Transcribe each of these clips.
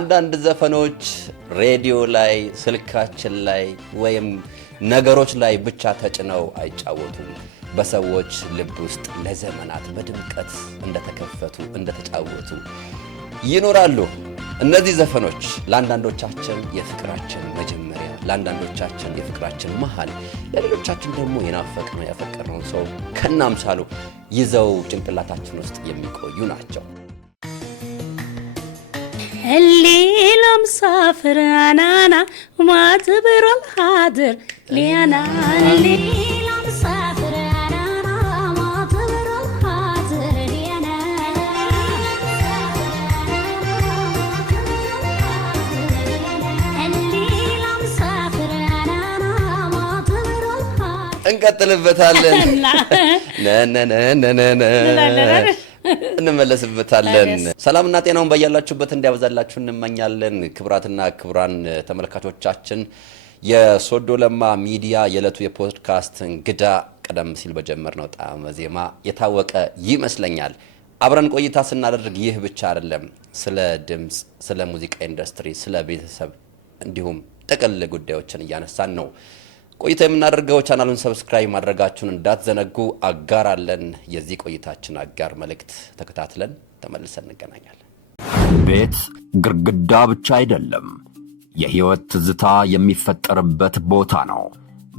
አንዳንድ ዘፈኖች ሬዲዮ ላይ ስልካችን ላይ ወይም ነገሮች ላይ ብቻ ተጭነው አይጫወቱም በሰዎች ልብ ውስጥ ለዘመናት በድምቀት እንደተከፈቱ እንደተጫወቱ ይኖራሉ እነዚህ ዘፈኖች ለአንዳንዶቻችን የፍቅራችን መጀመሪያ ለአንዳንዶቻችን የፍቅራችን መሃል ለሌሎቻችን ደግሞ የናፈቅነው ያፈቀርነው ሰው ከናምሳሉ ይዘው ጭንቅላታችን ውስጥ የሚቆዩ ናቸው الليلة مسافرانانا وما تبر الحاضر لينا الليلة مسافرانانا وما تبر الحاضر لينا الليلة مسافرانانا وما تبر الحاضر እንቀጥልበታለን እንመለስበታለን ሰላምና ጤናውን በያላችሁበት እንዲያበዛላችሁ እንመኛለን ክብራትና ክብራን ተመልካቾቻችን የሶዶ ለማ ሚዲያ የለቱ የፖድካስት እንግዳ ቀደም ሲል በጀመርነው ጣዕመ ዜማ የታወቀ ይመስለኛል አብረን ቆይታ ስናደርግ ይህ ብቻ አይደለም ስለ ድምጽ ስለ ሙዚቃ ኢንዱስትሪ ስለ ቤተሰብ እንዲሁም ጥቅል ጉዳዮችን እያነሳን ነው ቆይታ የምናደርገው ቻናሉን ሰብስክራይብ ማድረጋችሁን እንዳትዘነጉ አጋራለን የዚህ ቆይታችን አጋር መልእክት ተከታትለን ተመልሰን እንገናኛለን ቤት ግርግዳ ብቻ አይደለም የህይወት ትዝታ የሚፈጠርበት ቦታ ነው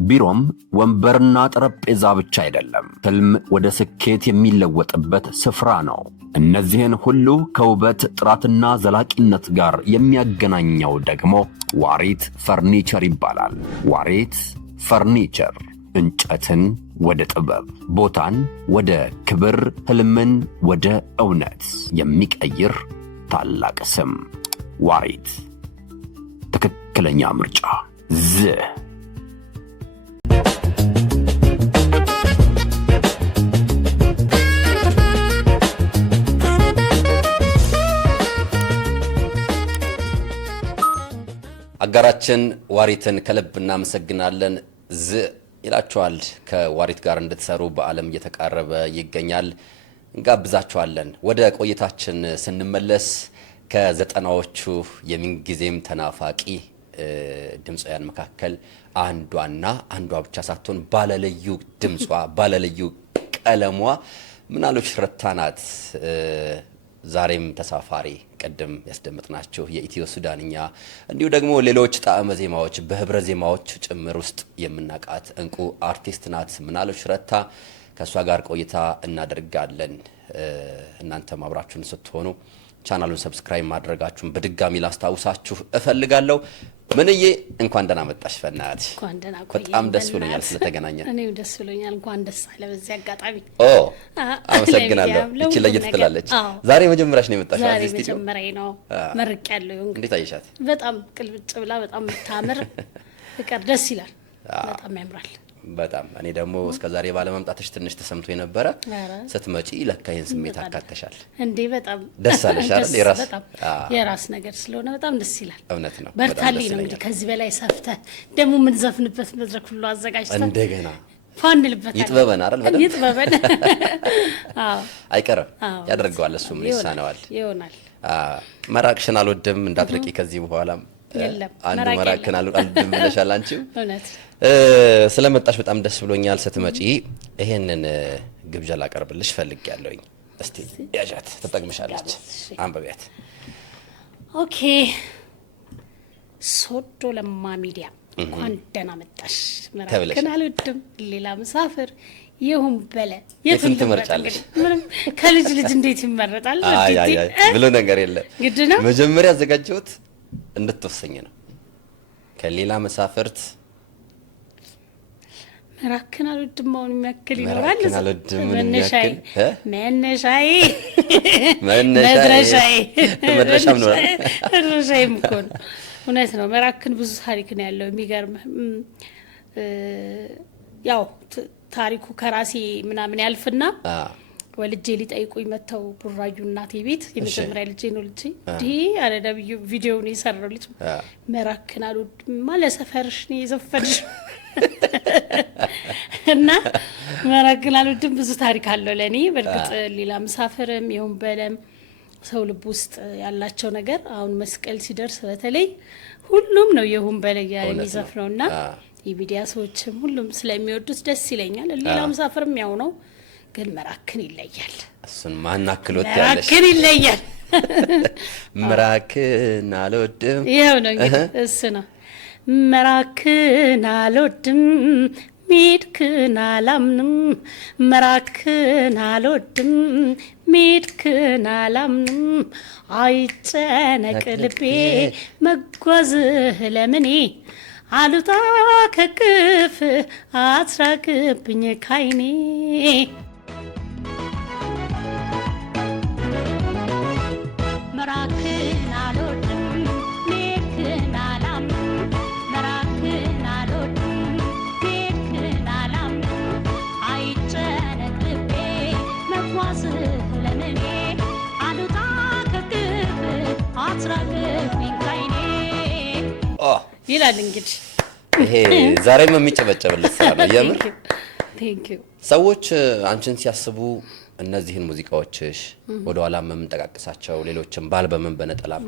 ቢሮም ወንበርና ጠረጴዛ ብቻ አይደለም ህልም ወደ ስኬት የሚለወጥበት ስፍራ ነው እነዚህን ሁሉ ከውበት ጥራትና ዘላቂነት ጋር የሚያገናኘው ደግሞ ዋሪት ፈርኒቸር ይባላል ዋሪት ፈርኒቸር እንጨትን ወደ ጥበብ ቦታን ወደ ክብር ህልምን ወደ እውነት የሚቀይር ታላቅ ስም ዋሪት ትክክለኛ ምርጫ አጋራችን ዋሪትን ከልብ እናመሰግናለን ይላችኋል ከዋሪት ጋር እንድትሰሩ በአለም እየተቃረበ ይገኛል እንጋብዛችኋለን ወደ ቆይታችን ስንመለስ ከዘጠናዎቹ የምንጊዜም ተናፋቂ ድምጻውያን መካከል አንዷ ብቻ ሳትሆን ባለልዩ ድምጿ ባለልዩ ቀለሟ ምናሉሽ ረታናት ዛሬም ተሳፋሪ ቀደም ያስደምጥናችሁ የኢትዮ ሱዳንኛ እንዲሁ ደግሞ ሌሎች ጣዕመ ዜማዎች በህብረ ዜማዎች ጭምር ውስጥ የምናቃት እንቁ አርቲስት ናት ምናሉሽ ረታ ከሷ ጋር ቆይታ እናደርጋለን እናንተ ማብራችሁን ስትሆኑ ቻናሉን ሰብስክራይብ ማድረጋችሁን በድጋሚ ላስታውሳችሁ እፈልጋለሁ ምንዬ እንኳን ደህና መጣሽ ፈናት እንኳን ደህና ቆይ በጣም ደስ ብሎኛል ስለተገናኘን እኔም ደስ ብሎኛል እንኳን ደስ አለ በዚህ አጋጣሚ አመሰግናለሁ እቺ ለየት ትላለች ዛሬ መጀመሪያሽ ነው የመጣሽው ዛሬ መጀመሪያ ነው መርቅ ያለው እንዴት አይሻት በጣም ቅልብጭ ብላ በጣም ታምር ፍቅር ደስ ይላል በጣም ያምራል በጣም እኔ ደግሞ እስከ ዛሬ ባለ መምጣትሽ ትንሽ ተሰምቶ የነበረ ስትመጪ ለካይን ስሜት አካተሻል እንዴ በጣም ደስ አለሽ አይደል የራስ ነገር ስለሆነ በጣም ደስ ይላል እውነት ነው በርታልኝ ነው እንግዲህ ከዚህ በላይ ሰፍተ ደግሞ ምን ዘፍንበት መድረክ ሁሉ አዘጋጅተን እንደገና ፋንልበት ይጥበበን አይደል በደም ይጥበበን አይቀርም ያደርገዋል እሱ ምን ይሳነዋል ይሆናል መራቅሽን አልወድም እንዳትርቂ ከዚህ በኋላ አንዱ መራቅሽን አልወድም ብለሻል አንቺው እውነት ስለመጣሽ በጣም ደስ ብሎኛል ስትመጪ ይሄንን ግብዣ ላቀርብልሽ ፈልጌያለሁኝ እስቲ ያጃት ተጠቅምሻለች አንበቢያት ኦኬ ሶዶ ለማ ሚዲያ እንኳን ደህና መጣሽ መራከን አልወድም ሌላ መሳፍር ይሁን በለ የትን ትመርጫለሽ ምንም ከልጅ ልጅ እንዴት ይመረጣል ብሎ ነገር የለም ግድና መጀመሪያ አዘጋጀሁት እንድትወሰኝ ነው ከሌላ መሳፍርት መራከን አልወድም ማውን የሚያክል ይኖራል መነሻዬ መድረሻም ነው መድረሻዬም እኮ ነው እውነት ነው መራከን ብዙ ታሪክ ነው ያለው የሚገርም ያው ታሪኩ ከራሴ ምናምን ያልፍና ወልጄ ሊጠይቁኝ መተው ቡራዩ እናቴ ቤት የመጀመሪያ ልጄ ነው ልጄ ዲ አረዳ ቪዲዮ ነው የሰራው ልጅ መራከን አልወድም ማለት ሰፈርሽ ነው የዘፈንሽ እና መራከን አልወድም ብዙ ታሪክ አለው ለኔ በርግጥ ሌላ መሳፍርም ይሁን በለም ሰው ልብ ውስጥ ያላቸው ነገር አሁን መስቀል ሲደርስ በተለይ ሁሉም ነው ይሁን በለያ የሚዘፍነውና የሚዲያ ሰዎችም ሁሉም ስለሚወዱት ደስ ይለኛል። ሌላም ሳፍርም ያው ነው፣ ግን መራክን ይለያል። እሱን ማናክሎት ያለሽ መራክን ይለያል። መራክን አልወድም ይሄው ነው እንግዲህ እሱ ነው። መራክን አልወድም ሚድክን አላምንም፣ መራክን አልወድም ሚድክን አላምንም፣ አይጨነቅ ልቤ መጓዝህ ለምኔ፣ አሉታ ከቅፍ አትራቅብኝ ካይኔ። መራክን አልወድም ሚድክን አላምንም፣ መራክን አልወድም ሚድክን አላምንም፣ አይጨነቅ ልቤ መጓዝህ ለምኔ፣ አሉታ ከቅፍ አትራቅብኝ ካይኔ ይላል። እንግዲህ ይሄ ዛሬም የሚጨበጨብለት ስራ ነው የምር። ሰዎች አንቺን ሲያስቡ እነዚህን ሙዚቃዎችሽ ወደ ኋላ የምንጠቃቅሳቸው ሌሎችም በአልበምም በነጠላም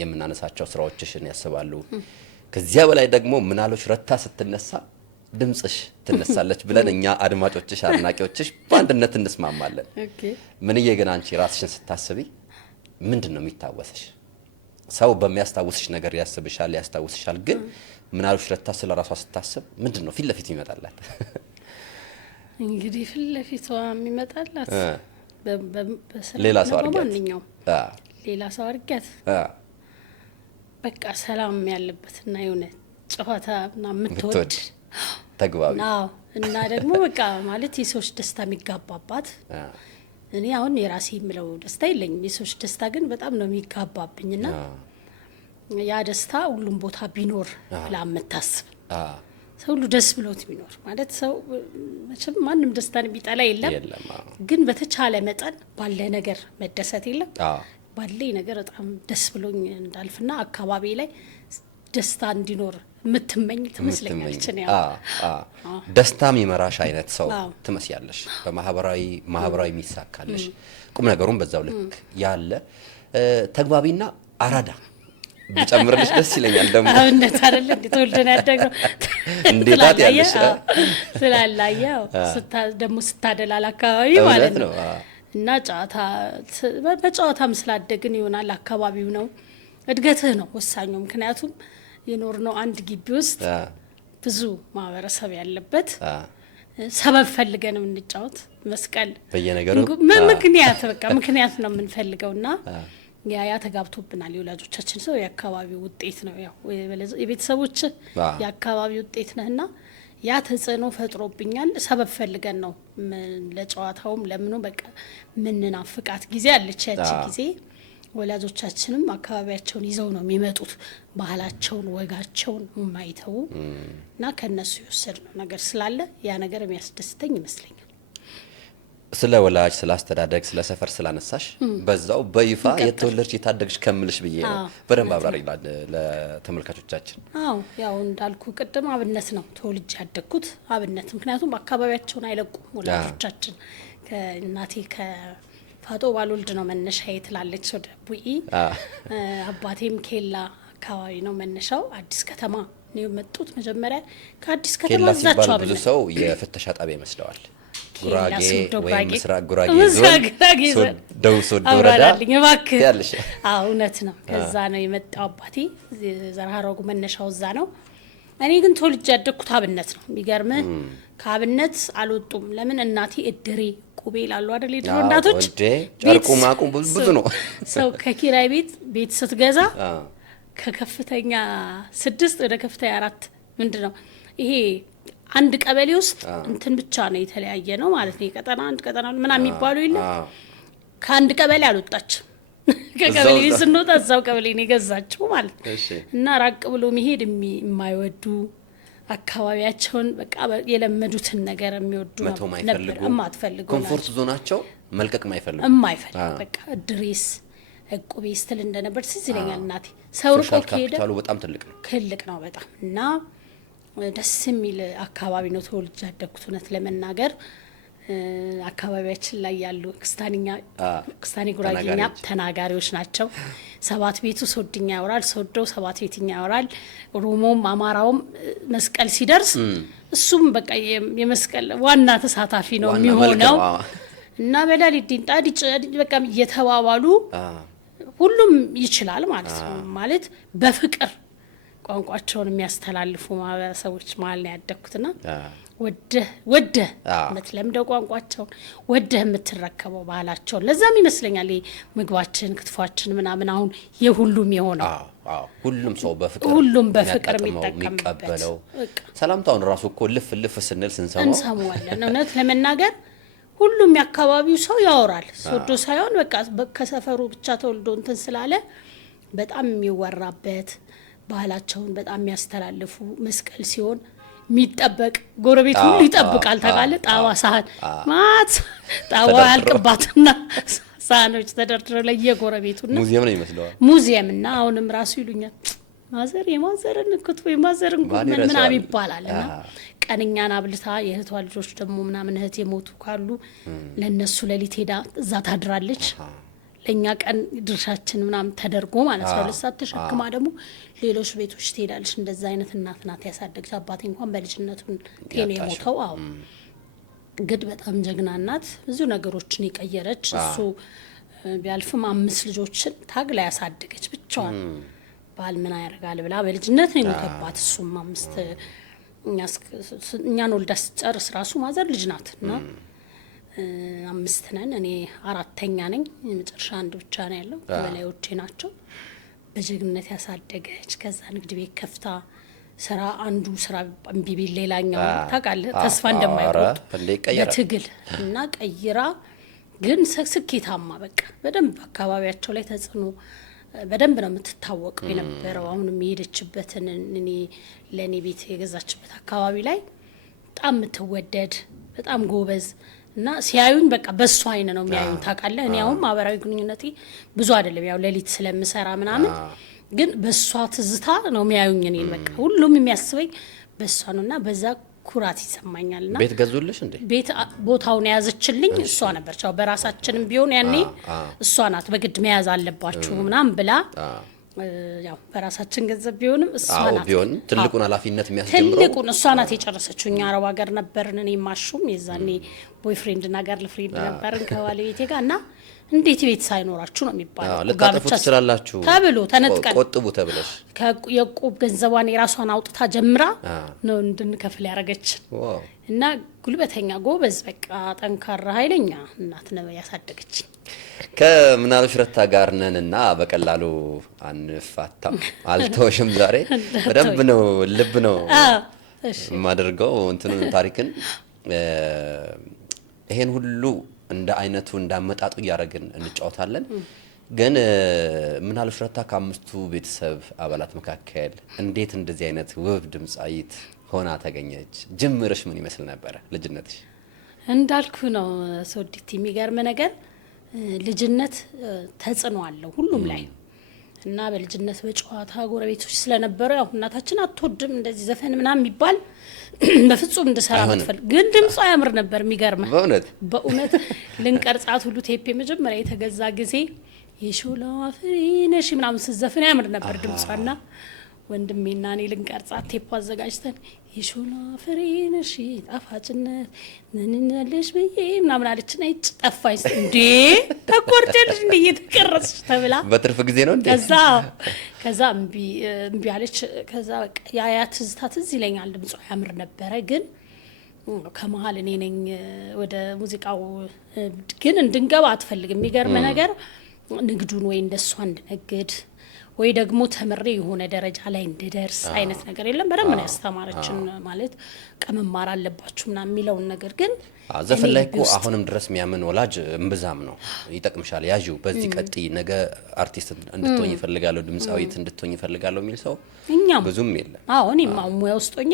የምናነሳቸው ስራዎችሽን ያስባሉ። ከዚያ በላይ ደግሞ ምናሎች ረታ ስትነሳ ድምጽሽ ትነሳለች ብለን እኛ አድማጮችሽ አድናቂዎችሽ በአንድነት እንስማማለን። ምንዬ ግን አንቺ ራስሽን ስታስቢ ምንድን ነው የሚታወስሽ? ሰው በሚያስታውስሽ ነገር ያስብሻል ያስታውስሻል፣ ግን ምናሎች ረታ ስለ ራሷ ስታስብ ምንድን ነው ፊት ለፊት ይመጣላት? እንግዲህ ፊት ለፊቷ የሚመጣላት ሌላ ሰው አድርጊያት፣ በማንኛውም ሌላ ሰው አድርጊያት በቃ ሰላም ያለበትና የሆነ ጨዋታ እና የምትወድ ተግባቢ እና ደግሞ በቃ ማለት የሰዎች ደስታ የሚጋባባት። እኔ አሁን የራሴ የምለው ደስታ የለኝም፣ የሰዎች ደስታ ግን በጣም ነው የሚጋባብኝና ያ ደስታ ሁሉም ቦታ ቢኖር ብላ የምታስብ ሰው ሁሉ ደስ ብሎት ቢኖር ማለት ሰው መቼም ማንም ደስታን ቢጠላ የለም፣ ግን በተቻለ መጠን ባለ ነገር መደሰት የለም። ባለኝ ነገር በጣም ደስ ብሎኝ እንዳልፍና አካባቢ ላይ ደስታ እንዲኖር የምትመኝ ትመስለኛለች። ደስታም ይመራሽ አይነት ሰው ትመስያለሽ። በማህበራዊ የሚሳካልሽ ቁም ነገሩን በዛው ልክ ያለ ተግባቢና አራዳ ብጨምርልሽ ደስ ይለኛል። ደግሞ አብነት አይደለ ተወልደን ያደግነው እንዴት ያለሽ ስላላየው ደግሞ ስታደላል አካባቢ ማለት ነው። እና ጨዋታ በጨዋታም ስላደግን ይሆናል። አካባቢው ነው እድገትህ ነው ወሳኙ። ምክንያቱም የኖርነው አንድ ግቢ ውስጥ ብዙ ማህበረሰብ ያለበት ሰበብ ፈልገን የምንጫወት መስቀል በየነገሩ ምክንያት ነው የምንፈልገውና ያ ተጋብቶብናል። የወላጆቻችን ሰው የአካባቢው ውጤት ነው፣ ያው የቤተሰቦች የአካባቢው ውጤት ነህና ያ ተጽዕኖ ፈጥሮብኛል። ሰበብ ፈልገን ነው ለጨዋታውም ለምኑ በቃ ምንናፍቃት ጊዜ አለች። ያቺ ጊዜ ወላጆቻችንም አካባቢያቸውን ይዘው ነው የሚመጡት፣ ባህላቸውን ወጋቸውን የማይተው እና ከነሱ የወሰድነው ነገር ስላለ ያ ነገር የሚያስደስተኝ ይመስለኛል። ስለ ወላጅ ስለ አስተዳደግ ስለ ሰፈር ስላነሳሽ በዛው በይፋ የተወለድሽ የታደግሽ ከምልሽ ብዬ ነው። በደንብ አብራሪ ለተመልካቾቻችን። ያው እንዳልኩ ቅድም አብነት ነው ተወልጄ ያደግኩት አብነት። ምክንያቱም አካባቢያቸውን አይለቁም ወላጆቻችን። ከእናቴ ከፋጦ ባልወልድ ነው መነሻዬ ትላለች ወደ ቡኢ። አባቴም ኬላ አካባቢ ነው መነሻው። አዲስ ከተማ ነው የመጡት መጀመሪያ። ከአዲስ ከተማ ዛቻው አብነት ብዙ ሰው የፍተሻ ጣቢያ ይመስለዋል። ጉራጌ ወይ ምስራቅ ጉራጌ ዞን ደቡብ ሶዶ ወረዳ ያለሽ? እውነት ነው። ከዛ ነው የመጣው አባቴ። ዘርሃሮጉ መነሻው እዛ ነው። እኔ ግን ተወልጄ ያደግኩት አብነት ነው። የሚገርምህ ከአብነት አልወጡም። ለምን? እናቴ እድሬ ቁቤ ይላሉ አይደል? የድሮ እናቶች ጨርቁ ማቁም ብዙ ነው። ሰው ከኪራይ ቤት ስትገዛ ከከፍተኛ 6 ወደ ከፍተኛ 4 ምንድነው ይሄ አንድ ቀበሌ ውስጥ እንትን ብቻ ነው የተለያየ ነው ማለት ነው። ቀጠና አንድ ቀጠና ምናምን የሚባሉ የለም። ከአንድ ቀበሌ አልወጣችም። ከቀበሌ ስንወጣ እዛው ቀበሌ ነው የገዛችው ማለት ነው። እና ራቅ ብሎ መሄድ የማይወዱ አካባቢያቸውን በቃ የለመዱትን ነገር የሚወዱ ነበር። የማትፈልጉ ኮምፎርት ዞናቸው መልቀቅ የማይፈልጉ በቃ ድሬስ እቁቤ ስትል እንደነበር ትዝ ይለኛል እናቴ። ሰው ርቆ ከሄደ በጣም ትልቅ ነው በጣም እና ደስ የሚል አካባቢ ነው ተወልጄ ያደግኩት። እውነት ለመናገር አካባቢያችን ላይ ያሉ ክስታኒ ጉራጌኛ ተናጋሪዎች ናቸው። ሰባት ቤቱ ሶድኛ ያወራል፣ ሶዶ ሰባት ቤትኛ ያወራል። ኦሮሞም አማራውም መስቀል ሲደርስ እሱም በቃ የመስቀል ዋና ተሳታፊ ነው የሚሆነው እና በላሊት ዲንጣ በቃ እየተባባሉ ሁሉም ይችላል ማለት ነው። ማለት በፍቅር ቋንቋቸውን የሚያስተላልፉ ማህበረሰቦች መሀል ነው ያደግኩትና ወደህ የምትለምደው ቋንቋቸውን ወደህ የምትረከበው ባህላቸውን ለዛም ይመስለኛል ምግባችን ክትፏችን ምናምን አሁን የሁሉም የሆነው ሁሉም ሰው በፍቅር የሚቀበለው ሰላምታውን ራሱ እኮ ልፍ ስንል እንሰማዋለን። እውነት ለመናገር ሁሉም የአካባቢው ሰው ያወራል። ሶዶ ሳይሆን በቃ ከሰፈሩ ብቻ ተወልዶ እንትን ስላለ በጣም የሚወራበት ባህላቸውን በጣም የሚያስተላልፉ መስቀል ሲሆን የሚጠበቅ ጎረቤት ሁሉ ይጠብቃል። ታውቃለህ ጣዋ ሳህን ማት ጣዋ ያልቅባትና ሳህኖች ተደርድረው ለየጎረቤቱና ሙዚየም ነው ይመስለው ሙዚየምና አሁንም ራሱ ይሉኛል የማዘርን ክትፎ የማዘርን ምናምን ይባላልና ቀንኛን አብልታ የእህቷ ልጆች ደግሞ ምናምን እህት የሞቱ ካሉ ለነሱ ለሊት ሄዳ እዛ ታድራለች። ለኛ ቀን ድርሻችን ምናምን ተደርጎ ማለት ነው። ለሳት ተሸክማ ደግሞ ሌሎች ቤቶች ትሄዳለች። እንደዛ አይነት እናት ናት ያሳደገች። አባቴ እንኳን በልጅነቱ ጤና የሞተው ግድ በጣም ጀግና እናት፣ ብዙ ነገሮችን የቀየረች እሱ ቢያልፍም 5 ልጆችን ታግላ ያሳደገች ብቻዋን። ባል ምን ያደርጋል ብላ በልጅነት ነው የሞተባት። እሱም 5 እኛን ወልዳ ስጨርስ ራሱ ማዘር ልጅ ናት እና 5 ነን። እኔ 4ተኛ ነኝ። የመጨረሻ አንድ ብቻ ነው ያለው። በላዮቼ ናቸው። በጀግንነት ያሳደገች። ከዛ ንግድ ቤት ከፍታ ስራ አንዱ ስራ እምቢ ቢል ሌላኛው ታውቃለህ ተስፋ እንደማይቆርጥ በትግል እና ቀይራ ግን ስኬታማ በቃ በደንብ አካባቢያቸው ላይ ተጽዕኖ በደንብ ነው የምትታወቀው የነበረው። አሁንም የሄደችበትን እኔ ለኔ ቤት የገዛችበት አካባቢ ላይ በጣም የምትወደድ በጣም ጎበዝ እና ሲያዩኝ በቃ በሷ አይነ ነው የሚያዩኝ ታውቃለህ። እኔ አሁን ማህበራዊ ግንኙነቴ ብዙ አይደለም ያው ሌሊት ስለምሰራ ምናምን ግን በሷ ትዝታ ነው የሚያዩኝ። እኔ በቃ ሁሉም የሚያስበኝ በሷ ነውና በዛ ኩራት ይሰማኛልና ቤት ገዙልሽ እንዴ? ቤት ቦታውን ያዘችልኝ እሷ ነበርች። ያው በራሳችንም ቢሆን ያኔ እሷ ናት በግድ መያዝ አለባችሁ ምናምን ብላ ያው በራሳችን ገንዘብ ቢሆንም እሷ ናት ትልቁን ኃላፊነት የሚያስጀምረው ትልቁን እሷ ናት የጨረሰችው። እኛ አረብ ሀገር ነበርን። እኔ ማሹም የዛኔ ቦይፍሬንድ እና ገርል ፍሬንድ ነበርን ከባለቤቴ ጋር እና እንዴት ቤት ሳይኖራችሁ ነው የሚባለው? ለታጠፉ ትችላላችሁ ተብሎ ተነጥቀን ቆጥቡ ተብለሽ የቁብ ገንዘቧን የራሷን አውጥታ ጀምራ ነው እንድንከፍል ያደረገችን እና ጉልበተኛ ጎበዝ በቃ ጠንካራ ኃይለኛ እናት ነው ያሳደገችን። ከምናሉሽ ረታ ጋር ነንና በቀላሉ አንፋታም። አልተወሽም ዛሬ በደንብ ነው ልብ ነው የማደርገው እንትኑን ታሪክን ይሄን ሁሉ እንደ አይነቱ እንዳመጣጡ ያረጋግን እንጫወታለን። ግን ምናሉሽ ረታ ከ5ቱ ቤተሰብ አባላት መካከል እንዴት እንደዚህ አይነት ውብ ድምጻዊት ሆና ተገኘች? ጅምርሽ ምን ይመስል ነበር? ልጅነትሽ እንዳልኩ ነው ሶዲቲ። የሚገርም ነገር ልጅነት ተጽዕኖ አለው ሁሉም ላይ እና በልጅነት በጨዋታ ጎረቤቶች ስለነበረ ያው እናታችን አትወድም እንደዚህ ዘፈን ምናምን የሚባል በፍጹም እንድሰራ አትፈልግ፣ ግን ድምጿ ያምር ነበር። የሚገርም በእውነት ልንቀርጻት ሁሉ ቴፕ መጀመሪያ የተገዛ ጊዜ የሾላው ፍሬ ነሽ ምናምን ስትዘፍን ያምር ነበር ድምጿና ወንድሜና እኔ ልንቀርጻት ቴፕ አዘጋጅተን የሾላው ፍሬ ነሽ ጣፋጭነት ነንነልሽ በዬ ምናምን አለችና እጭ ጠፋይስ እንዴ ተቆርጨልሽ እንዴ እየተቀረጽሽ ተብላ በትርፍ ጊዜ ነው እንዴ ከዛ እምቢ አለች። ከዛ በቃ ያያት ትዝታት እዚህ ይለኛል። ድምጿ ያምር ነበረ። ግን ከመሀል እኔ ነኝ ወደ ሙዚቃው ግን እንድንገባ አትፈልግም። የሚገርም ነገር ንግዱን ወይ እንደሷ እንድነግድ ወይ ደግሞ ተምሬ የሆነ ደረጃ ላይ እንድደርስ አይነት ነገር የለም። በደንብ ነው ያስተማረችን። ማለት ቀመማር አለባችሁ ምናምን የሚለውን ነገር ግን ዘፈን ላይ እኮ አሁንም ድረስ የሚያምን ወላጅ እምብዛም ነው። ይጠቅምሻል ያዡ በዚህ ቀጥይ ነገ አርቲስት እንድትሆኝ ይፈልጋለሁ ድምጻዊት እንድትሆኝ ይፈልጋለሁ የሚል ሰው ብዙም የለም። እኔም ሙያ ውስጥ ሆኜ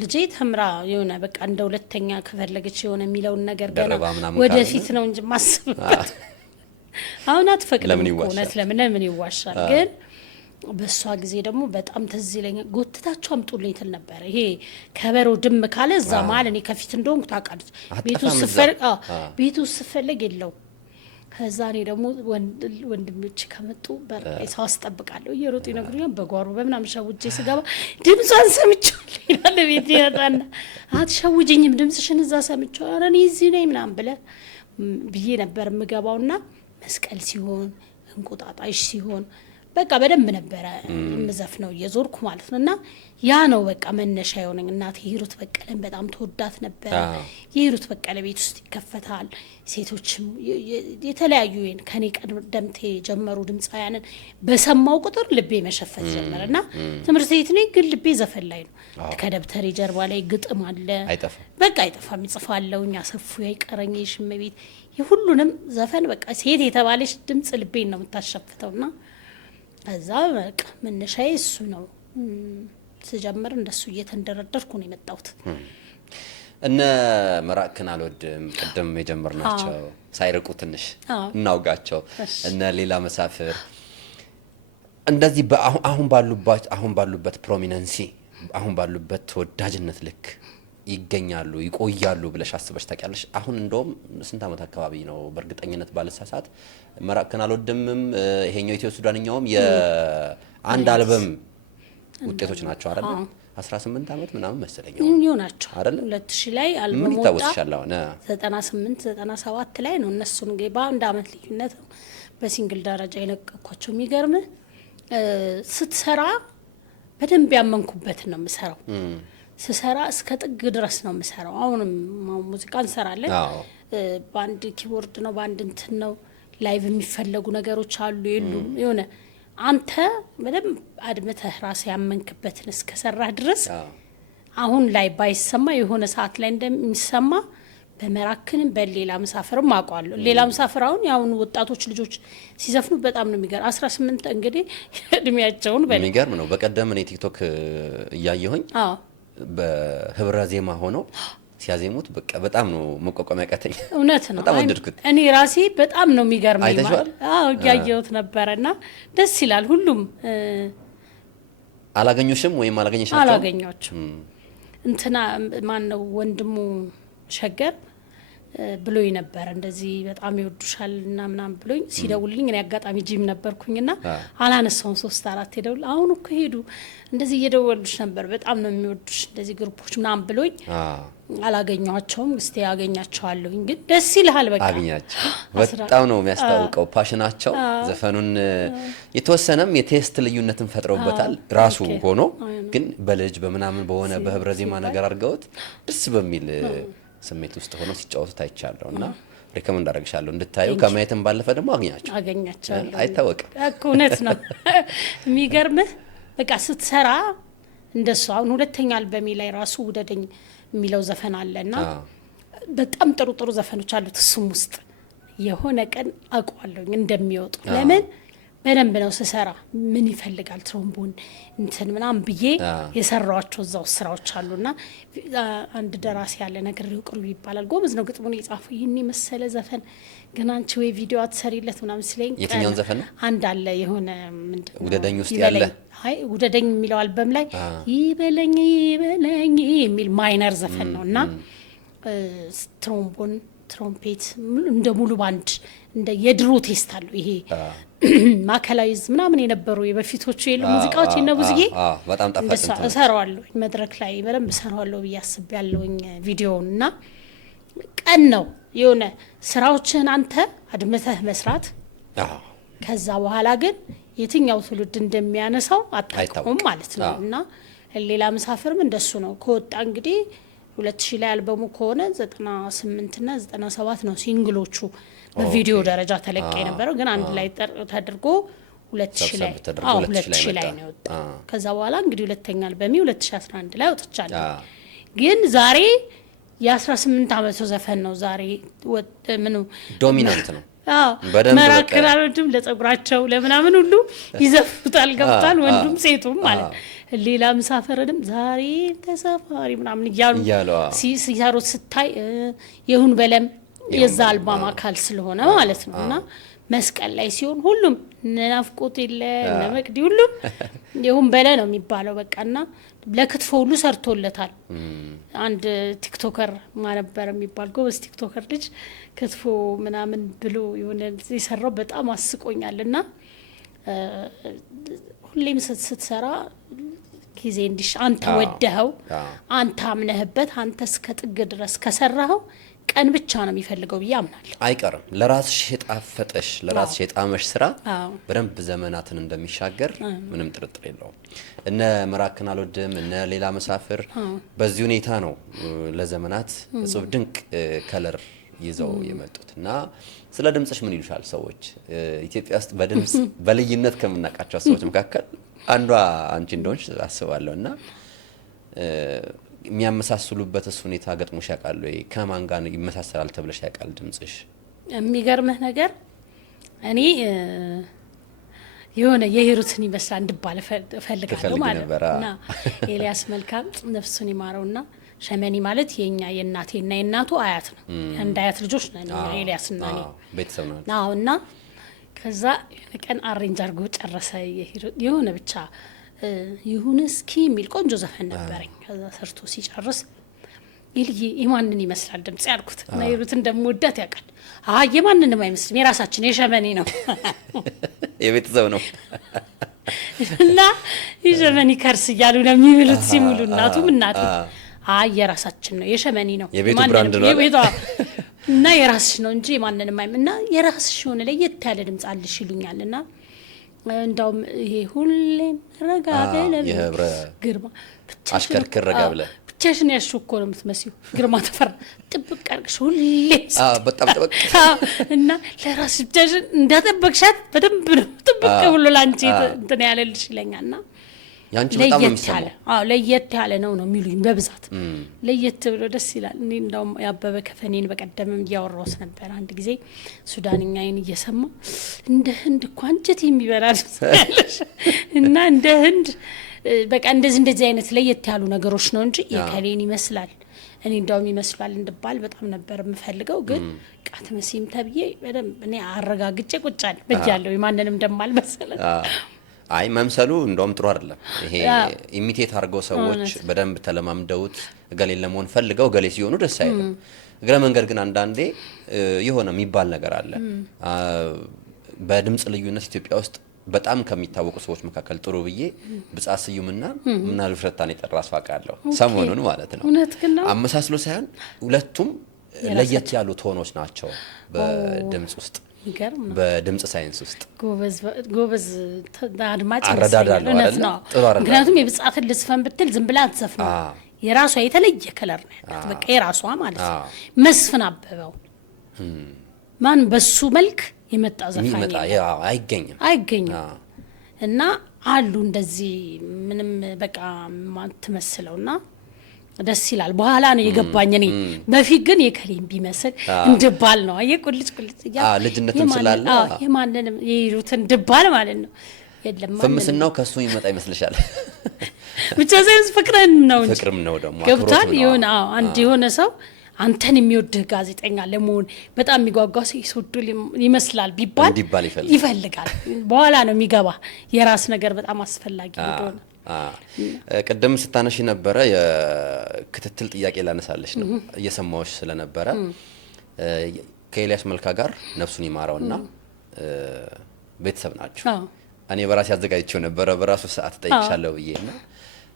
ልጄ ተምራ የሆነ በቃ እንደ ሁለተኛ ከፈለገች የሆነ የሚለውን ነገር ገና ወደፊት ነው እንጂ ማስብበት አሁን አትፈቅድም። እውነት ለምን ይዋሻል? ግን በሷ ጊዜ ደግሞ በጣም ትዝ ይለኛል። ጎትታችሁ አምጡልኝ ትል ነበር። ይሄ ከበሮ ድም ካለ እዛ መሀል እኔ ከፊት እንደሆንኩ ታውቃለች። ቤቱ ስፈልግ የለው። ከዛ እኔ ደግሞ ወንድሞች ከመጡ በራይ ሰው አስጠብቃለሁ እየሮጡ ይነግሩኛል። በጓሮ በምናምን ሸውጄ ስገባ ድምጿን ሰምቼዋለሁ ይላል ቤት ይመጣና አትሸውጅኝም ድምፅሽን እዛ ሰምቼዋለሁ ኧረ እኔ እዚህ ነኝ ምናምን ብዬ ነበር የምገባውና መስቀል ሲሆን እንቁጣጣሽ ሲሆን በቃ በደንብ ነበረ የምዘፍነው እየዞርኩ ማለት ነው። እና ያ ነው በቃ መነሻ የሆነኝ። እናቴ ሂሩት በቀለን በጣም ተወዳት ነበር። የሂሩት በቀለ ቤት ውስጥ ይከፈታል። ሴቶችም የተለያዩ ከኔ ቀደምት የጀመሩ ድምፃውያንን በሰማው ቁጥር ልቤ መሸፈት ጀመረ እና ትምህርት ቤት ነኝ ግን ልቤ ዘፈን ላይ ነው። ከደብተሬ ጀርባ ላይ ግጥም አለ በቃ አይጠፋም ይጽፋለሁኝ። አሰፉ አይቀረኝ የሽመቤት የሁሉንም ዘፈን በቃ ሴት የተባለች ድምፅ ልቤን ነው የምታሸፍተውና ከዛ በቃ መነሻዬ እሱ ነው። ስጀምር እንደሱ እየተንደረደርኩ ነው የመጣሁት። እነ መራቅን አልወድም ቅድም የጀመርናቸው ሳይርቁ ትንሽ እናውጋቸው። እነ ሌላ መሳፍር እንደዚህ አሁን ባሉበት ፕሮሚነንሲ አሁን ባሉበት ተወዳጅነት ልክ ይገኛሉ ይቆያሉ ብለሽ አስበሽ ታውቂያለሽ? አሁን እንደውም ስንት ዓመት አካባቢ ነው በእርግጠኝነት ባለሳሳት መራቅን አልወድምም ይሄኛው ኢትዮ ሱዳንኛውም የአንድ አልበም ውጤቶች ናቸው አይደል? 18 ዓመት ምናምን መሰለኝ ይሆናቸው አይደል? 2000 ላይ አልበም ወጣ። 98 97 ላይ ነው እነሱን እንግዲህ በአንድ ዓመት ልዩነት በሲንግል ደረጃ የለቀኳቸው። የሚገርም ስትሰራ በደንብ ያመንኩበትን ነው የምሰራው። ስሰራ እስከ ጥግ ድረስ ነው የምሰራው። አሁንም ሙዚቃ እንሰራለን። በአንድ ኪቦርድ ነው በአንድ እንትን ነው ላይቭ የሚፈለጉ ነገሮች አሉ የሉም። የሆነ አንተ በደንብ አድምተህ ራስ ያመንክበትን እስከሰራህ ድረስ አሁን ላይ ባይሰማ የሆነ ሰዓት ላይ እንደሚሰማ በመራክንም በሌላ መሳፍርም አውቀዋለሁ። ሌላ መሳፍር አሁን ያሁን ወጣቶች ልጆች ሲዘፍኑ በጣም ነው የሚገርም። 18 እንግዲህ እድሜያቸውን የሚገርም ነው። በቀደም እኔ ቲክቶክ እያየሁኝ በህብረ ዜማ ሆኖ ሲያዜሙት በቃ በጣም ነው መቋቋም ያቃተኝ። እውነት ነው በጣም ወደድኩት። እኔ ራሴ በጣም ነው የሚገርመኝ ማለት ያየሁት ነበርና ደስ ይላል። ሁሉም አላገኙሽም ወይም አላገኘሻቸው? አላገኘኋቸውም። እንትና ማን ነው ወንድሙ ሸገር ብሎኝ ነበር እንደዚህ በጣም ይወዱሻል እና ምናምን ብሎኝ ሲደውልልኝ እኔ አጋጣሚ ጂም ነበርኩኝና አላነሳውም። 3-4 ይደውል አሁን እኮ ሄዱ እንደዚህ እየደወሉሽ ነበር በጣም ነው የሚወዱሽ እንደዚህ ግሩፖች ምናምን ብሎኝ አላገኘኋቸውም። እስቲ ያገኛቸዋለሁኝ ግን ደስ ይልሃል በቃ አገኛቸው። በጣም ነው የሚያስታውቀው ፓሽናቸው። ዘፈኑን የተወሰነም የቴስት ልዩነትን ፈጥረውበታል ራሱ ሆኖ ግን በልጅ በምናምን በሆነ በህብረ ዜማ ነገር አድርገውት ደስ በሚል ስሜት ውስጥ ሆኖ ሲጫወቱ ታይቻለሁ እና ሪከመንድ አደርግሻለሁ እንድታዩ። ከማየትም ባለፈ ደግሞ አገኛቸው አይታወቅም እኮ እውነት ነው። የሚገርምህ በቃ ስትሰራ እንደሱ አሁን ሁለተኛ አልበሜ ላይ ራሱ ውደደኝ የሚለው ዘፈን አለና በጣም ጥሩ ጥሩ ዘፈኖች አሉት። እሱም ውስጥ የሆነ ቀን አውቀዋለሁኝ እንደሚወጡ ለምን በደንብ ነው ስሰራ ምን ይፈልጋል ትሮምቦን እንትን ምናምን ብዬ የሰራዋቸው እዛው ስራዎች አሉና አንድ ደራሲ ያለ ነገር ይቅሩ ይባላል ጎበዝ ነው ግጥሙን የጻፈው ይሄን መሰለ ዘፈን ግን አንቺ ወይ ቪዲዮ አትሰሪለት ምናምን ሲለኝ የትኛውን ዘፈን ነው? አንድ አለ የሆነ ምንድነው ውደደኝ ውስጥ ያለ አይ ውደደኝ የሚለው አልበም ላይ ይበለኝ የሚል ማይነር ዘፈን ነውና ትሮምቦን ትሮምፔት እንደ ሙሉ ባንድ እንደ የድሮ ቴስት አለው። ይሄ ማከላይዝ ምናምን የነበሩ የበፊቶቹ የሉ ሙዚቃዎች የነቡዝዬ በጣም ጣፋጭ ነው። እሰራዋለሁ መድረክ ላይ በደንብ እሰራዋለሁ ብዬ አስቤያለሁኝ ቪዲዮውን እና ቀን ነው የሆነ ስራዎችን አንተ አድምተህ መስራት ከዛ በኋላ ግን የትኛው ትውልድ እንደሚያነሳው አጣጣም ማለት ነው። እና ሌላ መሳፍርም እንደሱ ነው። ከወጣ እንግዲህ 2000 ላይ አልበሙ ከሆነ 98 እና 97 ነው ሲንግሎቹ በቪዲዮ ደረጃ ተለቀ የነበረው ግን አንድ ላይ ተደርጎ 2000 ላይ ነው ወጣ። ከዛ በኋላ እንግዲህ ሁለተኛ አልበሜ 2011 ላይ ወጥቻለሁ። ግን ዛሬ የ18 ዓመቱ ዘፈን ነው ዛሬ ምኑ ዶሚናንት ነው። መራከራዎችም ለጸጉራቸው ለምናምን ሁሉ ይዘፍታል ገብቷል ወንዱም ሴቱም ማለት ሌላ መሳፈርንም ዛሬ ተሳፋሪ ምናምን እያሉ ሲሰሩት ስታይ ይሁን በለም የዛ አልባም አካል ስለሆነ ማለት ነውና መስቀል ላይ ሲሆን ሁሉም ናፍቆት የለ ለመቅዲ ሁሉም ይሁን በለ ነው የሚባለው በቃና ለክትፎ ሁሉ ሰርቶለታል። አንድ ቲክቶከር ማነበር የሚባል ጎበዝ ቲክቶከር ልጅ ክትፎ ምናምን ብሎ የሆነ የሰራው በጣም አስቆኛልና ሁሌም ስትሰራ ጊዜ እንዲሽ አንተ ወደኸው አንተ አምነህበት አንተ እስከ ጥግ ድረስ ከሰራኸው ቀን ብቻ ነው የሚፈልገው ብዬ አምናለሁ። አይቀርም ለራስሽ የጣፈጠሽ ለራስሽ የጣመሽ ስራ በደንብ ዘመናትን እንደሚሻገር ምንም ጥርጥር የለውም። እነ መራክን አልወድም እነ ሌላ መሳፍር በዚህ ሁኔታ ነው ለዘመናት እጹብ ድንቅ ከለር ይዘው የመጡትና ስለ ድምጽሽ ምን ይሉሻል ሰዎች? ኢትዮጵያ ውስጥ በድምጽ በልዩነት ከምናቃቸው ሰዎች መካከል አንዷ አንቺ እንደሆንሽ አስባለሁና የሚያመሳስሉበትስ ሁኔታ ገጥሞሽ ያውቃል ወይ? ከማን ጋር ይመሳሰላል ተብለሽ ያውቃል ድምጽሽ? የሚገርምህ ነገር እኔ የሆነ የሂሩትን ይመስላል እንድባል ፈልጋለሁ ማለት ነውና ኤልያስ መልካም ነፍሱን ይማረውና ሸመኒ ማለት የኛ የእናቴና የእናቱ አያት ነው። አንድ አያት ልጆች ነን ኤልያስና እኔ ቤተሰብ ነው። አዎና ከዛ ቀን አሬንጅ አድርጎ ጨረሰ የሆነ ብቻ ይሁን እስኪ የሚል ቆንጆ ዘፈን ነበረኝ። ከዛ ሰርቶ ሲጨርስ ይልይ የማንን ይመስላል ድምጽ ያልኩት እና ሂሩት እንደምወዳት ያውቃል። የማንንም አይመስልም የራሳችን የሸመኒ ነው የቤተሰብ ነው እና የሸመኒ ከርስ እያሉ ነው የሚብሉት ሲሙሉ እናቱም እናቴ የራሳችን ነው የሸመኒ ነው የቤቱ ብራንድ ነው የቤቷ እና የራስሽ ነው እንጂ ማንንም እና የራስሽ ሆነ ለየት ያለ ድምጽ አለሽ ይሉኛልና እንዳውም ይሄ ሁሌም ረጋ ብለህ የህብረ ግርማ አሽከርክር ረጋ ብለህ ብቻሽን ያልሽው እኮ ነው የምትመስዪው። ግርማ ተፈራ ጥብቅ አድርገሽ ሁሌም በጣም ጥብቅ እና ለራስሽ ብቻሽን እንዳጠበቅሻት በደንብ ነው ጥብቅ ብሎ ላንቺ እንትን ያለልሽ ይለኛልና ያንቺ በጣም ነው የሚሰማው። ለየት ያለ ነው የሚሉኝ በብዛት ለየት ብሎ ደስ ይላል። እኔ እንዳውም ያበበ ከፈኔን በቀደምም እያወራሁት ነበር አንድ ጊዜ ሱዳንኛዬን እየሰማ እንደ ህንድ እኮ አንጀት የሚበላል እና እንደ ህንድ በቃ እንደዚህ አይነት ለየት ያሉ ነገሮች ነው እንጂ የከሌን ይመስላል እኔ እንዳውም ይመስላል እንድባል በጣም ነበር የምፈልገው። ግን ቃት መሲም ተብዬ በደንብ እኔ አረጋግጬ ቁጫል በያለው የማንንም እንደማልመስል አይ መምሰሉ እንደውም ጥሩ አይደለም። ይሄ ኢሚቴት አድርገው ሰዎች በደንብ ተለማምደውት ገሌን ለመሆን ፈልገው ገሌ ሲሆኑ ደስ አይልም። እግረ መንገድ ግን አንዳንዴ የሆነ የሚባል ነገር አለ። በድምጽ ልዩነት ኢትዮጵያ ውስጥ በጣም ከሚታወቁ ሰዎች መካከል ጥሩ ብዬ ብጻት ስዩምና ምናልፍ ረታን የጠራስ አውቃለሁ ሰሞኑን ማለት ነው። አመሳስሎ ሳይሆን ሁለቱም ለየት ያሉ ቶኖች ናቸው በድምጽ ውስጥ በድምጽ ሳይንስ ውስጥ ጎበዝ አድማጭ አረዳዳለሁ አይደል? ምክንያቱም የብጻትን ልስፈን ብትል ዝም ብላ አትዘፍነው። የራሷ የተለየ ከለር ነው ያላት በቃ የራሷ ማለት ነው። መስፍን አበበው ማን በሱ መልክ የመጣ ዘፋኝ አይገኝም እና አሉ እንደዚህ ምንም በቃ ማትመስለውና ደስ ይላል። በኋላ ነው የገባኝ እኔ በፊት ግን የከሌም ቢመስል እንድባል ነው ቁልጭ ልጅነትም ስላለ የማንንም የሂሩትን እንድባል ማለት ነው። የለም ፍምስናው ከሱ ይመጣ ይመስልሻል? ብቻ ሳይንስ ፍቅርም ነው እንጂ ፍቅርም ነው ደግሞ ገብቷል። የሆነ አንድ የሆነ ሰው አንተን የሚወድህ ጋዜጠኛ ለመሆን በጣም የሚጓጓ ሰው ይወዱ ይመስላል ቢባል ይፈልጋል። በኋላ ነው የሚገባ የራስ ነገር በጣም አስፈላጊ እንደሆነ። ቅድም ስታነሽ ነበረ የክትትል ጥያቄ ላነሳለሽ ነው እየሰማዎች ስለነበረ ከኤልያስ መልካ ጋር ነፍሱን ይማረውና ቤተሰብ ናቸው። እኔ በራሴ አዘጋጅቼው ነበረ በራሱ ሰዓት ጠይቅሻለሁ ብዬና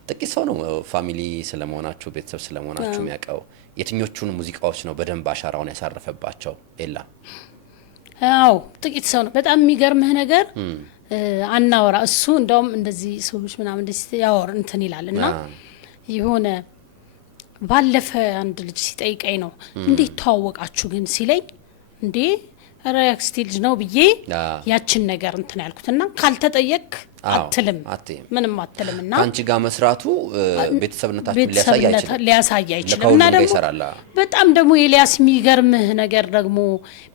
ጥቂት ሰው ነው ፋሚሊ ስለመሆናችሁ ቤተሰብ ስለመሆናችሁ የሚያውቀው። የትኞቹን ሙዚቃዎች ነው በደንብ አሻራውን ያሳረፈባቸው ኤላ? ጥቂት ሰው ነው። በጣም የሚገርምህ ነገር አናወራ እሱ እንደውም እንደዚህ ሰዎች ምናምን እንደዚህ ያወር እንትን ይላልና የሆነ ባለፈ አንድ ልጅ ሲጠይቀኝ ነው እንዴት ተዋወቃችሁ ግን ሲለኝ እንዴ ሪያክስቲ ልጅ ነው ብዬ ያችን ነገር እንትን ያልኩትና ካልተጠየቅ አትልም ምንም አትልምና አንቺ ጋር መስራቱ ቤተሰብነታችን ሊያሳይ አይችልም። እና ደግሞ በጣም ደግሞ ኤልያስ የሚገርምህ ነገር ደግሞ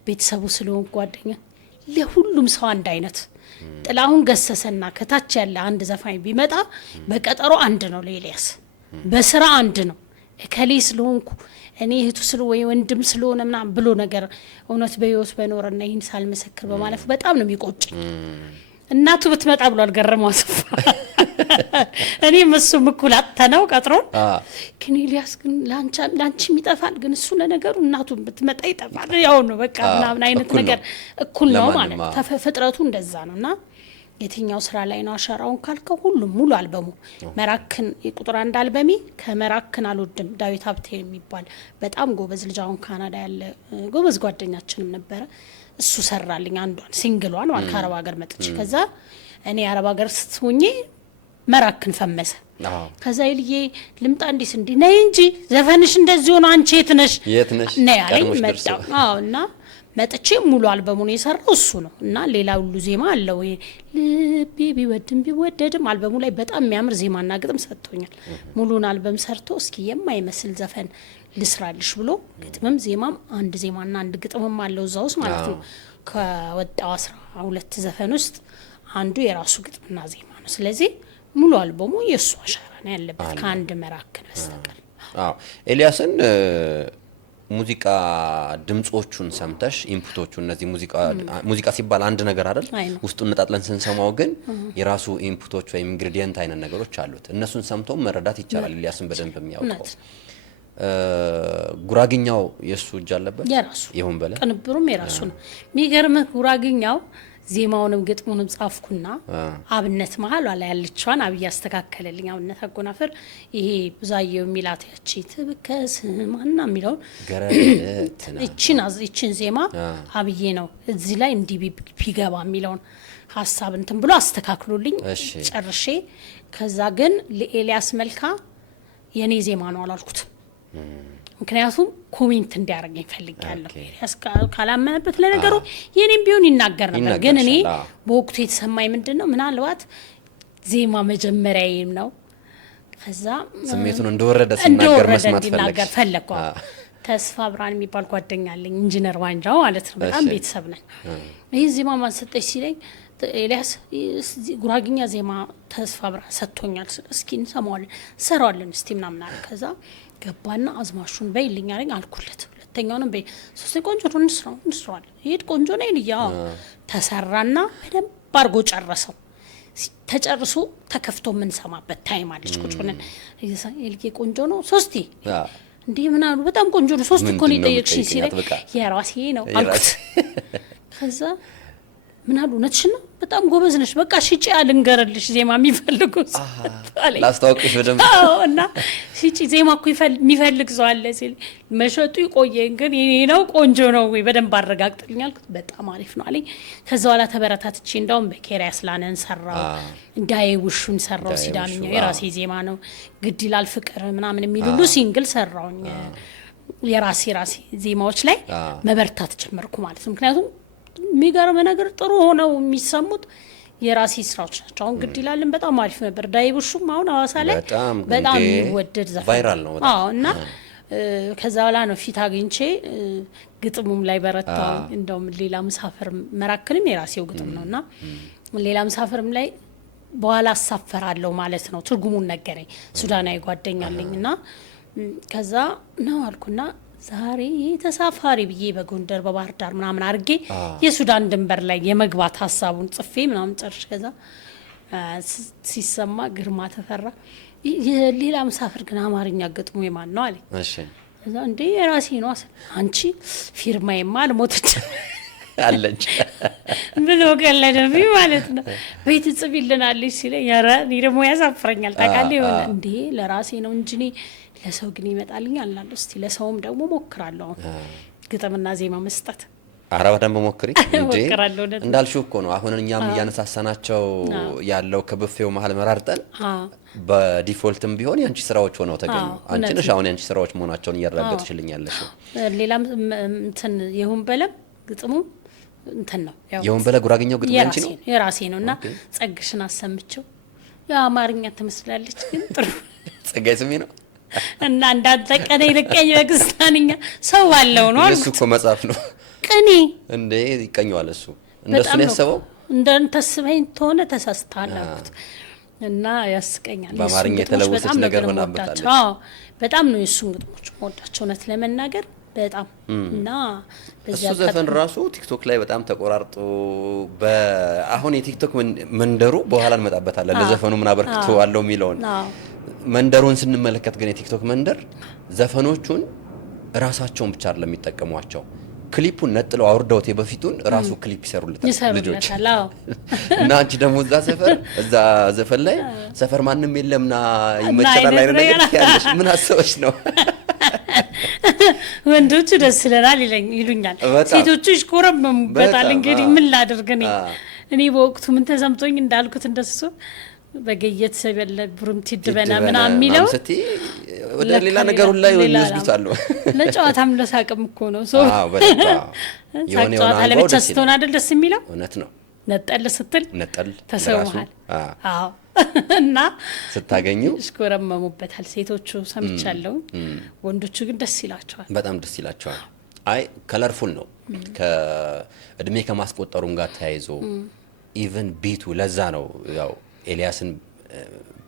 ቤተሰቡ ስለሆነ ጓደኛ ለሁሉም ሰው አንድ አይነት ጥላሁን ገሰሰና ከታች ያለ አንድ ዘፋኝ ቢመጣ በቀጠሮ አንድ ነው ለኤልያስ በስራ አንድ ነው። እከሌ ስለሆንኩ እኔ እህቱ ስለሆነ ወይ ወንድም ስለሆነ ምናምን ብሎ ነገር እውነት በህይወት በኖርና ይህን ሳልመሰክር በማለፍ በጣም ነው የሚቆጭኝ። እናቱ ብትመጣ ብሏል ገረመው አሰፋ። እኔም እሱም እኩል አጥተነው ቀጥሮን ግን ኤልያስ ግን ላንቺም ይጠፋል ግን እሱ ለነገሩ እናቱ ብትመጣ ይጠፋል ያው ነው በቃ ምናምን አይነት ነገር እኩል ነው ማለት ተፈጥረቱ እንደዛ ነውና የትኛው ስራ ላይ ነው አሻራውን ካልከው ሁሉም ሙሉ አልበሙ መራክን የቁጥር 1 አልበሚ ከመራክን አልወድም ዳዊት ሀብቴ የሚባል በጣም ጎበዝ ልጅ አሁን ካናዳ ያለ ጎበዝ ጓደኛችንም ነበረ እሱ ሰራልኝ አንዷን ሲንግሏን ማለት ከአረብ ሀገር መጥቼ ከዛ እኔ አረብ ሀገር ስትሆኚ መራክን ፈመሰ ከዛ ይልዬ ልምጣ እንዲስ እንዲ ነይ እንጂ ዘፈንሽ እንደዚህ ሆኖ አንቺ የት ነሽ ነይ አለኝ መጣው እና መጥቼ ሙሉ አልበሙን የሰራው እሱ ነው እና ሌላ ሁሉ ዜማ አለው ልቤ ቢወድም ቢወደድም አልበሙ ላይ በጣም የሚያምር ዜማና ግጥም ሰጥቶኛል ሙሉን አልበም ሰርቶ እስኪ የማይመስል ዘፈን ልስራልሽ ብሎ ግጥምም ዜማም አንድ ዜማና አንድ ግጥምም አለው እዛውስ ማለት ነው ከወጣው 12 ዘፈን ውስጥ አንዱ የራሱ ግጥምና ዜማ ነው ስለዚህ ሙሉ አልበሙ የሱ አሻራ ነው ያለበት ከአንድ መራክን በስተቀር ኤልያስን ሙዚቃ ድምጾቹን ሰምተሽ ኢንፑቶቹ እነዚህ ሙዚቃ ሲባል አንድ ነገር አይደል ውስጡን ነጣጥለን ስንሰማው ግን የራሱ ኢንፑቶች ወይ ኢንግሪዲየንት አይነት ነገሮች አሉት እነሱን ሰምቶ መረዳት ይቻላል ኤልያስን በደንብ የሚያውቀው ጉራግኛው የሱ እጅ አለበት ይሁን በለ ቅንብሩም የራሱ ነው የሚገርምህ ጉራግኛው ዜማውንም ግጥሙንም ጻፍኩና አብነት መሃል ላይ ያለችዋን አብይ አስተካከለልኝ አብነት አጎናፍር ይሄ ብዙአየው ሚላት ያቺ ትብከስ ማንና የሚለው እቺን ዜማ አብዬ ነው እዚህ ላይ እንዲ ቢገባ የሚለውን ሐሳብ እንትን ብሎ አስተካክሎልኝ ጨርሼ ከዛ ግን ለኤልያስ መልካ የኔ ዜማ ነው አላልኩት ምክንያቱም ኮሜንት እንዲያደርገኝ ፈልጋለሁ ኤልያስ ካላመነበት ለነገሩ የኔም ቢሆን ይናገር ነበር ግን እኔ በወቅቱ የተሰማኝ ምንድነው ምናልባት ዜማ መጀመሪያዬም ነው ከዛ ስሜቱን እንደወረደ ሲናገር መስማት ፈለግኩ ተስፋ ብርሃን የሚባል ጓደኛ አለኝ ኢንጂነር ዋንጃው ማለት ነው በጣም ቤተሰብ ነን ይሄ ዜማ ማን ሰጠሽ ሲለኝ ኤልያስ ጉራግኛ ዜማ ተስፋ ብርሃን ሰጥቶኛል እስኪ እንሰማዋለን ሰራዋለን እስቲ ምናምን አለ ከዛ ገባና አዝማሹን በይልኝ አለኝ አልኩለት ሁለተኛውንም በይ ሶስተኛ ቆንጆ ነው እንስራዋል ይሄ ቆንጆ ነው ይልያ ተሰራና በደንብ አርጎ ጨረሰው ተጨርሶ ተከፍቶ ምን ሰማበት ታይም አለች ቁጭነን ይልዬ ቆንጆ ነው ሶስቲ እንዴ ምን አሉ በጣም ቆንጆ ነው ሶስት እኮ ነው የጠየቅሽኝ ሲለኝ የራሴ ነው አልኩት ከዛ ምን አሉ ነትሽና በጣም ጎበዝ ነሽ በቃ ሽጪ አልንገርልሽ ዜማ የሚፈልጉ ላስታውቅሽ በደንብ እና ሽጪ ዜማ እኮ የሚፈልግ ሰው አለ ሲል መሸጡ ይቆየን ግን የኔ ነው ቆንጆ ነው ወይ በደንብ አረጋግጥልኝ አልኩት በጣም አሪፍ ነው አለኝ ከዛ በኋላ ተበረታትቼ እንዳውም በኬሪያ ስላነን ሰራው እንዳይ ውሹን ሰራው ሲዳምኛው የራሴ ዜማ ነው ግድ ይላል ፍቅር ምናምን የሚሉሉ ሲንግል ሰራውኝ የራሴ ዜማዎች ላይ መበርታት ጀመርኩ ማለት ነው ምክንያቱም የሚገርም ነገር ጥሩ ሆነው የሚሰሙት የራሴ ስራዎች ናቸው አሁን ግድ ይላልን በጣም አሪፍ ነበር ዳይቡሹም አሁን አዋሳ ላይ በጣም ወደድ ዘፈን ቫይራል ነው እና ከዛ በኋላ ነው ፊት አግኝቼ ግጥሙም ላይ በረታው እንደውም ሌላ መሳፈር መራክንም የራሴው ግጥም ነውና ሌላ መሳፈርም ላይ በኋላ አሳፈራለሁ ማለት ነው ትርጉሙን ነገረኝ ሱዳናዊ ጓደኛለኝና ከዛ ነው አልኩና ዛሬ ተሳፋሪ ብዬ በጎንደር በባህር ዳር ምናምን አርጌ የሱዳን ድንበር ላይ የመግባት ሐሳቡን ጽፌ ምናምን ጨርሽ ከዛ ሲሰማ ግርማ ተፈራ ሌላ መሳፍር ግን አማርኛ ገጥሞ የማን ነው አለ እሺ ከዛ እንዴ የራሴ ነው አንቺ ፊርማዬማ አልሞተች አለች ምን ወገለደኝ ማለት ነው ቤት ጽፊልናለች ሲለኝ ኧረ እኔ ደግሞ ያሳፍረኛል ታውቃለህ ይሆነ እንዴ ለራሴ ነው እንጂ ለሰው ግን ይመጣልኝ አላለሁ እስቲ ለሰውም ደግሞ ሞክራለሁ ግጥምና ዜማ መስጠት አራባ ደንብ ሞክሪ እንዴ እንዳልሽው እኮ ነው አሁን እኛም ያነሳሳናቸው ያለው ከብፌው መሀል መራርጠን በዲፎልትም ቢሆን ያንቺ ስራዎች ሆነው ተገኙ አንቺ ነሽ አሁን ያንቺ ስራዎች መሆናቸውን እያረጋግጥሽልኛለሽ ሌላም እንትን ይሁን በለም ግጥሙ እንትን ነው ያው ይሁን በለ ጉራግኛው ግጥም ያንቺ ነው የራሴ ነውና ጸግሽን አሰምቸው ያ አማርኛ ትመስላለች ግን ጥሩ ጸጋይ ስሜ ነው እና እንዳንተቀነ ይልቀኝ በክስታንኛ ሰው ባለው ነው እሱ እኮ መጽሐፍ ነው ቅኔ እንዴ ይቀኛዋል እሱ እንደሱ ነው ያሰበው እንደንተስበኝ ተሆነ ተሳስተሃል አልኩት እና ያስቀኛል በአማርኛ የተለወሰች ነገር ሆናበታለች በጣም ነው የሱን ግጥሞች ወዳቸው ነት ለመናገር በጣም እና እሱ ዘፈን ራሱ ቲክቶክ ላይ በጣም ተቆራርጦ አሁን የቲክቶክ መንደሩ በኋላ እንመጣበታለን ለዘፈኑ ምን አበርክቶ አለው የሚለውን መንደሩን ስንመለከት ግን የቲክቶክ መንደር ዘፈኖቹን ራሳቸውን ብቻ አይደለም የሚጠቀሟቸው ክሊፑን ነጥለው አውርደውት በፊቱን ራሱ ክሊፕ ይሰሩልታል ልጆች እና አንቺ ደግሞ እዛ ዘፈን ላይ ሰፈር ማንም የለምና ይመቸናል አይደል ነገር ያለሽ ምን አሰበሽ ነው ወንዶቹ ደስ ይለናል ይሉኛል ሴቶቹ ይሽኮረመሙበታል እንግዲህ ምን ላድርግ እኔ በወቅቱ ምን ተሰምቶኝ እንዳልኩት እንደሱ በገየት ሰበለ ብሩምቲ ድበና ምናምን የሚለው ወደ ሌላ ነገር ሁሉ ላይ ይወስዱታል ለጨዋታም ለሳቅም እኮ ነው ጨዋታ ለብቻ ስትሆን አይደል ደስ የሚለው እውነት ነው ነጠል ስትል ተሰውሃል አዎ እና ስታገኙ ይሽኮረመሙበታል ሴቶቹ ሰምቻለሁ ወንዶቹ ግን ደስ ይላቸዋል በጣም ደስ ይላቸዋል አይ ከለርፉል ነው ከእድሜ ከማስቆጠሩም ጋር ተያይዞ ኢቭን ቢቱ ለዛ ነው ያው ኤልያስን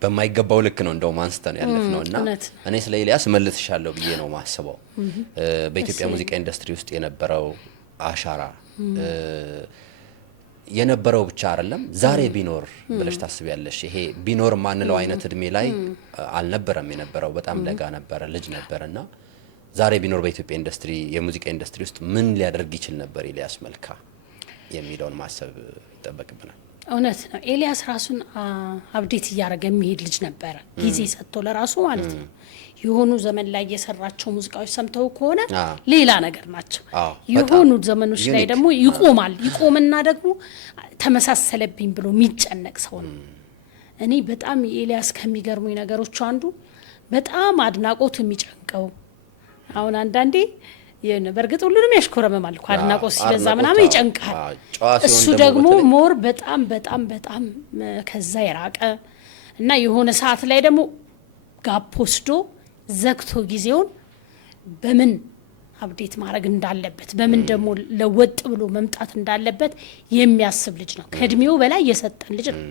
በማይገባው ልክ ነው እንደው ማንስተን ያለፍነውና እኔ ስለ ኤልያስ መልስሻለሁ ብዬ ነው ማስበው በኢትዮጵያ ሙዚቃ ኢንዱስትሪ ውስጥ የነበረው አሻራ የነበረው ብቻ አይደለም ዛሬ ቢኖር ብለሽ ታስቢያለሽ ይሄ ቢኖር ማንለው አይነት እድሜ ላይ አልነበረም የነበረው በጣም ለጋ ነበረ ልጅ ነበርና ዛሬ ቢኖር በኢትዮጵያ ኢንዱስትሪ የሙዚቃ ኢንዱስትሪ ውስጥ ምን ሊያደርግ ይችል ነበር ኤልያስ መልካ የሚለውን ማሰብ ይጠበቅብናል እውነት ነው ኤልያስ ራሱን አፕዴት እያደረገ የሚሄድ ልጅ ነበረ ጊዜ ሰጥቶ ለራሱ ማለት ነው የሆኑ ዘመን ላይ የሰራቸው ሙዚቃዎች ሰምተው ከሆነ ሌላ ነገር ናቸው የሆኑ ዘመኖች ላይ ደግሞ ይቆምና ደግሞ ተመሳሰለብኝ ብሎ የሚጨነቅ ሰው ነው እኔ በጣም ኤልያስ ከሚገርሙኝ ነገሮች አንዱ በጣም አድናቆት የሚጨንቀው አሁን አንዳንዴ በርግጥ ሁሉንም ያሽኮረመማል እኮ አድናቆት ሲበዛ ምናምን ይጨንቃል እሱ ደግሞ ሞር በጣም በጣም በጣም ከዛ የራቀ እና የሆነ ሰዓት ላይ ደግሞ ጋፕ ወስዶ ዘግቶ ጊዜውን በምን አፕዴት ማድረግ እንዳለበት በምን ደግሞ ለወጥ ብሎ መምጣት እንዳለበት የሚያስብ ልጅ ነው ከእድሜው በላይ የሰጠን ልጅ ነው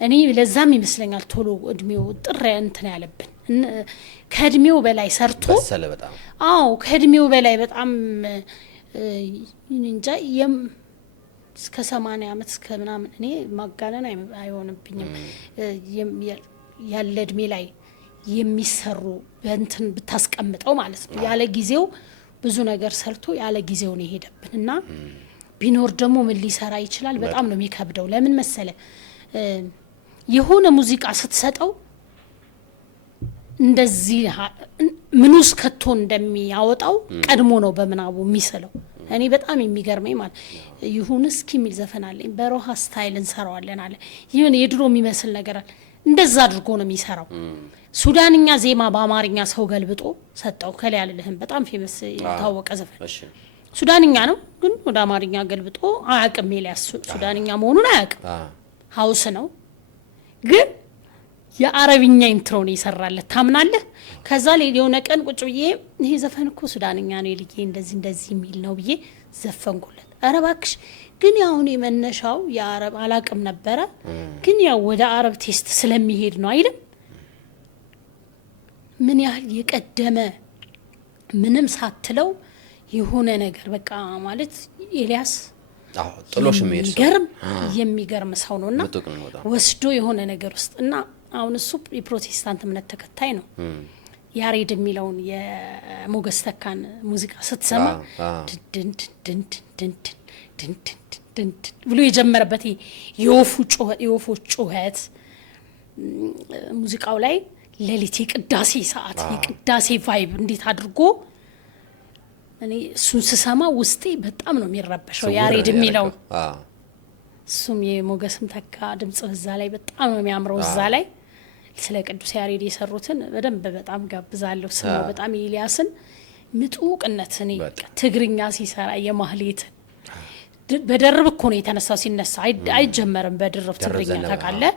እኔ ለዛም ይመስለኛል ቶሎ እድሜው ጥሬ እንትን ያለብን ከእድሜው በላይ ሰርቶ በሰለ በጣም ከእድሜው በላይ በጣም እንጃ እስከ 80 አመት እስከ ምናምን እኔ ማጋነን አይሆንብኝም ያለ እድሜ ላይ የሚሰሩ በእንትን ብታስቀምጠው ማለት ነው ያለ ጊዜው ብዙ ነገር ሰርቶ ያለ ጊዜው ነው የሄደብንና ቢኖር ደግሞ ምን ሊሰራ ይችላል በጣም ነው የሚከብደው ለምን መሰለ የሆነ ሙዚቃ ስትሰጠው እንደዚህ ምኑስ ከቶ እንደሚያወጣው ቀድሞ ነው በመናቡ የሚሰለው እኔ በጣም የሚገርመኝ ማለት ይሁን እስኪ የሚል ዘፈን አለኝ በሮሃ ስታይል እንሰራዋለን አለ ይሁን የድሮ የሚመስል ነገር አለ እንደዛ አድርጎ ነው የሚሰራው ሱዳንኛ ዜማ በአማርኛ ሰው ገልብጦ ሰጠው ከላይ አለልህም በጣም ፌመስ የታወቀ ዘፈን ሱዳንኛ ነው ግን ወደ አማርኛ ገልብጦ አያውቅም ኤልያስ ሱዳንኛ መሆኑን አያውቅም ሀውስ ነው ግን የአረብኛ ኢንትሮ ነው ይሰራለት ታምናለህ ከዛ ላይ የሆነ ቀን ቁጭ ብዬ ይሄ ዘፈን እኮ ሱዳንኛ ነው ይልዬ እንደዚህ የሚል ነው ብዬ ዘፈንኩለት ኧረ እባክሽ ግን ያው ነው የመነሻው የአረብ አላቅም ነበረ ግን ያው ወደ አረብ ቴስት ስለሚሄድ ነው አይደል ምን ያህል የቀደመ ምንም ሳትለው የሆነ ነገር በቃ ማለት ኤልያስ ጥሎሽ የሚገርም ሰው ነውና ወስዶ የሆነ ነገር ውስጥና አሁን እሱ የፕሮቴስታንት እምነት ተከታይ ነው ያሬድ የሚለውን የሞገስ ተካን ሙዚቃ ስትሰማ ድን ብሎ የጀመረበት የወፎች ጩኸት ሙዚቃው ላይ ሌሊት የቅዳሴ ሰዓት የቅዳሴ ቫይብ እንዴት አድርጎ እኔ እሱን ስሰማ ውስጤ በጣም ነው የሚረበሸው ያሬድ የሚለው እሱም የሞገስም ተካ ድምጽ በዛ ላይ በጣም ነው የሚያምረው እዛ ላይ ስለ ቅዱስ ያሬድ የሰሩትን በደንብ በጣም ጋብዛለሁ ስለው በጣም ኤልያስን ምጡቅነት እኔ ትግርኛ ሲሰራ የማህሌት በደርብ እኮ ነው የተነሳው ሲነሳ አይጀመርም በድርብ ትግርኛ ታውቃለህ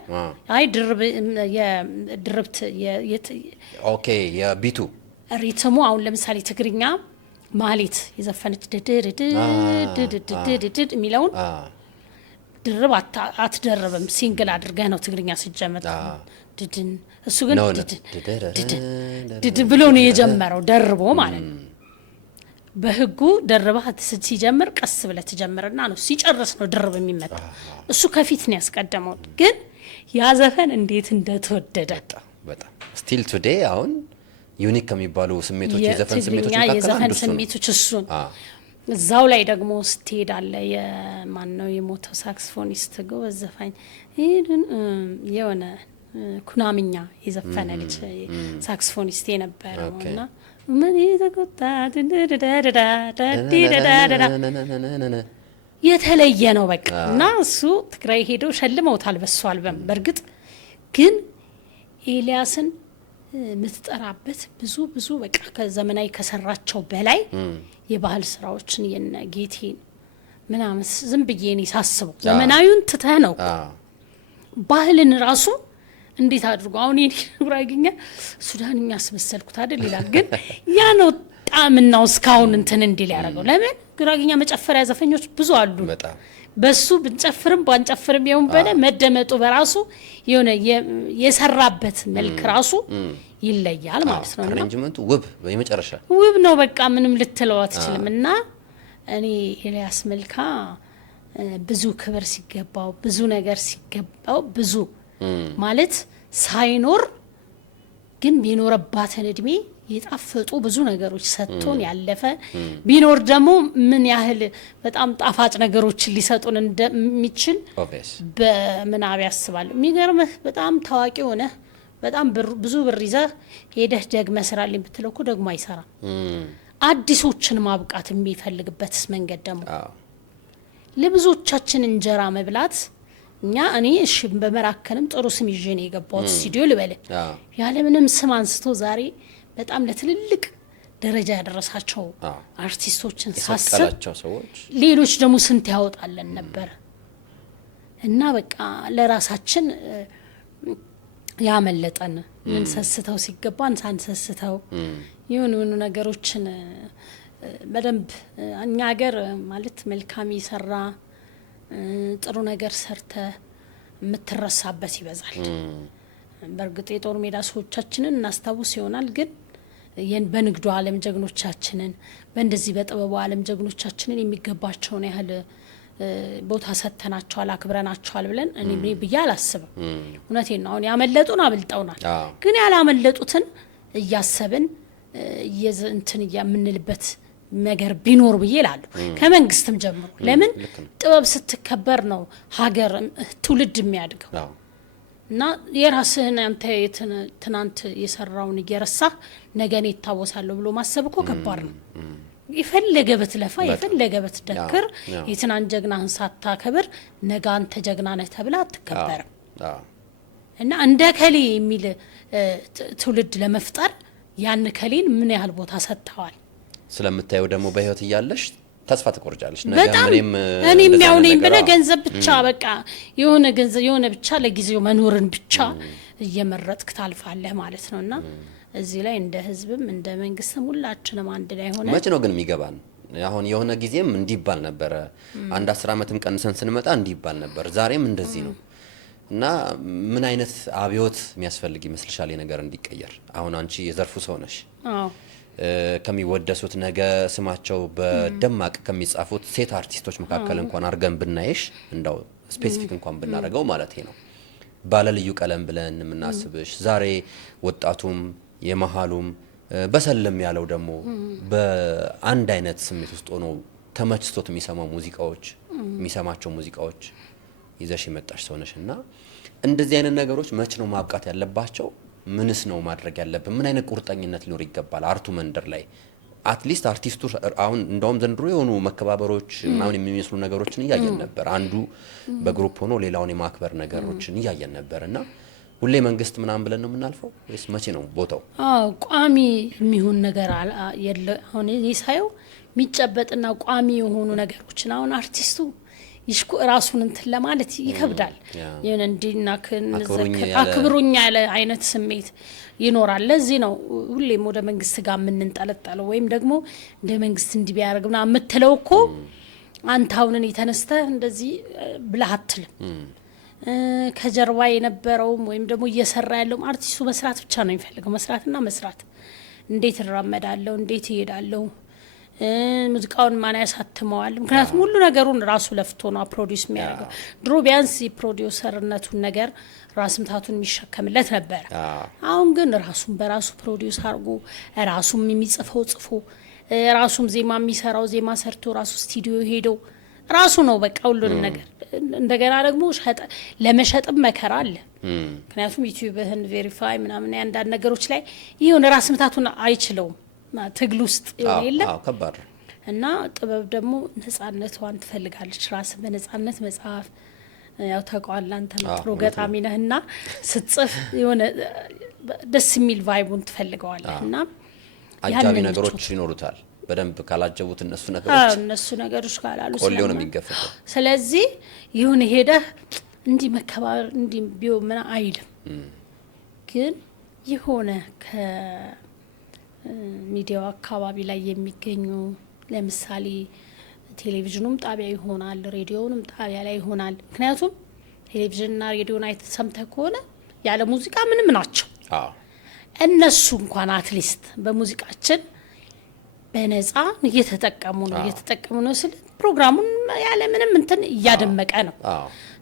አይ ድርብት ኦኬ የቢቱ ሪትሙ አሁን ለምሳሌ ትግርኛ ማህሌት የዘፈነች ድድድድድድድድ የሚለውን ድርብ አትደርብም ሲንግል አድርገህ ነው ትግርኛ ሲጀመር ድድን እሱ ግን ድድን ብሎ ነው የጀመረው ደርቦ ማለት ነው በህጉ ደርበህ ሲጀምር ቀስ ብለህ ትጀምርና ነው ሲጨርስ ነው ድርብ የሚመጣ። እሱ ከፊት ነው ያስቀደመው። ግን ያ ዘፈን እንዴት እንደተወደደ በጣም ስቲል ቱዴይ አሁን ዩኒክ ከሚባሉ ስሜቶች የዘፈን ስሜቶች መካከል የዘፈን ስሜቶች እሱን እዛው ላይ ደግሞ ስትሄዳለ የማን ነው የሞተው ሳክስፎኒስት ጎበዝ ዘፋኝ የሆነ ኩናምኛ የዘፈነ ልጅ ሳክስፎኒስት የነበረውና ምን ይዘቆጣ የተለየ ነው በቃ። እና እሱ ትግራይ ሄደው ሸልመውታል በሱ አልበም። በርግጥ ግን ኤልያስን ምትጠራበት ብዙ በቃ ከዘመናዊ ከሰራቸው በላይ የባህል ስራዎችን የነ ጌቴን ምናምን ዝም ብዬ እኔ ሳስበው ዘመናዊውን ትተህ ነው ባህልን ራሱ እንዴት አድርጎ አሁን የኔ ጉራጌኛ ሱዳንኛ አስመሰልኩት አይደል ይላል። ግን ያ ነው ጣምናው እስካሁን እንትን እንዲል ያደረገው። ለምን ጉራጌኛ መጨፈሪያ ዘፈኞች ብዙ አሉ። በሱ ብንጨፍርም ባንጨፍርም ይሁን በለ መደመጡ በራሱ የሆነ የሰራበት መልክ ራሱ ይለያል ማለት ነው። አሬንጅመንቱ ውብ በመጨረሻ ውብ ነው በቃ ምንም ልትለው አትችልም። እና እኔ ኤልያስ መልካ ብዙ ክብር ሲገባው ብዙ ነገር ሲገባው ብዙ ማለት ሳይኖር ግን ቢኖርባትን እድሜ የጣፈጡ ብዙ ነገሮች ሰጥቶን ያለፈ ቢኖር ደግሞ ምን ያህል በጣም ጣፋጭ ነገሮችን ሊሰጡን እንደሚችል በምናብ ያስባለሁ። የሚገርምህ በጣም ታዋቂ ሆነ በጣም ብዙ ብር ይዘህ ሄደህ ደግመህ ስራልኝ ብትለው እኮ ደግሞ አይሰራም። አዲሶችን ማብቃት የሚፈልግበት መንገድ ደግሞ ለብዙዎቻችን እንጀራ መብላት እኔ እሺ በመራከንም ጥሩ ስም ይዤ ነው የገባሁት ስቱዲዮ ልበል ያለምንም ስም አንስቶ ዛሬ በጣም ለትልልቅ ደረጃ ያደረሳቸው አርቲስቶችን ሳስብ ሌሎች ደግሞ ስንት ያወጣለን ነበር። እና በቃ ለራሳችን ያመለጠን ምን ሰስተው ሲገባን ሳንሰስተው የሆኑ ነገሮችን በደንብ እኛ ሀገር ማለት መልካም ይሰራ ጥሩ ነገር ሰርተ የምትረሳበት ይበዛል። በርግጥ የጦር ሜዳ ሰዎቻችንን እናስታውስ ይሆናል። ግን በንግዱ ዓለም ጀግኖቻችንን በእንደዚህ በጥበቡ ዓለም ጀግኖቻችንን የሚገባቸውን ያህል ቦታ ሰተናቸዋል አክብረናቸዋል ብለን እኔ ብዬ አላስብም። እውነቴን ነው። አሁን ያመለጡን አብልጠውናል። ግን ያላመለጡትን እያሰብን እንትን የምንልበት ነገር ቢኖር ብዬ እላለሁ። ከመንግስትም ጀምሮ ለምን ጥበብ ስትከበር ነው ሀገር ትውልድ የሚያድገው። እና የራስህን አንተ ትናንት የሰራውን እየረሳህ ነገን ይታወሳለሁ ብሎ ማሰብ እኮ ከባድ ነው። የፈለገ በትለፋ የፈለገ በትደክር የትናንት ጀግናህን ሳታከብር ነገ አንተ ጀግና ነህ ተብላ አትከበርም። እና እንደ ከሌ የሚል ትውልድ ለመፍጠር ያን ከሌን ምን ያህል ቦታ ሰጥተዋል ስለምታየው ደግሞ በህይወት እያለሽ ተስፋ ትቆርጫለሽ። በጣም እኔም ያው ነኝ ብለህ ገንዘብ ብቻ በቃ የሆነ ገንዘብ የሆነ ብቻ ለጊዜው መኖርን ብቻ እየመረጥክ ታልፋለህ ማለት ነውና እዚህ ላይ እንደ ህዝብም እንደ መንግስትም ሁላችንም አንድ ላይ ሆነ መቼ ነው ግን የሚገባን? አሁን የሆነ ጊዜም እንዲባል ነበር አንድ 10 ዓመትም ቀንሰን ስንመጣ እንዲባል ነበር። ዛሬም እንደዚህ ነው። እና ምን አይነት አብዮት የሚያስፈልግ ይመስልሻል የነገር እንዲቀየር? አሁን አንቺ የዘርፉ ሰው ነሽ። ከሚወደሱት ነገ ስማቸው በደማቅ ከሚጻፉት ሴት አርቲስቶች መካከል እንኳን አርገን ብናይሽ እንዳው ስፔሲፊክ እንኳን ብናረጋው ማለት ነው ባለልዩ ቀለም ብለን የምናስብሽ ዛሬ ወጣቱም የመሃሉም በሰለም ያለው ደግሞ በአንድ አይነት ስሜት ውስጥ ሆኖ ተመችቶት የሚሰማቸው ሙዚቃዎች ይዘሽ የመጣሽ ሰው ነሽና እንደዚህ አይነት ነገሮች መች ነው ማብቃት ያለባቸው? ምንስ ነው ማድረግ ያለብን? ምን አይነት ቁርጠኝነት ሊኖር ይገባል? አርቱ መንደር ላይ አትሊስት አርቲስቱ አሁን እንደውም ዘንድሮ የሆኑ መከባበሮች ምናምን የሚመስሉ ነገሮችን እያየን ነበር። አንዱ በግሩፕ ሆኖ ሌላውን የማክበር ነገሮችን እያየን ነበርና ሁሌ መንግስት ምናምን ብለን ነው የምናልፈው ወይስ መቼ ነው ቦታው? ቋሚ የሚሆን ነገር የለ። አሁን ሳየው የሚጨበጥና ቋሚ የሆኑ ነገሮችን አሁን አርቲስቱ ራሱን እንትን ለማለት ይከብዳል። የሆነ እንዲና አክብሩኝ ያለ አይነት ስሜት ይኖራል። ለዚህ ነው ሁሌም ወደ መንግስት ጋር የምንንጠለጠለው ወይም ደግሞ እንደ መንግስት እንዲህ ቢያደርግና የምትለው እኮ አንተ አሁንን የተነስተህ እንደዚህ ብለህ አትልም። ከጀርባ የነበረውም ወይም ደግሞ እየሰራ ያለውም አርቲስቱ መስራት ብቻ ነው የሚፈልገው። መስራትና መስራት። እንዴት እራመዳለሁ፣ እንዴት እሄዳለሁ፣ ሙዚቃውን ማን ያሳትመዋል? ምክንያቱም ሁሉ ነገሩን ራሱ ለፍቶ ነው ፕሮዲዩስ የሚያደርገው። ድሮ ቢያንስ የፕሮዲውሰርነቱን ነገር ራስ ምታቱን የሚሸከምለት ነበር። አሁን ግን ራሱን በራሱ ፕሮዲዩስ አድርጎ ራሱም የሚጽፈው ጽፎ ራሱም ዜማ የሚሰራው ዜማ ሰርቶ ራሱ ስቱዲዮ ሄደው ራሱ ነው በቃ ሁሉንም ነገር። እንደገና ደግሞ ለመሸጥም መከራ አለ። ምክንያቱም ዩቲዩብህን ቬሪፋይ ምናምን አንዳንድ ነገሮች ላይ ይሁን ራስ ምታቱን አይችለውም። ትግል ውስጥ የለ ከባድ እና ጥበብ ደግሞ ነጻነቷን ትፈልጋለች። ራስ በነጻነት መጽሐፍ ያው ታውቀዋለህ አንተ ጥሩ ገጣሚ ነህና ስትጽፍ የሆነ ደስ የሚል ቫይቡን ትፈልገዋለህ እና አጃቢ ነገሮች ይኖሩታል። በደንብ ካላጀቡት እነሱ ነገሮች ካላሉ ቆሌው ነው የሚገፈፈው። ስለዚህ ይሁን ሄደህ እንዲህ መከባበር እንዲህ ቢው ምን አይልም። ግን የሆነ ከሚዲያው አካባቢ ላይ የሚገኙ ለምሳሌ ቴሌቪዥኑም ጣቢያ ይሆናል፣ ሬዲዮንም ጣቢያ ላይ ይሆናል። ምክንያቱም ቴሌቪዥንና ሬዲዮን አይተህ ሰምተህ ከሆነ ያለ ሙዚቃ ምንም ናቸው። እነሱ እንኳን አትሊስት በሙዚቃችን በነፃ እየተጠቀሙ ነው ስለ ፕሮግራሙን ያለ ምንም እንትን እያደመቀ ነው።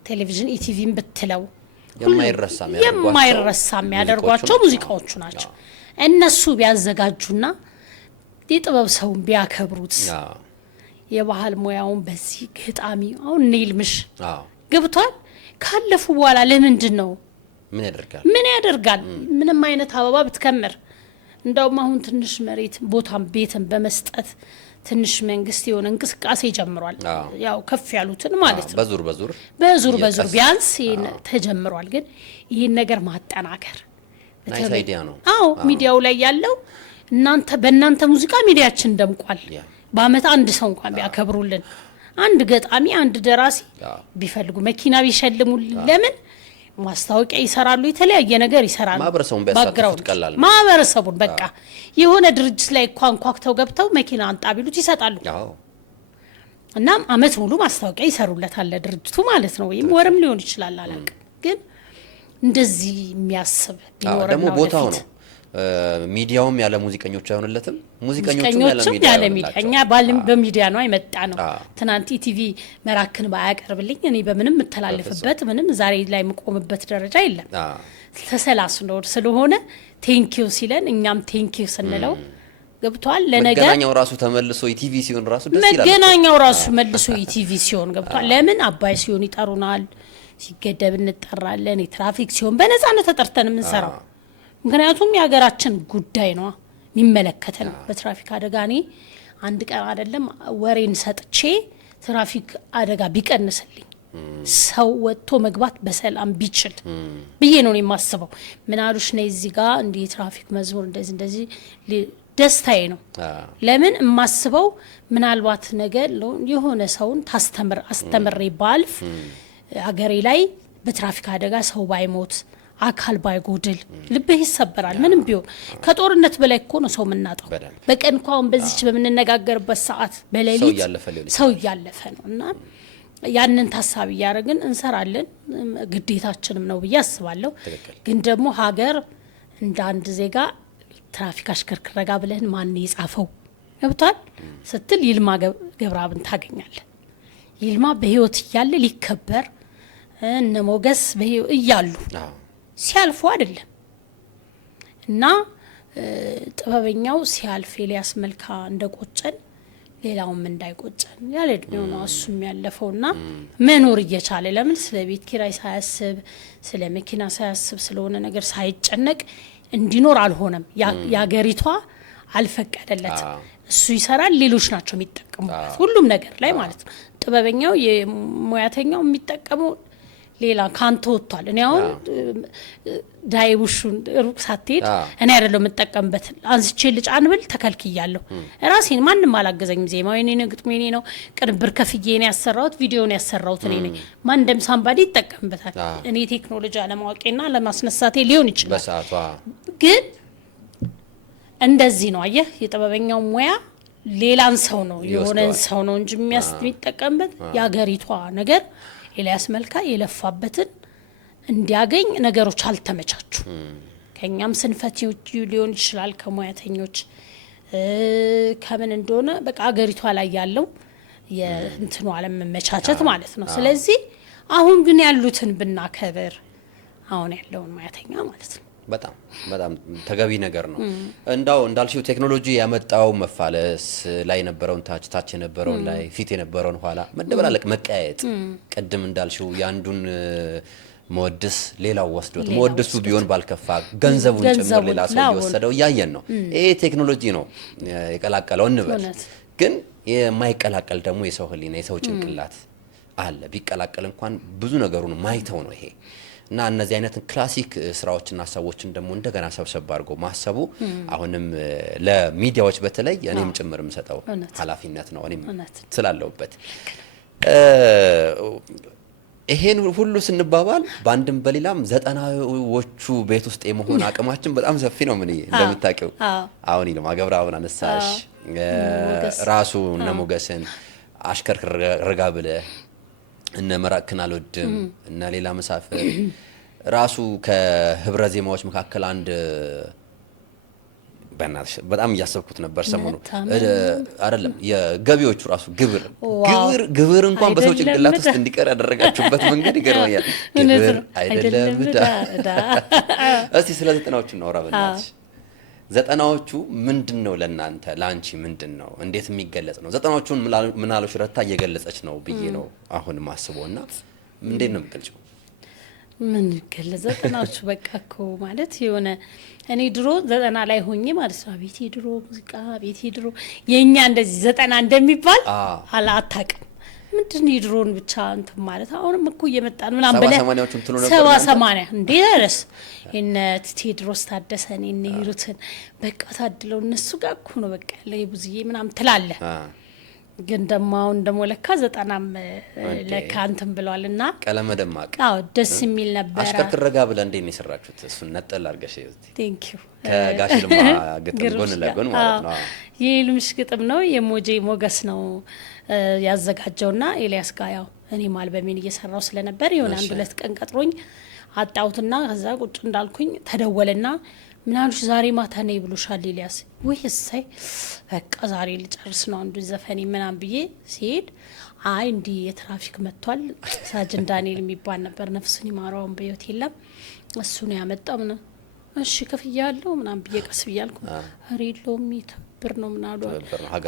ቴሌቪዥን ኢቲቪን ብትለው የማይረሳ የሚያደርጓቸው ሙዚቃዎቹ ናቸው። እነሱ ቢያዘጋጁና የጥበብ ሰውን ቢያከብሩት የባህል ሙያውን በዚህ ገጣሚ አሁን ኒልምሽ ገብቷል ካለፉ በኋላ ለምንድን ነው ምን ያደርጋል? ምንም አይነት አበባ ብትከምር እንደውም አሁን ትንሽ መሬት ቦታም ቤትን በመስጠት ትንሽ መንግስት የሆነ እንቅስቃሴ ጀምሯል። ያው ከፍ ያሉትን ማለት ነው በዙር ቢያንስ ተጀምሯል። ግን ይህን ነገር ማጠናከር አይዲያ ነው። ሚዲያው ላይ ያለው በእናንተ ሙዚቃ ሚዲያችን ደምቋል። በአመት አንድ ሰው እንኳን ቢያከብሩልን፣ አንድ ገጣሚ፣ አንድ ደራሲ ቢፈልጉ መኪና ቢሸልሙልን፣ ለምን ማስታወቂያ ይሰራሉ፣ የተለያየ ነገር ይሰራሉ። ማህበረሰቡን በቃ የሆነ ድርጅት ላይ ኳንኳክተው ገብተው መኪና አንጣ ቢሉት ይሰጣሉ። እናም አመት ሙሉ ማስታወቂያ ይሰሩለታል ለድርጅቱ ማለት ነው። ወይም ወርም ሊሆን ይችላል አላውቅም። ግን እንደዚህ የሚያስብ ቢኖር ደግሞ ቦታው ነው። ሚዲያውም ያለ ሙዚቀኞች አይሆንለትም። ሙዚቀኞቹም ያለ ሚዲያ እኛ በሚዲያ ነው አይመጣ ነው። ትናንት ኢቲቪ መራክን ባያቀርብልኝ እኔ በምንም የምተላለፍበት ምንም ዛሬ ላይ የምቆምበት ደረጃ የለም። ተሰላስሎ ስለሆነ ቴንኪው ሲለን እኛም ቴንኪው ስንለው ገብቷል። ለነገር መገናኛው ራሱ ተመልሶ ኢቲቪ ሲሆን ራሱ ደስ ይላል። መገናኛው ራሱ መልሶ ኢቲቪ ሲሆን ገብቷል። ለምን አባይ ሲሆን ይጠሩናል፣ ሲገደብ እንጠራለን። የትራፊክ ሲሆን በነፃነት ተጠርተን የምንሰራው ምክንያቱም የሀገራችን ጉዳይ ነው የሚመለከተን። በትራፊክ አደጋ እኔ አንድ ቀን አይደለም ወሬን ሰጥቼ ትራፊክ አደጋ ቢቀንስልኝ ሰው ወጥቶ መግባት በሰላም ቢችል ብዬ ነው የማስበው። ምን አሉሽ ነው እዚህ ጋር እንዲህ ትራፊክ መዝሙር እንደዚህ ደስታዬ ነው። ለምን የማስበው ምናልባት ነገር የሆነ ሰውን አስተምሬ ባልፍ ሀገሬ ላይ በትራፊክ አደጋ ሰው ባይሞት አካል ባይጎድል ልብህ ይሰበራል። ምንም ቢሆን ከጦርነት በላይ እኮ ነው ሰው የምናጣው። በቀን እንኳን በዚች በምንነጋገርበት ሰዓት በሌሊት ሰው እያለፈ ነው እና ያንን ታሳቢ እያደረግን እንሰራለን። ግዴታችንም ነው ብዬ አስባለሁ። ግን ደግሞ ሀገር እንደ አንድ ዜጋ ትራፊክ አሽከርክር ረጋ ብለን ማን የጻፈው ገብቷል ስትል ይልማ ገብረአብን ታገኛለህ። ይልማ በህይወት እያለ ሊከበር እነ ሞገስ በህይወት እያሉ ሲያልፉ አይደለም እና ጥበበኛው ሲያልፍ ኤልያስ መልካ እንደቆጨን ሌላውም እንዳይቆጨን ያለ እድሜው ነው እሱም ያለፈውና መኖር እየቻለ ለምን ስለ ቤት ኪራይ ሳያስብ ስለ መኪና ሳያስብ ስለሆነ ነገር ሳይጨነቅ እንዲኖር አልሆነም። ያገሪቷ አልፈቀደለትም። እሱ ይሰራል፣ ሌሎች ናቸው የሚጠቀሙበት ሁሉም ነገር ላይ ማለት ነው። ጥበበኛው የሙያተኛው የሚጠቀመው ሌላ ካንተ ወጥቷል። እኔ አሁን ዳይቡሹን ሩቅ ሳትሄድ እኔ አይደለም የምጠቀምበት አንስቼ ልጫን ብል ተከልክያለሁ። ራሴን ማንም አላገዘኝም። ዜማው የኔ ነው፣ ግጥሙ የኔ ነው፣ ቅንብር ከፍዬ ነው ያሰራሁት፣ ቪዲዮን ያሰራሁት እኔ ነኝ። ማን ደም ሳምባዲ ይጠቀምበታል። እኔ ቴክኖሎጂ አለማወቄና ለማስነሳቴ ሊሆን ይችላል። ግን እንደዚህ ነው አየህ፣ የጥበበኛው ሙያ ሌላን ሰው ነው የሆነን ሰው ነው እንጂ የሚጠቀምበት የሀገሪቷ ነገር ኤልያስ መልካ የለፋበትን እንዲያገኝ ነገሮች አልተመቻቹ። ከኛም ስንፈት ሊሆን ይችላል ከሙያተኞች ከምን እንደሆነ በቃ አገሪቷ ላይ ያለው የእንትኑ ዓለም መመቻቸት ማለት ነው። ስለዚህ አሁን ግን ያሉትን ብናከብር አሁን ያለውን ማያተኛ ማለት ነው። በጣም በጣም ተገቢ ነገር ነው። እንዳልሽው ቴክኖሎጂ ያመጣው መፋለስ ላይ የነበረውን ታች የነበረውን ላይ ፊት የነበረውን ኋላ መደበላለቅ መቀያየጥ ቅድም እንዳልሽው ያንዱን መወድስ ሌላው ወስዶት መወድሱ ቢሆን ባልከፋ ገንዘቡን ጭምር ሌላ ሰው እየወሰደው እያየን ነው። ይሄ ቴክኖሎጂ ነው የቀላቀለው እንበል። ግን የማይቀላቀል ደግሞ የሰው ህሊና የሰው ጭንቅላት አለ። ቢቀላቀል እንኳን ብዙ ነገሩን ማይተው ነው ይሄ እና እነዚህ አይነት ክላሲክ ስራዎችና ሰዎችን ደግሞ እንደገና ሰብሰብ አድርጎ ማሰቡ አሁንም ለሚዲያዎች በተለይ እኔም ጭምር የምሰጠው ኃላፊነት ነው እኔም ስላለሁበት። ይሄን ሁሉ ስንባባል በአንድም በሌላም 90ዎቹ ቤት ውስጥ የመሆን አቅማችን በጣም ሰፊ ነው። ምን እንደምታውቂው አሁን ይልማ ገብረአብን አነሳሽ፣ ራሱ እነ ሞገስን አሽከርክር ረጋ ብለህ እነ መራክን አልወድም እነ ሌላ መሳፍር ራሱ ከህብረ ዜማዎች መካከል አንድ በጣም እያሰብኩት ነበር ሰሞኑ አይደለም የገቢዎቹ ራሱ ግብር እንኳን በሰው ጭንቅላት ውስጥ እንዲቀር ያደረጋችሁበት መንገድ ይገርመኛል። ግብር አይደለም ዳ እስቲ ስለ 90ዎቹ እናውራ በእናትሽ። 90ዎቹ ምንድነው ለናንተ ለአንቺ ምንድነው እንዴት የሚገለጽ ነው? 90ዎቹን ምናልሽ ረታ እየገለጸች ነው ብዬ ነው አሁን ማስበውና እንዴት ነው የምትገልጪው? ምን ገለጸ 90ዎቹ በቃ እኮ ማለት የሆነ እኔ ድሮ 90 ላይ ሆኜ ማለት ነው ቤቴ ድሮ ሙዚቃ ቤቴ ድሮ የኛ እንደዚህ 90 እንደሚባል አላታቅም። ምንድነው የድሮን ብቻ እንትን ማለት አሁንም እኮ እየመጣን ምናምን በለ 70 እንዴ ደረስ እነ ቴዎድሮስ ታደሰን እነ ሂሩትን በቃ ታድለው እነሱ ጋር እኮ ነው በቃ ያለ የቡዝዬ ምናምን ትላለ። ግን ደሞ አሁን ደሞ ለካ 90ም ለካ እንትን ብለዋልና ቀለመ ደማቅ ደስ የሚል ነበር። አሽከርክር ረጋ ብለ እንዴ ነው የሰራችሁት? እሱን ነጠል አድርገሽ ቴንክ ዩ ከጋሽ ልማ ግጥም ጎን ለጎን ማለት ነው። የልምሽ ግጥም ነው የሞጄ ሞገስ ነው ያዘጋጀውና ኤልያስ ጋር ያው እኔም አልበሜን እየሰራው ስለነበር የሆነ አንድ ሁለት ቀን ቀጥሮኝ አጣውትና ከዛ ቁጭ እንዳልኩኝ ተደወለና ምናልሽ ዛሬ ማታ ነው ይብሉሻል ኤልያስ ወይ እሰይ በቃ ዛሬ ልጨርስ ነው አንዱ ዘፈኔ ምናምን ብዬ ሲሄድ አይ እንዲ የትራፊክ መጥቷል ሳጅን ዳንኤል የሚባል ነበር ነፍሱን ይማረውን በህይወት የለም እሱ ነው ያመጣው ምን እሺ ከፍያለሁ ምናምን ብዬ ቀስ ብያልኩ አሬሎም ይተብር ነው ምናሉ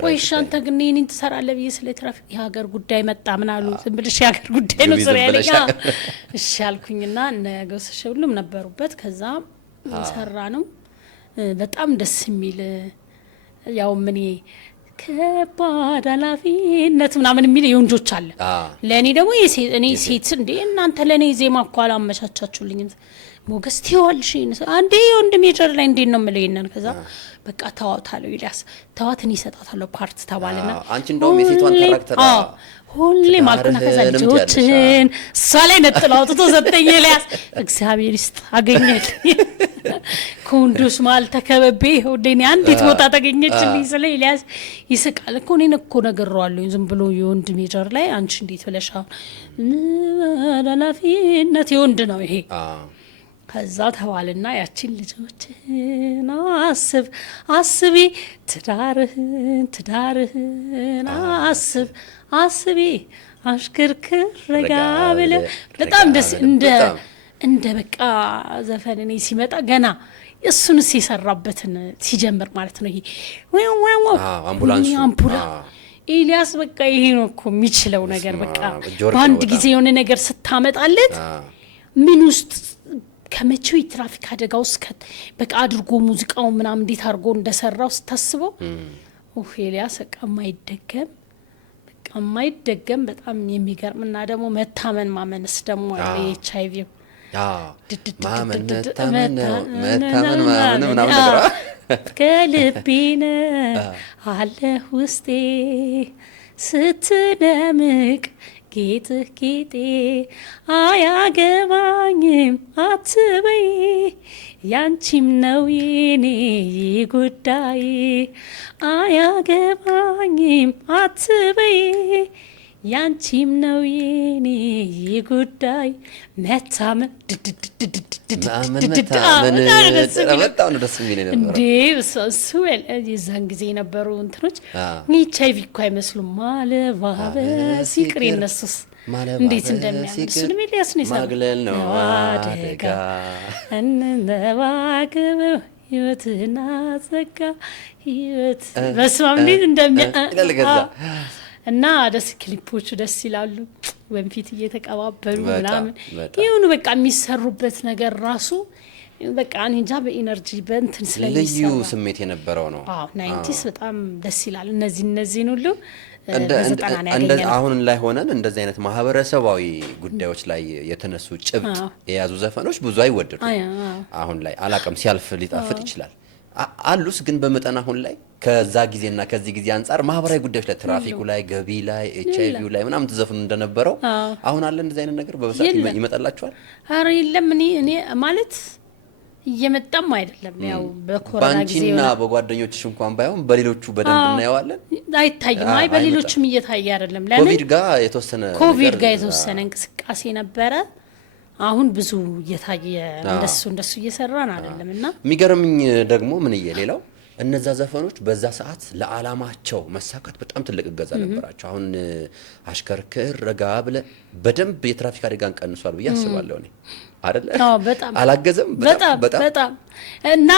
ወይ ሻንተ ግን እኔን ትሰራለህ ብዬ ስለ ትራፊክ የሀገር ጉዳይ መጣ ምናሉ ዝም ብለሽ የሀገር ጉዳይ ነው ስራ ያለኝ እሺ አልኩኝና ነገሰሽ ሁሉም ነበሩበት ከዛ ሰራ ነው በጣም ደስ የሚል ያው ምን ከባድ ኃላፊነት ምናምን የሚል የወንጆች አለ ለእኔ ደግሞ እኔ ሴት እንዴ እናንተ ለእኔ ዜማ እኮ አላመቻቻችሁልኝ ሞገስ ትይዋልሽ አንዴ ወንድ ሜጀር ላይ እንዴት ነው የምለይነን ከዛ በቃ ተዋታለው ኢልያስ ተዋትን ይሰጣታለው ፓርት ተባለና አንቺ እንደውም የሴቷን ካራክተር ሁሌ ማልኩና ከዛ ልጆችን እሷ ላይ ነጥለው አውጥቶ ሰጠኝ ኢልያስ እግዚአብሔር ይስጥ አገኘል ኮንዶስ ማል ተከበቤ ወደኔ አንዲት ቦታ ተገኘችልኝ ስለ ኢልያስ ይስቃል እኮ እኔን እኮ ነገርዋለሁ ዝም ብሎ የወንድ ሜጀር ላይ አንቺ እንዴት ብለሻ ኃላፊነት የወንድ ነው ይሄ ከዛ ተባልና ያቺን ልጆችን አስቢ ትዳርህን አስቢ አሽከርክር ረጋ ብለ በጣም ደስ እንደ በቃ ዘፈን እኔ ሲመጣ ገና እሱንስ የሰራበትን ሲጀምር ማለት ነው ይሄ አምቡላንስ ኢልያስ በቃ ይሄ ነው እኮ የሚችለው ነገር በቃ በአንድ ጊዜ የሆነ ነገር ስታመጣለት ምን ውስጥ ከመቼው የትራፊክ አደጋ ውስጥ በቃ አድርጎ ሙዚቃው ምናምን እንዴት አድርጎ እንደሰራው ስታስበው ኤልያስ በቃ የማይደገም በጣም የሚገርምና ደግሞ መታመን ማመንስ ደግሞ የኤችአይቪ ማመን ምናምን ነገር ከልቤነ አለ ውስጤ ስትደምቅ ጌጤ አያገባኝም አትበይ ያንቺም ነው የኔ ጉዳይ አያገባኝም አትበይ ያንቺም ነው የኔ ጉዳይ መታመን በጣም ነው ደስ የሚል ነበር እንዴ እሱ የዛን ጊዜ የነበሩ እንትኖች ኤች አይ ቪ እኮ አይመስሉም። ማለባበስ ይቅር የነሱስ እንዴት እንደሚያምር ኤልያስ ነው የሰራው። ማግለል ነው አደጋ እንነባክበው ህይወትና ጸጋ ህይወት በስማም እንዴት እንደሚያ እና ደስ ክሊፖቹ ደስ ይላሉ። ወንፊት እየተቀባበሉ ምናምን ይሁን በቃ የሚሰሩበት ነገር ራሱ በቃ እኔ እንጃ በኢነርጂ በእንትን ስለሚሰራ ልዩ ስሜት የነበረው ነው። አዎ 90ስ በጣም ደስ ይላል። እነዚህን ሁሉ አሁን ላይ ሆነን እንደዚህ አይነት ማህበረሰባዊ ጉዳዮች ላይ የተነሱ ጭብጥ የያዙ ዘፈኖች ብዙ አይወደዱም። አሁን ላይ አላቅም ሲያልፍ ሊጣፍጥ ይችላል አሉስ ግን በመጠን አሁን ላይ ከዛ ጊዜና ከዚህ ጊዜ አንጻር ማህበራዊ ጉዳዮች ላይ ትራፊኩ ላይ ገቢ ላይ ኤች አይ ቪው ላይ ምናምን ተዘፍኑ እንደነበረው አሁን አለ እንደዚህ አይነት ነገር በብዛት ይመጣላችኋል? ኧረ የለም። እኔ ማለት እየመጣም አይደለም ያው በኮሮና ጊዜ ባንቺና በጓደኞችሽ እንኳን ባይሆን በሌሎቹ በደንብ እናየዋለን። አይታይም። አይ በሌሎችም እየታየ አይደለም። ለምን ኮቪድ ጋር የተወሰነ እንቅስቃሴ ነበረ። አሁን ብዙ እየታየ እንደሱ እየሰራን አይደለም። እና የሚገርምኝ ደግሞ ምን ሌላው እነዛ ዘፈኖች በዛ ሰዓት ለዓላማቸው መሳካት በጣም ትልቅ እገዛ ነበራቸው። አሁን አሽከርክር ረጋ ብለ በደንብ የትራፊክ አደጋን ቀንሷል ብዬ አስባለሁ እኔ አይደለ? በጣም አላገዘም በጣም እና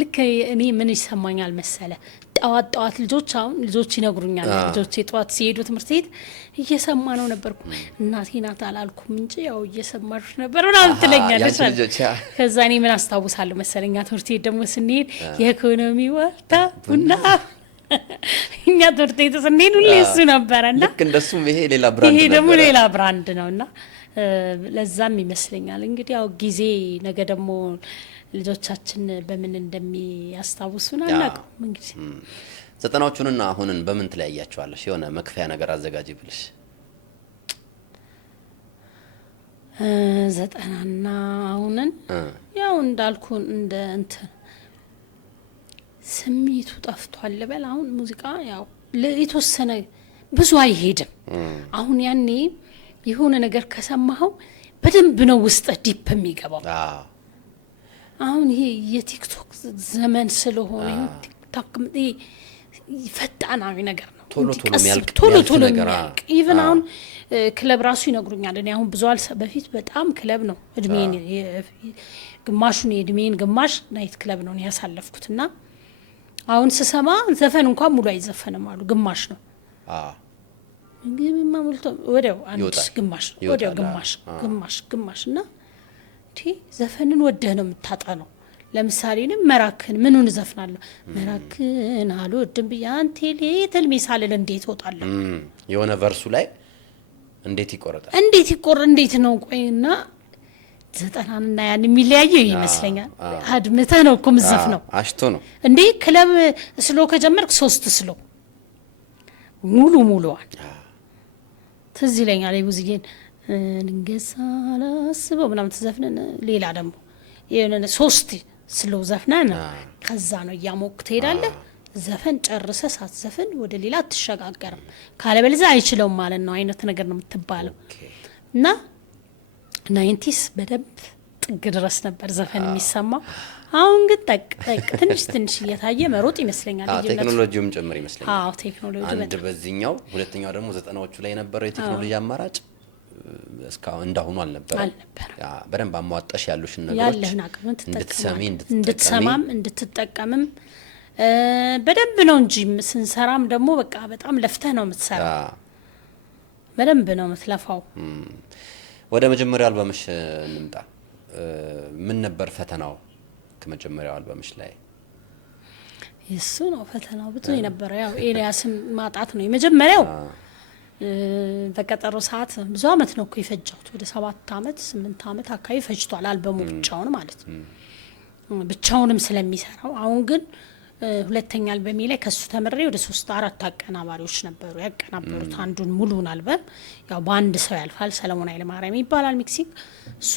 ልክ እኔ ምን ይሰማኛል መሰለ ጠዋት ልጆች ይነግሩኛል። ልጆች ጠዋት ሲሄዱ ትምህርት ቤት እየሰማ ነው ነበርኩ እናቴ ናት አላልኩም እንጂ ያው እየሰማሽ ነበር ምናምን ትለኛለች። ከዛ እኔ ምን አስታውሳለሁ መሰለኛ ትምህርት ቤት ደግሞ ስንሄድ የኢኮኖሚ ዋልታ ቡና እኛ ትምህርት ቤት ስንሄድ ሁሌ እሱ ነበረና ልክ እንደሱም ይሄ ሌላ ብራንድ ይሄ ደግሞ ሌላ ብራንድ ነውና ለዛም ይመስለኛል እንግዲህ ያው ጊዜ ነገ ደግሞ ልጆቻችን በምን እንደሚያስታውሱን አናውቅም። እንግዲህ ዘጠናዎቹንና አሁንን በምን ትለያያቸዋለሽ? የሆነ መክፈያ ነገር አዘጋጅ ብልሽ ዘጠናና አሁንን ያው እንዳልኩ እንደ እንትን ስሜቱ ጠፍቷል ልበል። አሁን ሙዚቃ ያው የተወሰነ ብዙ አይሄድም። አሁን ያኔ የሆነ ነገር ከሰማኸው በደንብ ነው ውስጥ ዲፕ የሚገባው። አሁን ይሄ የቲክቶክ ዘመን ስለሆነ ቲክቶክ ፈጣናዊ ነገር ነው። ቶሎ የሚያልቅ ኢቭን አሁን ክለብ ራሱ ይነግሩኛል። እኔ አሁን ብዙ በፊት በጣም ክለብ ነው እድሜን የእድሜን ግማሽ ናይት ክለብ ነው ያሳለፍኩት እና አሁን ስሰማ ዘፈን እንኳን ሙሉ አይዘፈንም አሉ። ግማሽ ነው ግብማ ሙልቶ ወዲያው አንድ ግማሽ ወዲያው ግማሽ እና ዘፈንን ወደህ ነው የምታጣነው። ለምሳሌ ነው መራክን ምኑን ዘፍናለሁ መራክን አልወድም ብዬ አንተ ሌትል ሚሳልል እንዴት ወጣለሁ የሆነ ቨርሱ ላይ እንዴት እንዴት ነው ቆይና ዘጠናና ያን የሚለያየው ይመስለኛል። አድምተህ ነው እኮ ምዘፍ ነው አሽቶ ነው እንዴ ክለብ ስሎ ከጀመርክ 3 ስሎ ሙሉዋን ትዝ ይለኛል። ብዙዬን እንገሳ አላስበው ምናምን ተዘፍነን ሌላ ደግሞ የሆነ 3 ስሎ ዘፍነን ከዛ ነው እያሞቅ ትሄዳለህ። ዘፈን ጨርሰ ሳትዘፍን ወደ ሌላ አትሸጋገርም። ካለበለዚያ አይችለውም ማለት ነው አይነት ነገር ነው የምትባለው። እና 90ስ በደንብ ጥግ ድረስ ነበር ዘፈን የሚሰማው። አሁን ግን ጠቅ ትንሽ እየታየ መሮጥ ይመስለኛል። ቴክኖሎጂውም ጭምር ይመስለኛል። አዎ ቴክኖሎጂ አንድ በዚህኛው፣ ሁለተኛው ደግሞ ዘጠናዎቹ ላይ የነበረው የቴክኖሎጂ አማራጭ እስካሁን እንዳሁኑ አልነበረም። በደንብ አሟጣሽ ያሉሽን ነገሮች ያለህን አቅም እንድትሰማም እንድትጠቀምም በደንብ ነው እንጂ ስንሰራም ደግሞ በቃ በጣም ለፍተህ ነው የምትሰራው። በደንብ ነው የምትለፋው። ወደ መጀመሪያው አልበምሽ እንምጣ። ምን ነበር ፈተናው ከመጀመሪያው አልበምሽ ላይ? እሱ ነው ፈተናው ብዙ የነበረው። ያው ኤልያስን ማጣት ነው የመጀመሪያው። በቀጠሮ ሰዓት ብዙ አመት ነው እኮ የፈጀሁት። ወደ 7 አመት 8 አመት አካባቢ ፈጅቷል አልበሙ ብቻውን ማለት ነው፣ ብቻውንም ስለሚሰራው። አሁን ግን ሁለተኛ አልበሜ ላይ ከሱ ተመሬ ወደ 3-4 አቀናባሪዎች ነበሩ ያቀናበሩት አንዱን ሙሉን አልበም። ያው በአንድ ሰው ያልፋል። ሰለሞን ኃይለማርያም ይባላል ሚክሲንግ። እሱ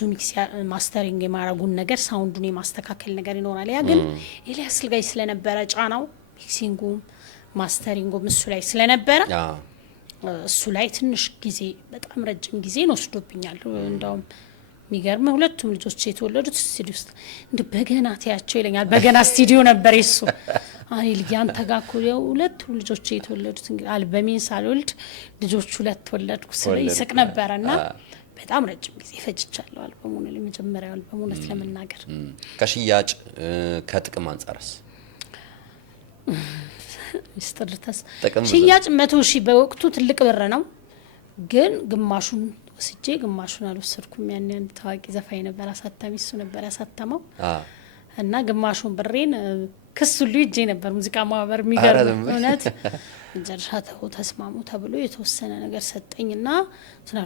ማስተሪንግ የማረጉን ነገር ሳውንዱን የማስተካከል ነገር ይኖራል። ያ ግን ኤልያስ ልጋይ ስለነበረ ጫናው ሚክሲንጉም ማስተሪንጉም እሱ ላይ ስለነበረ እሱ ላይ ትንሽ ጊዜ በጣም ረጅም ጊዜ ወስዶብኛል። እንደውም የሚገርም ሁለቱም ልጆች የተወለዱት ስቱዲዮ ውስጥ እንደ በገና ታያቸው ይለኛል። በገና ስቱዲዮ ነበር የሱ። አይ ልያን ተጋኩ ሁለቱም ልጆች የተወለዱት እንግዲህ አልበሜን ሳልወልድ ልጆች ሁለት ወለድኩ ስለ ይስቅ ነበርና በጣም ረጅም ጊዜ ፈጅቻለሁ አልበሙን ለመጀመሪያው አልበሙን ለመናገር። ከሽያጭ ከጥቅም አንጻርስ ይስተርተስ ሽያጭ 100,000 በወቅቱ ትልቅ ብር ነው። ግን ግማሹን ወስጄ ግማሹን አልወሰድኩም። ያን ታዋቂ ዘፋኝ ነበር አሳታሚ እሱ ነበር ያሳተመው እና ግማሹን ብሬን ክስ ሁሉ ይዤ ነበር ሙዚቃ ማህበር የሚገርም እውነት መጨረሻ ተስማሙ ተብሎ የተወሰነ ነገር ሰጠኝና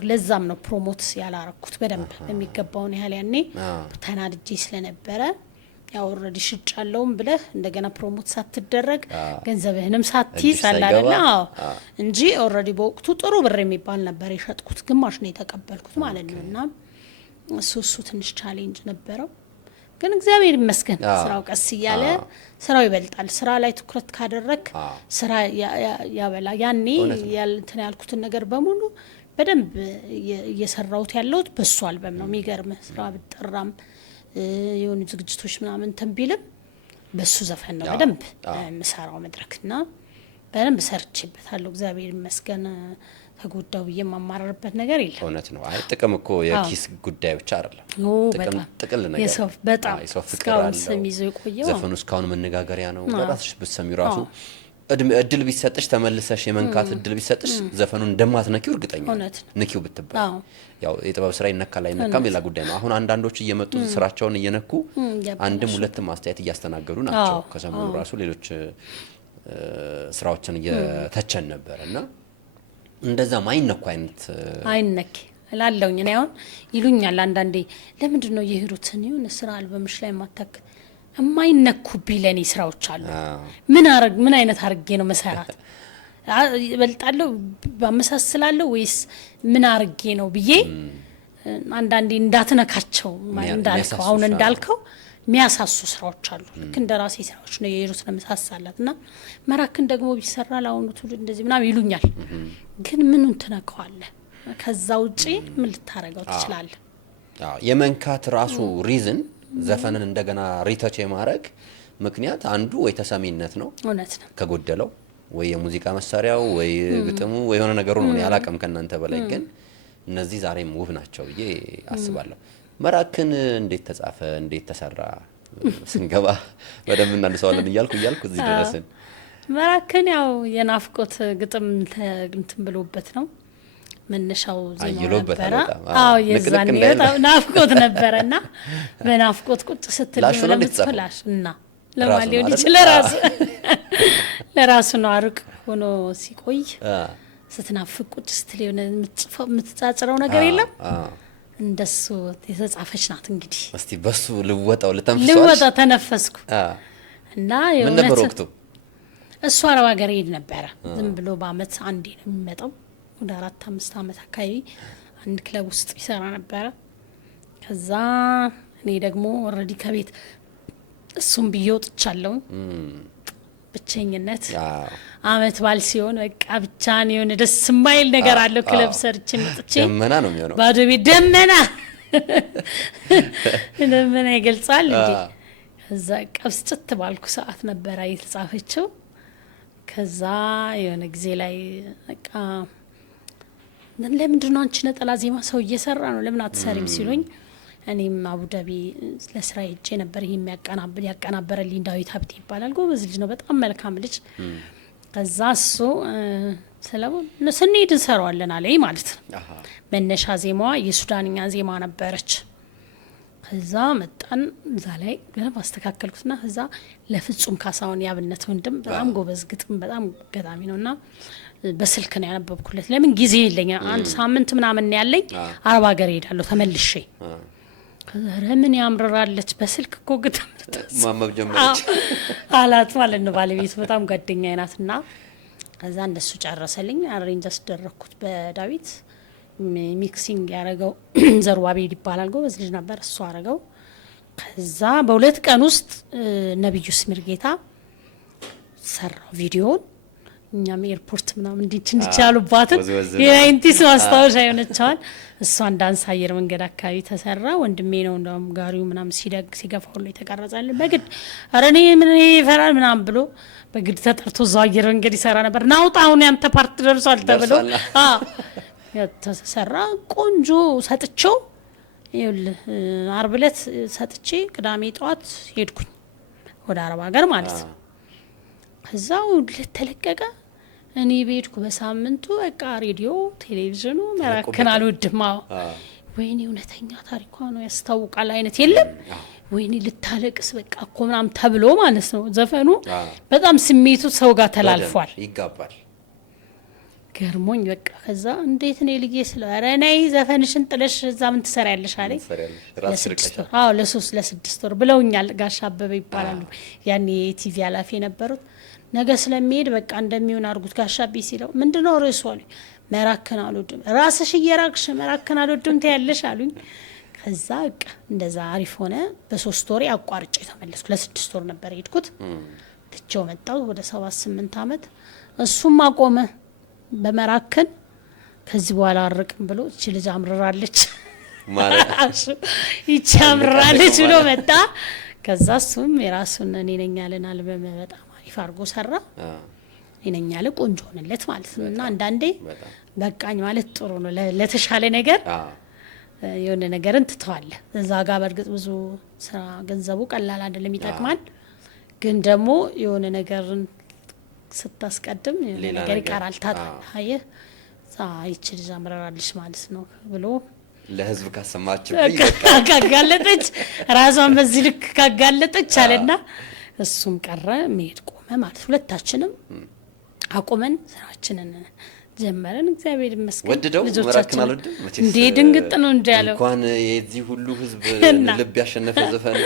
ለዛም ነው ፕሮሞት ያላረኩት በደንብ የሚገባውን ያህል ያኔ ተናድጄ ስለነበረ ያው ኦሬዲ ሽጫለውም ብለህ እንደገና ፕሮሞት ሳትደረግ ገንዘብህንም ሳትይዝ አላደለ እንጂ ኦሬዲ በወቅቱ ጥሩ ብር የሚባል ነበር የሸጥኩት። ግማሽ ነው የተቀበልኩት ማለት ነውና እሱ ትንሽ ቻሌንጅ ነበረው። ግን እግዚአብሔር ይመስገን ስራው ቀስ እያለ ስራው ይበልጣል። ስራ ላይ ትኩረት ካደረክ ስራ ያበላ። ያኔ እንትን ያልኩትን ነገር በሙሉ በደንብ እየሰራሁት ያለሁት በሱ አልበም ነው። የሚገርም ስራ ብጠራም የሆኑ ዝግጅቶች ምናምን ተንቢልም በሱ ዘፈን ነው በደንብ የምሰራው መድረክና በደንብ ሰርቼበታለሁ። እግዚአብሔር ይመስገን ተጎዳው ብዬ የማማረርበት ነገር የለም። እውነት ነው። አይ ጥቅም እኮ የኪስ ጉዳይ ብቻ አይደለም። ጥቅል ነገር የሰው በጣም እስካሁን ስም ይዞ የቆየው ዘፈኑ እስካሁን መነጋገሪያ ነው። ለራስሽ ብትሰሚው ራሱ እድል ቢሰጥሽ ተመልሰሽ የመንካት እድል ቢሰጥሽ ዘፈኑን እንደማትነኪው እርግጠኛ ንኪው ብትባል ያው የጥበብ ስራ ይነካል አይነካም ሌላ ጉዳይ ነው። አሁን አንዳንዶች እየመጡ ስራቸውን እየነኩ አንድም ሁለትም አስተያየት እያስተናገዱ ናቸው። ከሰሞኑ ራሱ ሌሎች ስራዎችን እየተቸን ነበርና እንደዛ ማይነኩ አይነክ እላለሁኝ እኔ አሁን ይሉኛል አንዳንዴ ለምንድን ነው የሂሩትን ይሁን ስራ አልበምሽ ላይ ማታክ የማይነኩብኝ ለኔ ስራዎች አሉ። ምን አይነት አርጌ ነው መሰራት ይበልጣለሁ ባመሳስላለሁ ወይስ ምን አርጌ ነው ብዬ አንዳንዴ እንዳትነካቸው እንዳልከው አሁን እንዳልከው የሚያሳሱ ስራዎች አሉ። ልክ እንደ ራሴ ስራዎች ነው የሂሩት ለመሳሳላትና መራክን ደግሞ ቢሰራ ለአሁኑ ትውልድ እንደዚህ ምናምን ይሉኛል። ግን ምኑን ትነካዋለህ? ከዛ ውጪ ምን ልታረጋው ትችላለህ? የመንካት ራሱ ሪዝን ዘፈንን እንደገና ሪተች የማድረግ ምክንያት አንዱ ወይ ተሰሚነት ነው። እውነት ነው። ከጎደለው ወይ የሙዚቃ መሳሪያው ወይ ግጥሙ ወይ የሆነ ነገሩ ነው ያላቀም ከናንተ በላይ ግን እነዚህ ዛሬም ውብ ናቸው ብዬ አስባለሁ። መራክን እንዴት ተጻፈ እንዴት ተሰራ ስንገባ በደንብ እናንሳዋለን እያልኩ እዚህ ድረስን። መራክን ያው የናፍቆት ግጥም እንትን ብሎበት ነው መነሻው ዜማው ነበር። የዛኔ ናፍቆት ነበርና በናፍቆት ቁጭ ስትል ለምትፈላሽ እና ለማሊው ለራሱ ነው አርቅ ሆኖ ሲቆይ ስትናፍቅ ቁጭ ስትል የምትጻጽረው ነገር የለም እንደሱ የተጻፈች ናት። እንግዲህ እስቲ በሱ ልወጣ ተነፈስኩ እና ምን ነበር ወቅቱ? እሱ አረብ ሀገር ሄድ ነበረ። ዝም ብሎ በአመት አንዴ ነው የሚመጣው። ወደ 4-5 አመት አካባቢ አንድ ክለብ ውስጥ ይሰራ ነበረ። ከዛ እኔ ደግሞ ኦሬዲ ከቤት እሱም ቢወጥቻለሁ። ብቸኝነት አመት ባል ሲሆን በቃ ብቻን የሆነ ደስ የማይል ነገር አለው። ክለብ ሰርቼ መጥቼ ደመና ነው የሚሆነው። ባዶ ቤት ደመና ይገልጻል እንዴ። ከዛ ቀብስጭት ባልኩ ሰዓት ነበረ የተጻፈችው። ከዛ የሆነ ጊዜ ላይ በቃ ለምንድን ነው አንቺ ነጠላ ዜማ ሰው እየሰራ ነው ለምን አትሰሪም ሲሉኝ እኔም አቡዳቢ ለስራ ሄጄ ነበር። ይሄ ያቀናበረልኝ ዳዊት ሀብቴ ይባላል። ጎበዝ ልጅ ነው፣ በጣም መልካም ልጅ። ከዛ እሱ ስንሄድ እንሰራዋለን አለኝ ማለት ነው። መነሻ ዜማዋ የሱዳንኛ ዜማ ነበረች። ከዛ መጣን እዛ ላይ ገና አስተካከልኩትና ከዛ ለፍጹም ካሳውን ያብነት ወንድም በጣም ጎበዝ ግጥም በጣም ገጣሚ ነውና በስልክ ነው ያነበብኩለት። ለምን ጊዜ የለኝ አንድ ሳምንት ምናምን ያለኝ አረብ ሀገር ሄዳለሁ ተመልሼ። ከዛ ረምን ያምራለች በስልክ እኮ ግጥም ማመብ ጀመረች አላት ማለት ነው ባለቤቱ። በጣም ጓደኛዬ ናትና ከዛ እንደሱ ጨረሰልኝ። አሬንጅ አስደረኩት በዳዊት ሚክሲንግ ያረገው ዘርዋቤል ይባላል። ጎበዝ ልጅ ነበር፣ እሱ አረገው። ከዛ በ2 ቀን ውስጥ ነብዩ ስሚር ጌታ ሰራው ቪዲዮን። እኛም ኤርፖርት ምናምን እንዲቻሉባት የናይንቲስ ማስታወሻ የሆነችዋል እሷን ዳንስ አየር መንገድ አካባቢ ተሰራ። ወንድሜ ነው እንደውም ጋሪው ምናምን ሲገፋው ሁሉ የተቀረጸል በግድ ኧረ እኔ ምን ይፈራል ምናምን ብሎ በግድ ተጠርቶ እዛው አየር መንገድ ይሰራ ነበር። ናውጣ አሁን ያንተ ፓርት ደርሷል ተብሎ ተሰራ። ቆንጆ ሰጥቼው ይኸውልህ ዓርብ ዕለት ሰጥቼ ቅዳሜ ጠዋት ሄድኩኝ ወደ አረብ ሀገር ማለት ነው። ከዛው ተለቀቀ። እኔ ቤድኩ በሳምንቱ በቃ ሬዲዮ ቴሌቪዥኑ መራከን አልወድም። ወይኔ እውነተኛ ታሪኳ ነው ያስታውቃል አይነት የለም ወይኔ ልታለቅስ በቃ እኮ ምናምን ተብሎ ማለት ነው። ዘፈኑ በጣም ስሜቱ ሰው ጋር ተላልፏል ይጋባል። ገርሞኝ በቃ ከዛ እንዴት ነው ልጄ ስለ ኧረ ነይ ዘፈንሽን ጥለሽ እዛ ምን ትሰሪያለሽ አለኝ። ለ6 ወር ብለውኛል። ጋሽ አበበ ይባላሉ ያኔ የቲቪ ኃላፊ የነበሩት። ነገ ስለሚሄድ በቃ እንደሚሆን አድርጉት ጋሻቢ ሲለው ምንድነው ርዕሱ አሉኝ። መራከን አልወድም ራስሽ እየራቅሽ መራከን አልወድም ትያለሽ አሉኝ። ከዛ በቃ እንደዛ አሪፍ ሆነ። በ3 ወር አቋርጬ ተመለስኩ። ለ6 ወር ነበር ሄድኩት ትቼው መጣሁ ወደ 7-8 አመት። እሱም አቆመ በመራከን ከዚህ በኋላ አርቅም ብሎ እቺ ልጅ አምርራለች ማለት ይቺ አምርራለች ብሎ መጣ። ከዛ እሱም የራሱን እኔ ነኝ ያለን አልበም በጣም አሪፍ አድርጎ ሰራ። እኔ ነኝ ያለ ቆንጆ ሆነለት ማለት ነው። እና አንዳንዴ በቃኝ ማለት ጥሩ ነው። ለተሻለ ነገር የሆነ ነገርን ትተዋለህ። እዛ ጋር በርግጥ ብዙ ስራ ገንዘቡ ቀላል አይደለም ይጠቅማል። ግን ደግሞ የሆነ ነገርን ስታስቀድም ነገር ይቀራል ታጣየህ። ይቺ ልጅ አምራራልሽ ማለት ነው ብሎ ለህዝብ ካሰማችሁ ካጋለጠች ራሷን በዚህ ልክ ካጋለጠች አለና እሱም ቀረ መሄድ ቆመ ማለት ሁለታችንም አቆመን ስራችንን ጀመረን። እግዚአብሔር ይመስገን ወደደው መራከን አልወድም እንዴ ድንግጥ ነው እንዴ ያለው እንኳን የዚህ ሁሉ ህዝብ ልብ ያሸነፈ ዘፈን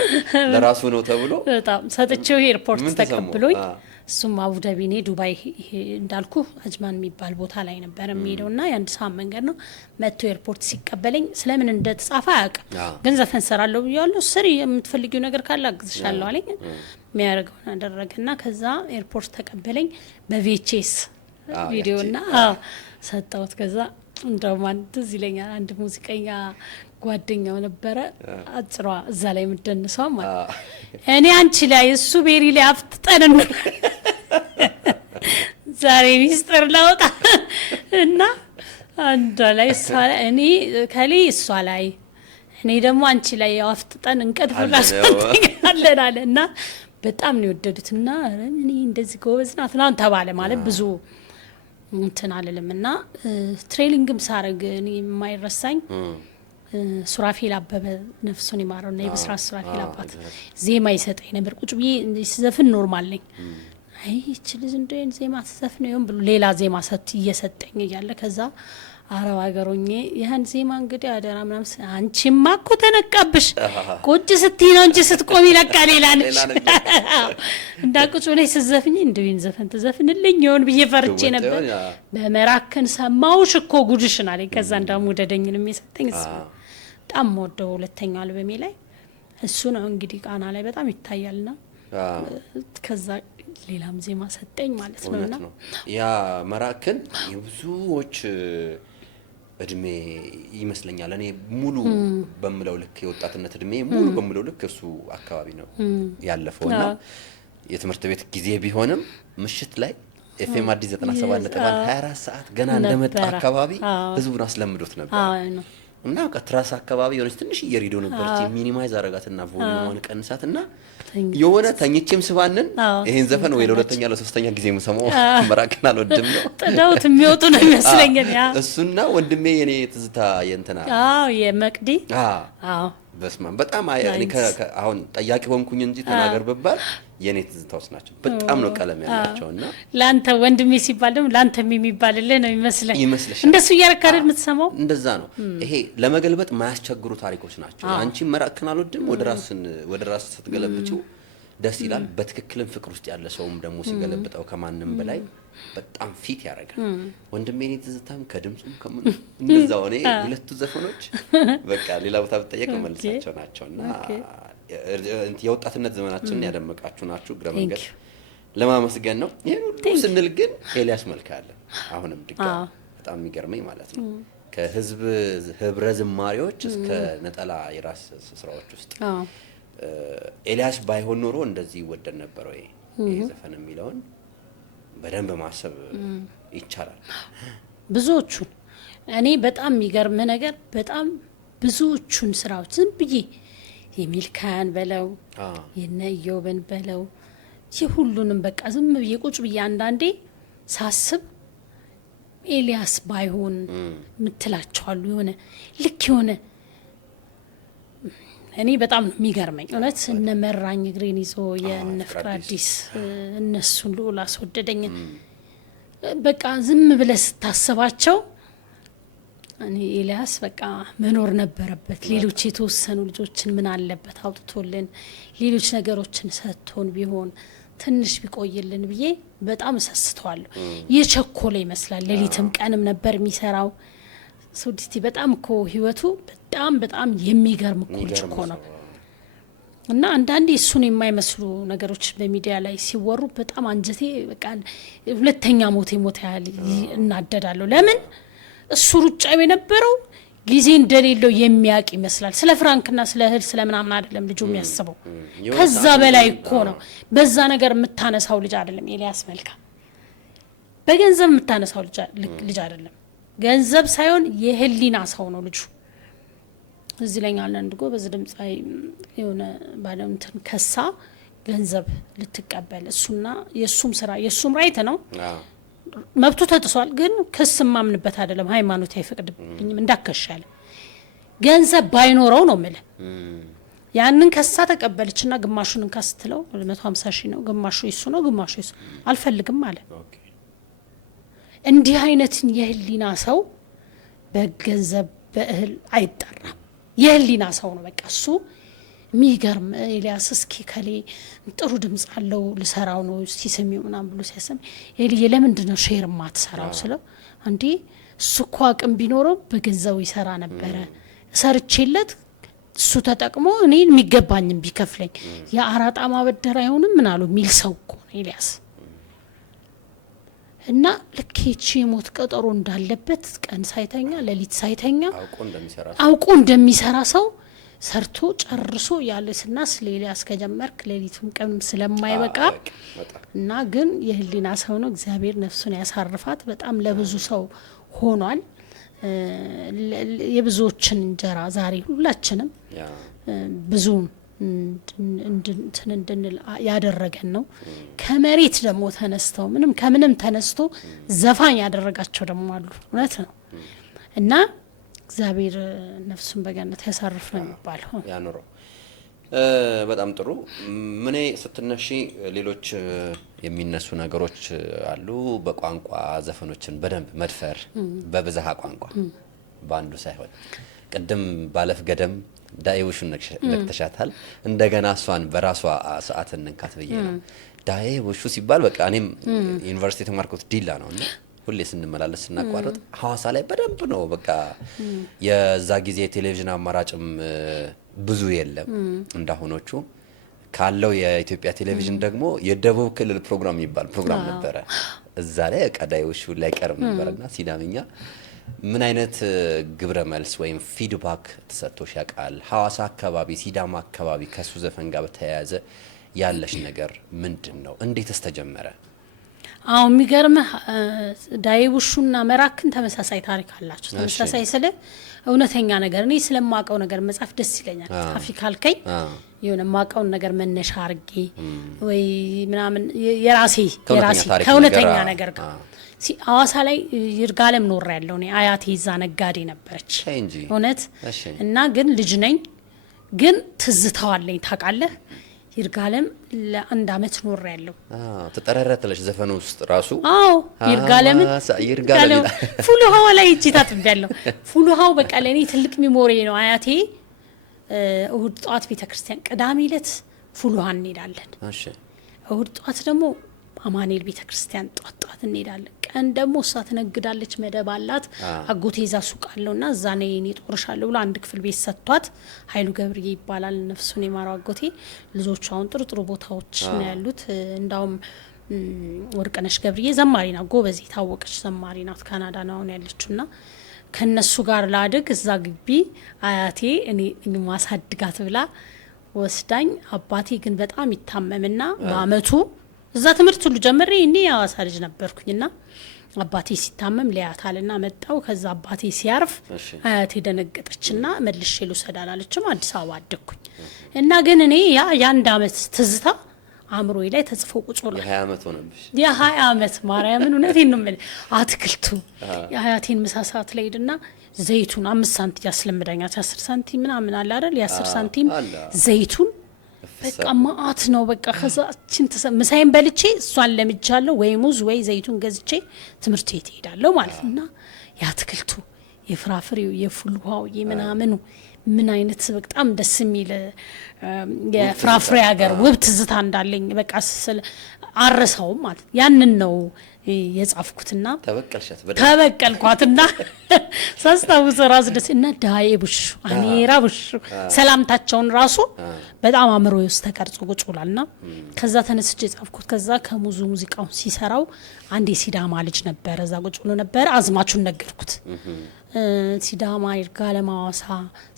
ለራሱ ነው ተብሎ በጣም ሰጥቼው ኤርፖርት ተቀብሎኝ እሱም አቡዳቢ ነው ዱባይ እንዳልኩ አጅማን የሚባል ቦታ ላይ ነበር የሚሄደውና የአንድ ሰዓት መንገድ ነው። መጥቶ ኤርፖርት ሲቀበለኝ ስለምን እንደተጻፈ አያውቅም። ግን ዘፈን ሰራለሁ ብያለሁ። ስሪ የምትፈልጊው ነገር ካለ አግዝሻለሁ አለኝ። የሚያደርገውን አደረገና ከዛ ኤርፖርት ተቀበለኝ በቪኤችኤስ ቪዲዮና ሰጣሁት። ከዛ እንደውም አንድ እዚህ ይለኛል አንድ ሙዚቀኛ ጓደኛው ነበረ አጽሯ እዛ ላይ የምትደንሰው ማለት እኔ አንቺ ላይ እሱ ቤሪ ላይ አፍጥጠን ዛሬ ሚስጥር ላውጣ እና አንዷ ላይ እሷ ላይ እኔ ከሌ እሷ ላይ እኔ ደግሞ አንቺ ላይ አፍጥጠን እንቀጥፍ ላስፈልጋለን አለ እና በጣም ነው የወደዱትና እኔ እንደዚህ ጎበዝ ናት ምናምን ተባለ። ማለት ብዙ እንትን አለልም እና ትሬኒንግም ሳረግ እኔ የማይረሳኝ ሱራፌል አበበ ነፍሱን ይማረውና የብስራት ሱራፌል አባት ዜማ ይሰጠኝ ነበር። ቁጭ ብዬ ስዘፍን ኖርማል ነኝ። አይ እቺ ልጅ እንደን ዜማ ተዘፍነ ይሁን ብሎ ሌላ ዜማ ሰጥ እየሰጠኝ እያለ ከዛ አረብ ሀገር ሆኜ ይሄን ዜማ እንግዲህ አደራ ምናምን አንቺማ እኮ ተነቃብሽ ቁጭ ስትይ ነው እንጂ ስትቆሚ ለቃ ሌላ ነሽ እንዳቁጭ ሆነሽ ስትዘፍኝ እንደውን ዘፈን ተዘፍንልኝ ይሁን ብዬ ፈርቼ ነበር። በመራከን ሰማውሽ እኮ ጉድሽን አለኝ። ከዛ እንዳም ወደደኝን የሚሰጠኝ እሱ በጣም ወደው ሁለተኛው አልበሜ ላይ እሱ ነው እንግዲህ ቃና ላይ በጣም ይታያልና ከዛ ሌላም ዜማ ሰጠኝ ማለት ነውና ያ መራከን የብዙዎች እድሜ ይመስለኛል። እኔ ሙሉ በምለው ልክ የወጣትነት እድሜ ሙሉ በምለው ልክ እሱ አካባቢ ነው ያለፈውና የትምህርት ቤት ጊዜ ቢሆንም ምሽት ላይ ኤፍኤም አዲስ 97.1 24 ሰዓት ገና እንደመጣ አካባቢ ህዝቡን አስለምዶት ነበር እና ከትራስ አካባቢ የሆነች ትንሽ የሬዲዮ ነበረች ሚኒማይዝ አረጋትና ቮሊዩሙን ቀንሳትና የሆነ ተኝቼም ስባንን ይሄን ዘፈን ወይ ለሁለተኛ ለሶስተኛ ጊዜ የምሰማው መራከን አልወድም ነው ጥዳውት የሚወጡ ነው የሚመስለኝ ያ እሱና ወንድሜ የኔ ትዝታ የእንትና የመቅዲ በስማም በጣም እኔ አሁን ጠያቂ ሆንኩኝ እንጂ ተናገር በባል የኔ ትዝታዎች ናቸው። በጣም ነው ቀለም ያላቸውና ላንተ ወንድሜ ሲባል ደግሞ ላንተም የሚባልልህ ነው ይመስለኝ። እንደሱ እያረካረድ የምትሰማው እንደዛ ነው። ይሄ ለመገልበጥ ማያስቸግሩ ታሪኮች ናቸው። አንቺ መራከን አልወድም ወደ ራስ ስትገለብጪው ደስ ይላል። በትክክልም ፍቅር ውስጥ ያለ ሰውም ደግሞ ሲገለብጠው ከማንም በላይ በጣም ፊት ያደርጋል። ወንድሜ እኔ ትዝታም ከድምጹም ከምን እንደዛው እኔ ሁለቱ ዘፈኖች በቃ ሌላ ቦታ ብትጠየቅ መልሳቸው ናቸውና የወጣትነት ዘመናችንን ያደመቃችሁ ናችሁ። ግረ መንገድ ለማመስገን ነው። ይሄን ሁሉ ስንል ግን ኤልያስ መልካ አለ። አሁንም ድጋሚ በጣም የሚገርመኝ ማለት ነው ከህዝብ ህብረ ዝማሬዎች እስከ ነጠላ የራስ ስራዎች ውስጥ ኤልያስ ባይሆን ኖሮ እንደዚህ ይወደድ ነበር ወይ ይሄ ዘፈን የሚለውን በደንብ ማሰብ ይቻላል። ብዙዎቹን እኔ በጣም የሚገርም ነገር በጣም ብዙዎቹን ስራዎች ዝም ብዬ የሚልካያን በለው የነዮብን በለው ሁሉንም በቃ ዝም ብዬ ቁጭ ብዬ አንዳንዴ ሳስብ ኤልያስ ባይሆን ምትላቸዋሉ የሆነ ልክ የሆነ እኔ በጣም ነው የሚገርመኝ እውነት እነ መራኝ እግሬን ይዞ የነ ፍቅር አዲስ እነሱን ልዑል አስወደደኝ በቃ ዝም ብለህ ስታስባቸው እኔ ኤልያስ በቃ መኖር ነበረበት። ሌሎች የተወሰኑ ልጆችን ምን አለበት አውጥቶልን ሌሎች ነገሮችን ሰጥቶን ቢሆን ትንሽ ቢቆይልን ብዬ በጣም እሰስተዋለሁ። የቸኮለ ይመስላል ሌሊትም ቀንም ነበር የሚሰራው። ሶዲቲ በጣም እኮ ህይወቱ በጣም በጣም የሚገርም እኮ ልጅ እኮ ነው። እና አንዳንዴ እሱን የማይመስሉ ነገሮች በሚዲያ ላይ ሲወሩ በጣም አንጀቴ በቃ ሁለተኛ ሞቴ ያህል እናደዳለሁ። ለምን እሱ ሩጫ የነበረው ጊዜ እንደሌለው የሚያውቅ ይመስላል። ስለ ፍራንክና ስለ እህል ስለ ምናምን አይደለም ልጁ የሚያስበው ከዛ በላይ እኮ ነው። በዛ ነገር የምታነሳው ልጅ አይደለም ኤልያስ መልካ። በገንዘብ የምታነሳው ልጅ አይደለም። ገንዘብ ሳይሆን የህሊና ሰው ነው ልጁ። እዚህ ላይ አንድ ጎበዝ ድምጻዊ የሆነ ባለምትን ከሳ ገንዘብ ልትቀበል እሱና የሱም ስራ የሱም ራይት ነው መብቱ ተጥሷል። ግን ክስ ማምንበት አይደለም ሃይማኖት አይፈቅድልኝም እንዳከሻለ ገንዘብ ባይኖረው ነው ማለት ያንን ከሳ ተቀበለችና ግማሹን እንካስትለው 150,000 ነው ግማሹ እሱ ነው ግማሹ እሱ አልፈልግም ማለት እንዲህ አይነትን የህሊና ሰው በገንዘብ በእህል አይጠራም። የህሊና ሰው ነው በቃ እሱ የሚገርም ኤልያስ እስኪ ከሌ ጥሩ ድምጽ አለው ልሰራው ነው እስቲ ሰሚው ምናምን ብሎ ሲያሰም ኤልዬ ለምንድን ነው ሼር ማትሰራው ስለው አንዴ እሱ እኮ አቅም ቢኖረው በገንዘቡ ይሰራ ነበረ ሰርቼለት እሱ ተጠቅሞ እኔ የሚገባኝም ቢከፍለኝ የአራጣ ማበደር አይሆንም ምን አሉ ሚል ሰው እኮ ነው ኤልያስ። እና ለከቺ ሞት ቀጠሮ እንዳለበት ቀን ሳይተኛ ሌሊት ሳይተኛ አውቆ እንደሚሰራ ሰው ሰርቶ ጨርሶ ያለስና ስለኤልያስ ከጀመርክ ሌሊቱም ቀንም ስለማይበቃ እና ግን የህሊና ሰው ነው። እግዚአብሔር ነፍሱን ያሳርፋት። በጣም ለብዙ ሰው ሆኗል። የብዙዎችን እንጀራ ዛሬ ሁላችንም ብዙ እንድንል ያደረገን ነው። ከመሬት ደግሞ ተነስተው ምንም ከምንም ተነስቶ ዘፋኝ ያደረጋቸው ደግሞ አሉ። እውነት ነው እና እግዚአብሔር ነፍሱን በገነት ያሳርፍ ነው የሚባለው። ያኑሮ በጣም ጥሩ። ምን ስትነሺ ሌሎች የሚነሱ ነገሮች አሉ። በቋንቋ ዘፈኖችን በደንብ መድፈር በብዛሃ ቋንቋ ባንዱ ሳይሆን ቅድም ባለፍ ገደም ዳይውሹን ነክተሻታል። እንደገና እሷን በራሷ ሰዓት እንንካት ብዬ ነው። ዳይውሹ ሲባል በቃ እኔም ዩኒቨርሲቲ የተማርኩት ዲላ ነውና ሁሌ ስንመላለስ ስናቋርጥ ሐዋሳ ላይ በደንብ ነው በቃ የዛ ጊዜ ቴሌቪዥን አማራጭም ብዙ የለም እንዳሆኖቹ። ካለው የኢትዮጵያ ቴሌቪዥን ደግሞ የደቡብ ክልል ፕሮግራም የሚባል ፕሮግራም ነበረ። እዛ ላይ ቀዳይውሹ ላይ ቀርብ ነበርና ሲዳምኛ ምን አይነት ግብረ መልስ ወይም ፊድባክ ተሰጥቶሽ ያውቃል? ሐዋሳ አካባቢ ሲዳማ አካባቢ ከሱ ዘፈን ጋር በተያያዘ ያለሽ ነገር ምንድነው? እንዴትስ ተጀመረ? አው የሚገርምህ ዳይውሹና መራክን ተመሳሳይ ታሪክ አላቸው። ተመሳሳይ ስለ እውነተኛ ነገር እኔ ስለማውቀው ነገር መጻፍ ደስ ይለኛል። ጻፊ ካልከኝ የሆነ ማውቀውን ነገር መነሻ አርጌ ወይ ምናምን የራሴ ከእውነተኛ ነገር ጋር ሐዋሳ ላይ ይርጋለም ኖር ያለው ነው። አያቴ ይዛ ነጋዴ ነበረች እውነት እና ግን ልጅ ነኝ ግን ትዝታዋለኝ ታውቃለህ። ይርጋለም ለአንድ አመት ኖር ያለው ተጠረረተለሽ ዘፈኑ ውስጥ ራሱ ይርጋለም ፉሉ ሀዋ ላይ እጂታጥብያለሁ። ፉሉ ሀው በቃ ለኔ ትልቅ ሚሞሪ ነው። አያቴ እሁድ ጧት ቤተክርስቲያን ቅዳሜ ዕለት ፉሉ ሀን እንሄዳለን። እሁድ ጧት ደግሞ አማኑኤል ቤተክርስቲያን ጧት እንሄዳለን። ቀን ደግሞ እሷ ትነግዳለች መደብ አላት። አጎቴ ዛ ሱቅ አለውና እዛ ነው እኔ ጦርሻለሁ ብሎ አንድ ክፍል ቤት ሰጥቷት ኃይሉ ገብርዬ ይባላል ነፍሱን ይማረው አጎቴ። ልጆቹ አሁን ጥሩ ቦታዎች ነው ያሉት። እንዳውም ወርቅነሽ ገብርዬ ዘማሪ ናት፣ ጎበዝ የታወቀች ዘማሪ ናት። ካናዳ ነው አሁን ያለችውና ከነሱ ጋር ላድግ እዛ ግቢ አያቴ እኔ ማሳድጋት ብላ ወስዳኝ፣ አባቴ ግን በጣም ይታመምና በአመቱ እዛ ትምህርት ሁሉ ጀምሬ እኔ ያዋሳ ልጅ ነበርኩኝና አባቴ ሲታመም ሊያታልና መጣው። ከዛ አባቴ ሲያርፍ አያቴ ደነገጠችና መልሼ ልውሰዳል አለችም። አዲስ አበባ አደግኩኝ እና ግን እኔ ያ1 አመት ትዝታ አእምሮዬ ላይ ተጽፎ ቁጭ ብሏል። የ20 አመት ሆነብሽ? የ20 አመት ማርያምን እውነቴን ነው የምልህ። አትክልቱ የአያቴን ምሳ ሰዓት ላይ ሄድና ዘይቱን 5 ሳንቲም ያስለምዳኛል። 10 ሳንቲም ምናምን አለ አይደል? የ10 ሳንቲም ዘይቱን በቃ ማአት ነው በቃ። ከዛ ምሳዬን በልቼ እሷን ለምጃለሁ፣ ወይ ሙዝ ወይ ዘይቱን ገዝቼ ትምህርት ቤት እሄዳለሁ ማለት ነውና የአትክልቱ የፍራፍሬው የፉልዋው የምናምኑ ምን አይነት በጣም ደስ የሚል የፍራፍሬ ሀገር ውብ ትዝታ እንዳለኝ በቃ አረሳውም ማለት ያንን ነው የጻፍኩትና ተበቀልኳትና ሳስታውስ ራስ ደስ እና ዳዬ ቡሽ አኔራ ቡሽ ሰላምታቸውን ራሱ በጣም አእምሮዬ ውስጥ ተቀርጾ ቁጭ ብሏልና ከዛ ተነስቼ ጻፍኩት። ከዛ ከሙዙ ሙዚቃውን ሲሰራው አንድ የሲዳማ ልጅ ነበር፣ እዛ ቁጭ ብሎ ነበር። አዝማቹን ነገርኩት። ሲዳማ ይርጋ ለማዋሳ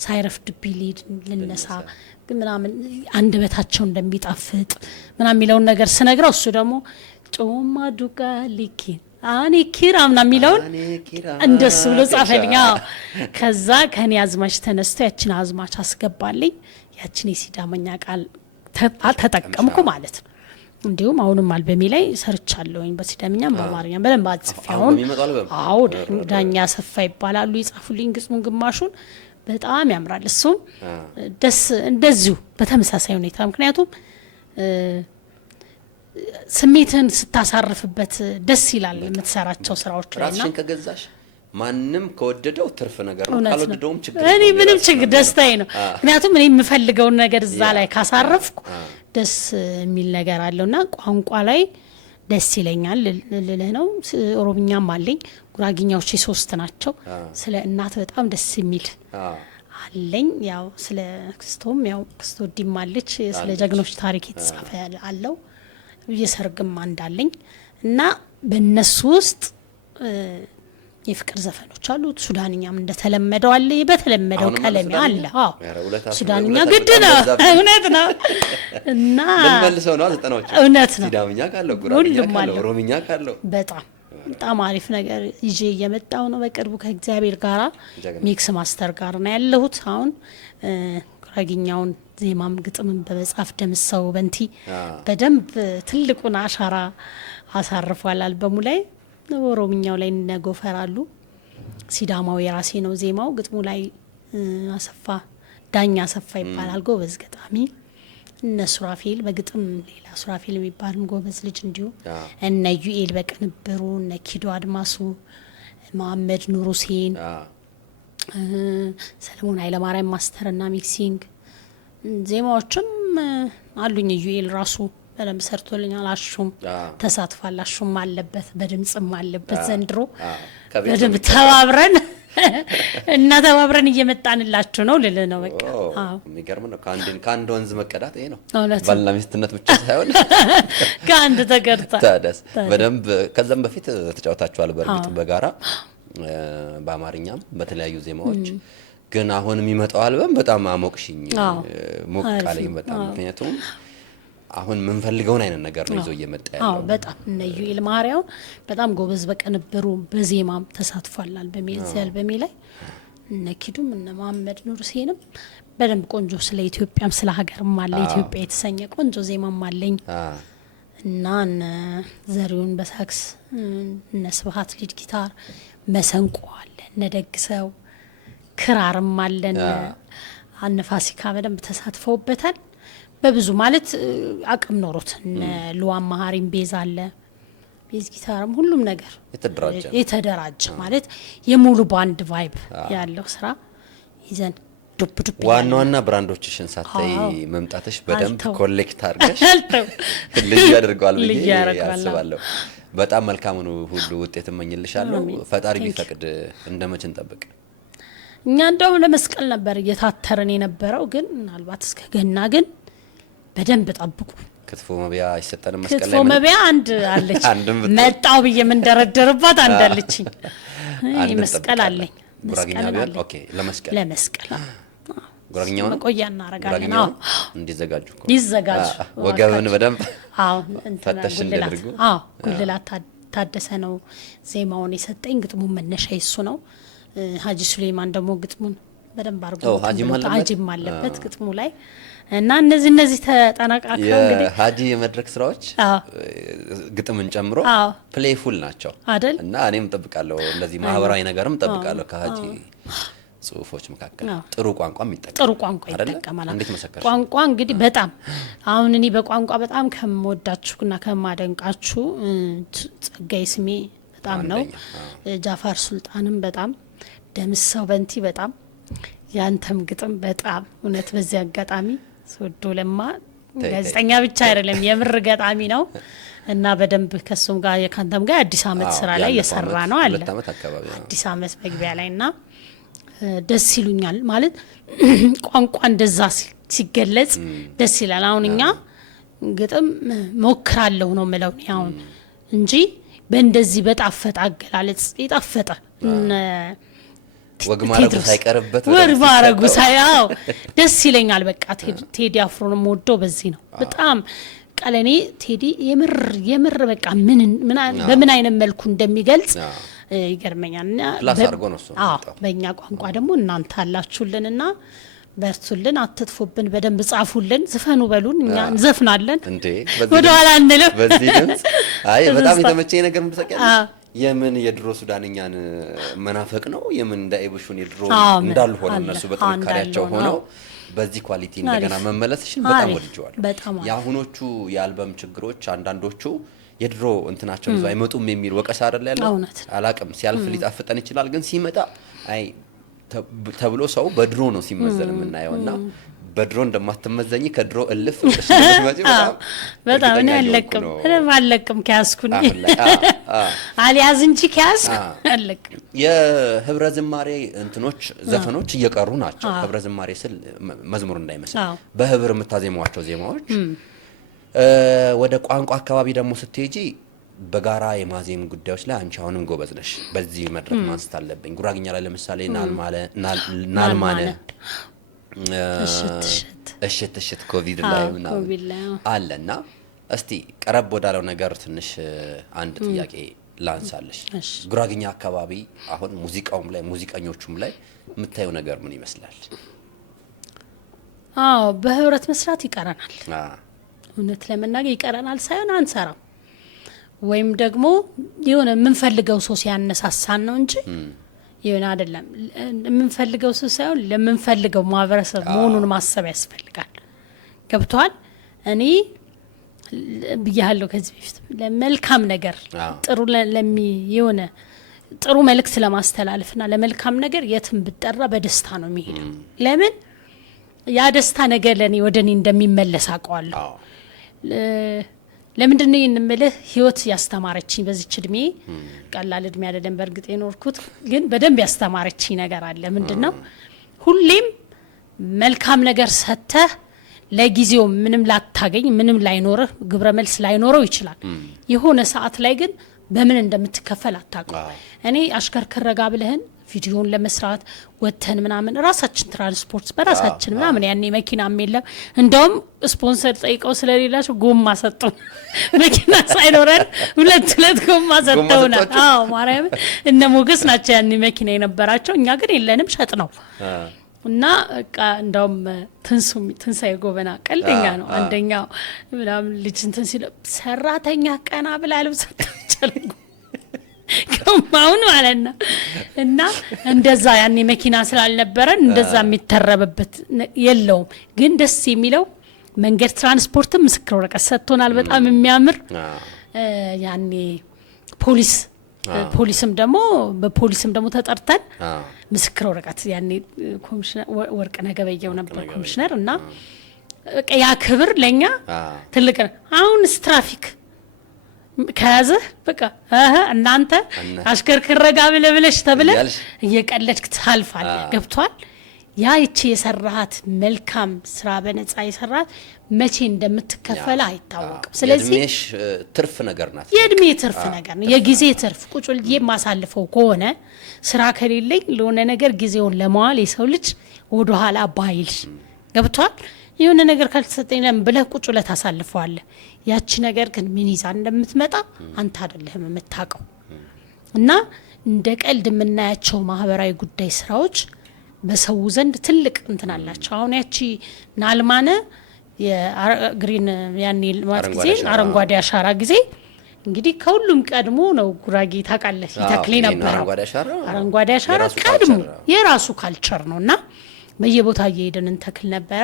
ሳይረፍድብኝ ልነሳ ምናምን አንደበታቸው እንደሚጣፍጥ ምናምን የሚለውን ነገር ስነግረው እሱ ደግሞ ጮማ ዱቃ ሊኪ አኔ ኪራ ምናምን የሚለውን እንደሱ ብሎ ጻፈልኝ። ከዛ ከኔ አዝማች ተነስቶ ያችን አዝማች አስገባልኝ። ያችን የሲዳመኛ ቃል ተጠቀምኩ ማለት ነው። እንዲሁም አሁንም አልበሜ ላይ ሰርቻለሁኝ በሲዳምኛም በአማርኛም በደንብ አጽፌ። አዎ ዳኛ ሰፋ ይባላሉ ይጻፉልኝ ግጥሙን ግማሹን በጣም ያምራል። እሱም ደስ እንደዚሁ በተመሳሳይ ሁኔታ ምክንያቱም ስሜትን ስታሳርፍበት ደስ ይላል የምትሰራቸው ስራዎች ላይ እና ራስሽን ከገዛሽ ማንም ከወደደው ትርፍ ነገር ነው፣ ካልወደደውም ችግር እኔ ምንም ችግር ደስታዬ ነው። ምክንያቱም እኔ የምፈልገውን ነገር እዛ ላይ ካሳረፍኩ ደስ የሚል ነገር አለውና ቋንቋ ላይ ደስ ይለኛል ልልህ ነው። ኦሮምኛም አለኝ፣ ጉራጊኛዎች 3 ናቸው። ስለ እናት በጣም ደስ የሚል አለኝ። ያው ስለ ክርስቶም ያው ክርስቶ ዲማለች ስለ ጀግኖች ታሪክ የተጻፈ አለው። የሰርግም አንዳለኝ እና በእነሱ ውስጥ የፍቅር ዘፈኖች አሉ። ሱዳንኛም እንደተለመደው አለ፣ በተለመደው ቀለም አለ። አዎ ሱዳንኛ ግድ ነው፣ እውነት ነው። እና መልሰው ነው 90ዎቹ እውነት ነው። ሲዳምኛ ካለው ጉራግኛ ካለው ኦሮምኛ ካለው በጣም አሪፍ ነገር ይዤ እየመጣው ነው። በቅርቡ ከእግዚአብሔር ጋራ ሚክስ ማስተር ጋር ነው ያለሁት። አሁን ጉራግኛውን ዜማም ግጥምን በመጻፍ ደምሰው በንቲ በደንብ ትልቁን አሻራ አሳርፏል አልበሙ ላይ። ኦሮምኛው ላይ ነገፈራሉ። ሲዳማው የራሴ ነው ዜማው። ግጥሙ ላይ አሰፋ ዳኛ አሰፋ ይባላል ጎበዝ ገጣሚ። እነ ሱራፌል በግጥም ሌላ ሱራፌል የሚባልም ጎበዝ ልጅ እንዲሁ እነ ዩኤል በቅንብሩ እነ ኪዶ አድማሱ መሐመድ ኑር ሁሴን ሰለሞን ኃይለማርያም ማስተርና ሚክሲንግ ዜማዎችም አሉኝ። ዩኤል ራሱ በደንብ ሰርቶልኛል። አሹም ተሳትፏል። አሹም አለበት በድምጽም አለበት። ዘንድሮ በደንብ ተባብረን እና ተባብረን እየመጣንላችሁ ነው ልል ነው። በቃ የሚገርም ነው። ከአንድ ወንዝ መቀዳት ይሄ ነው። ባልና ሚስትነት ብቻ ሳይሆን ከአንድ ተቀርታ ታደስ በደንብ ከዛም በፊት ተጫውታችኋል በእርግጥ በጋራ በአማርኛም በተለያዩ ዜማዎች። ግን አሁን የሚመጣው አልበም በጣም አሞቅሽኝ ሞቃለኝ በጣም ምክንያቱም አሁን ምን ፈልገውን አይነት ነገር ነው ይዞ እየመጣ ያለው። በጣም እነ ዩኤል ማርያው በጣም ጎበዝ በቅንብሩ በዜማም ተሳትፏል በአልበሜ ላይ። እነ ኪዱም እነ መሐመድ ኑር ሁሴንም በደንብ ቆንጆ ስለ ኢትዮጵያም ስለ ሀገርም አለ ኢትዮጵያ የተሰኘ ቆንጆ ዜማም አለኝ እና እነ ዘሪውን በሳክስ እነ ስብሃት ሊድ ጊታር መሰንቆ አለ እነ ደግሰው ክራርም አለን አነፋሲካ በደንብ ተሳትፈውበታል። በብዙ ማለት አቅም ኖሮት እነ ሉዋን ማሃሪም ቤዝ አለ ቤዝ ጊታርም ሁሉም ነገር የተደራጀ ማለት የሙሉ ባንድ ቫይብ ያለው ስራ ይዘን ዱብ ዋና ብራንዶችሽን ሳታይ መምጣትሽ በደንብ ኮሌክት አድርገሽ ልጅ ያደርጋል ብዬ ያስባለሁ። በጣም መልካም ነው። ሁሉ ውጤት እመኝልሻለሁ። ፈጣሪ ቢፈቅድ እንደመች እንጠብቅ። እኛ እንደው ለመስቀል ነበር እየታተረን የነበረው ግን ምናልባት እስከ ገና ግን በደንብ ጠብቁ። ክትፎ መብያ አይሰጠንም መስቀል ላይ ክትፎ መብያ አንድ አለች መጣው ብዬ ምን ደረደርባት አንድ አለችኝ መስቀል አለኝ ጉራግኛ ቢሆን ኦኬ ለመስቀል ጉራግኛው መቆያ እናረጋለን እንዲዘጋጁ ይዘጋጁ ወገብን በደንብ ፈተሽ እንደድርጉ ጉልላት ታደሰ ነው ዜማውን የሰጠኝ ግጥሙን መነሻ እሱ ነው ሀጂ ሱሌማን ደግሞ ግጥሙን በደንብ አርጎ ሀጂም አለበት ግጥሙ ላይ እና እነዚህ ተጠናቃቀው እንግዲህ የሀጂ የመድረክ ስራዎች ግጥምን ጨምሮ ፕሌይፉል ናቸው እና እኔም ጠብቃለሁ እንደዚህ ማህበራዊ ነገርም ጠብቃለሁ ከሀጂ ጽሁፎች መካከል ጥሩ ቋንቋም ይጠቀማል እንዴት መሰከርሽ ቋንቋ እንግዲህ በጣም አሁን እኔ በቋንቋ በጣም ከመወዳችሁና ከማደንቃችሁ ጸጋይ ስሜ በጣም ነው ጃፋር ሱልጣንም በጣም ደምሰው በንቲ በጣም ያንተም ግጥም በጣም እውነት በዚህ አጋጣሚ ሶዶ ለማ ጋዜጠኛ ብቻ አይደለም የምር ገጣሚ ነው እና በደንብ ከሱም ጋር የካንተም ጋር አዲስ አመት ስራ ላይ የሰራ ነው አለ አዲስ አመት መግቢያ ላይና ደስ ይሉኛል ማለት ቋንቋ እንደዛ ሲገለጽ ደስ ይላል አሁን እኛ ግጥም ሞክራለሁ ነው ማለት ነው አሁን እንጂ በእንደዚህ በጣፈጠ አገላለጽ የጣፈጠ ወግ ማረጉ ሳይቀርበት ወግ ማረጉ ሳያው ደስ ይለኛል በቃ ቴዲ አፍሮንም ወዶ በዚህ ነው በጣም ቀለኔ ቴዲ የምር በቃ በምን አይነት መልኩ እንደሚገልጽ ይገርመኛልና ፕላስ አርጎ ነው እሱ በእኛ ቋንቋ ደግሞ እናንተ አላችሁልንና በርቱልን አትጥፉብን በደንብ ጻፉልን ዝፈኑ በሉን እኛ እንዘፍናለን እንዴ ወደ ኋላ እንልም በዚህ ድምጽ አይ በጣም የተመቸኝ ነገር ምትሰቀያለሽ የምን የድሮ ሱዳንኛን መናፈቅ ነው የምን እንዳይብሹን የድሮ እንዳልሆነ እነሱ በጥንካሬያቸው ሆነው በዚህ ኳሊቲ እንደገና መመለስሽን በጣም ወድጄዋለሁ ያሁኖቹ የአልበም ችግሮች አንዳንዶቹ የድሮ እንትናቸው ይዘው አይመጡም የሚል ወቀሳ አይደል ያለው አላቅም ሲያልፍ ሊጣፍጠን ይችላል ግን ሲመጣ አይ ተብሎ ሰው በድሮ ነው ሲመዘን የምናየውና በድሮ እንደማትመዘኝ ከድሮ እልፍ እንደምትመጪ በጣም እኔ አለቅም ከያዝኩኝ አልያዝ እንጂ ከያዝኩ አለቅም የህብረ ዝማሬ እንትኖች ዘፈኖች እየቀሩ ናቸው ህብረ ዝማሬ ስል መዝሙር እንዳይመስል በህብር የምታዜማቸው ዜማዎች ወደ ቋንቋ አካባቢ ደግሞ ስትሄጂ በጋራ የማዜም ጉዳዮች ላይ አንቺ አሁንም ጎበዝ ነሽ በዚህ መድረክ ማንሳት አለብኝ ጉራግኛ ላይ ለምሳሌ ናልማነ እሽት ኮቪድ ላይ አለና እስቲ ቀረብ ወዳለው ነገር ትንሽ አንድ ጥያቄ ላንሳለሽ ጉራግኛ አካባቢ አሁን ሙዚቃውም ላይ ሙዚቀኞቹም ላይ የምታየው ነገር ምን ይመስላል በህብረት መስራት ይቀረናል እውነት ለመናገር ይቀረናል ሳይሆን አንሰራም ወይም ደግሞ የሆነ የምንፈልገው ሰው ሲያነሳሳን ነው እንጂ ይሆነ አይደለም የምንፈልገው ሰው ሳይሆን ለምንፈልገው ማህበረሰብ መሆኑን ማሰብ ያስፈልጋል ገብቷል እኔ ብያለሁ ከዚህ በፊት ለመልካም ነገር ጥሩ የሆነ ጥሩ መልእክት ለማስተላለፍና ለመልካም ነገር የትም ብጠራ በደስታ ነው የሚሄደው ለምን ያ ደስታ ነገር ለኔ ወደኔ እንደሚመለስ አውቀዋለሁ ለምንድን ነው የምልህ ህይወት ያስተማረችኝ በዚህ እድሜ ቀላል እድሜ አይደለም በርግጥ የኖርኩት ግን በደንብ ያስተማረችኝ ነገር አለ ምንድነው ሁሌም መልካም ነገር ሰተህ ለጊዜው ምንም ላታገኝ ምንም ላይኖርህ ግብረ መልስ ላይኖረው ይችላል የሆነ ሰዓት ላይ ግን በምን እንደምትከፈል አታውቀው እኔ አሽከርከረጋ ብለህን ቪዲዮን ለመስራት ወተን ምናምን ራሳችን ትራንስፖርት በራሳችን ምናምን ያኔ መኪናም የለም እንደውም ስፖንሰር ጠይቀው ስለሌላቸው ጎማ ሰጡን መኪና ሳይኖረን ሁለት ጎማ ሰጠውና ማርያም እነ ሞገስ ናቸው ያኔ መኪና የነበራቸው እኛ ግን የለንም ሸጥ ነው እና በቃ እንደውም ትንሳኤ ጎበና ቀልደኛ ነው አንደኛው ምናምን ልጅ እንትን ሲል ሰራተኛ ቀና ብላ ልብስ ተጨለቁ ከማውን ማለት ነው እና እንደዛ ያኔ መኪና ስላልነበረን እንደዛ የሚተረበበት የለውም ግን ደስ የሚለው መንገድ ትራንስፖርትም ምስክር ወረቀት ሰጥቶናል በጣም የሚያምር ያኔ ፖሊስም ደግሞ ተጠርተን ምስክር ወረቀት ያኔ ኮሚሽነር ወርቅ ነገበየው ነበር ኮሚሽነር እና ያ ክብር ለኛ ትልቅ አሁን ትራፊክ ከያዘ በቃ እናንተ አሽከርክር ረጋ ብለሽ ተብለ እየቀለድክ ታልፋለህ ገብቷል ያ እቺ የሰራሃት መልካም ስራ በነፃ የሰራት መቼ እንደምትከፈል አይታወቅም። ስለዚህ የእድሜሽ ትርፍ ነገር ናት። የእድሜ ትርፍ ነገር ነው፣ የጊዜ ትርፍ። ቁጭ ብዬ የማሳልፈው ከሆነ ስራ ከሌለኝ ለሆነ ነገር ጊዜውን ለማዋል የሰው ልጅ ወደ ኋላ ባይል ገብቷል። የሆነ ነገር ካልተሰጠኝ ለምን ብለህ ቁጭ ብለህ ታሳልፈዋለህ። ያቺ ነገር ግን ምን ይዛ እንደምትመጣ አንተ አይደለህም የምታውቀው። እና እንደ ቀልድ የምናያቸው ማህበራዊ ጉዳይ ስራዎች በሰው ዘንድ ትልቅ እንትን አላቸው። አሁን ያቺ ናልማነ የግሪን ያኔ ልማት ጊዜ አረንጓዴ አሻራ ጊዜ እንግዲህ ከሁሉም ቀድሞ ነው ጉራጌ ታውቃለህ ይተክል ነበር። አረንጓዴ አሻራ ቀድሞ የራሱ ካልቸር ነውና በየቦታ እየሄድን እንተክል ነበረ።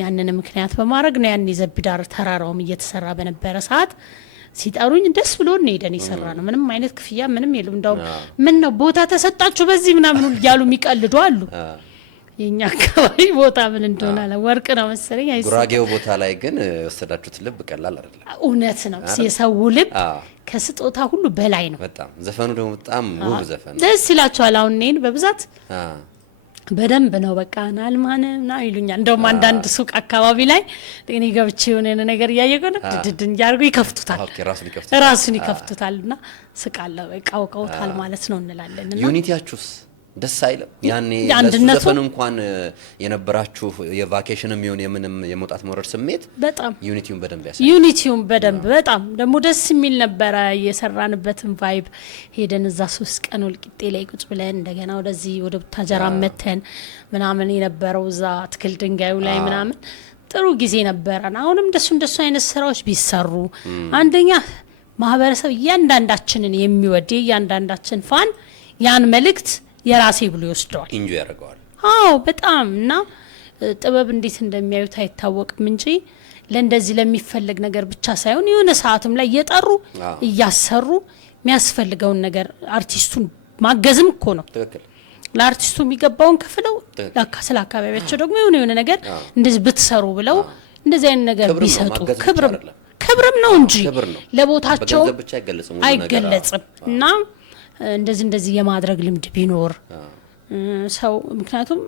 ያንን ምክንያት በማድረግ ነው ያኔ ዘቢዳር ተራራውም እየተሰራ በነበረ ሰዓት ሲጠሩኝ ደስ ብሎን ሄደን ይሰራ ነው። ምንም አይነት ክፍያ ምንም የለም። እንደው ምን ነው ቦታ ተሰጣችሁ በዚህ ምናምን እያሉ የሚቀልዱ አሉ። የኛ አካባቢ ቦታ ምን እንደሆነ አለ ወርቅ ነው መሰለኝ። ጉራጌው ቦታ ላይ ግን ወሰዳችሁት ልብ ቀላል አይደለም። እውነት ነው። የሰው ልብ ከስጦታ ሁሉ በላይ ነው። በጣም ዘፈኑ ደግሞ በጣም ውብ ዘፈን ደስ ይላቸዋል። አሁን እኔን በብዛት በደንብ ነው በቃ ናልማነና ይሉኛል። እንደውም አንዳንድ ሱቅ አካባቢ ላይ እኔ ገብቼ የሆነ ነገር እያየቀነ ድድን ያርጉ ይከፍቱታል። ራሱን ይከፍቱታልና ስቃለው በቃ አውቀውታል ማለት ነው እንላለንና ዩኒቲያችሁስ ደስ አይልም? ያኔ ዘፈን እንኳን የነበራችሁ የቫኬሽንም ይሁን የምንም የመውጣት መውረድ ስሜት በጣም ዩኒቲውን በደንብ ያሳያል። ዩኒቲውን በደንብ በጣም ደግሞ ደስ የሚል ነበረ። የሰራንበትን ቫይብ ሄደን እዛ 3 ቀን ወልቂጤ ላይ ቁጭ ብለን እንደገና ወደዚህ ወደ ቡታጀራ መተን ምናምን የነበረው እዛ ትክል ድንጋዩ ላይ ምናምን ጥሩ ጊዜ ነበረን። አሁንም እንደሱ አይነት ስራዎች ቢሰሩ አንደኛ ማህበረሰብ እያንዳንዳችንን የሚወድ እያንዳንዳችን ፋን ያን መልእክት የራሴ ብሎ ይወስደዋል፣ ኢንጆይ ያደርገዋል። አዎ በጣም እና ጥበብ እንዴት እንደሚያዩት አይታወቅም እንጂ ለእንደዚህ ለሚፈልግ ነገር ብቻ ሳይሆን የሆነ ሰዓትም ላይ እየጠሩ እያሰሩ የሚያስፈልገውን ነገር አርቲስቱን ማገዝም እኮ ነው። ትክክል። ለአርቲስቱ የሚገባውን ከፍለው ስለ አካባቢያቸው ደግሞ የሆነ ነገር እንደዚህ ብትሰሩ ብለው እንደዚህ አይነት ነገር ቢሰጡ ክብርም ነው እንጂ ለቦታቸው አይገለጽም። እና እንደዚህ የማድረግ ልምድ ቢኖር ሰው ምክንያቱም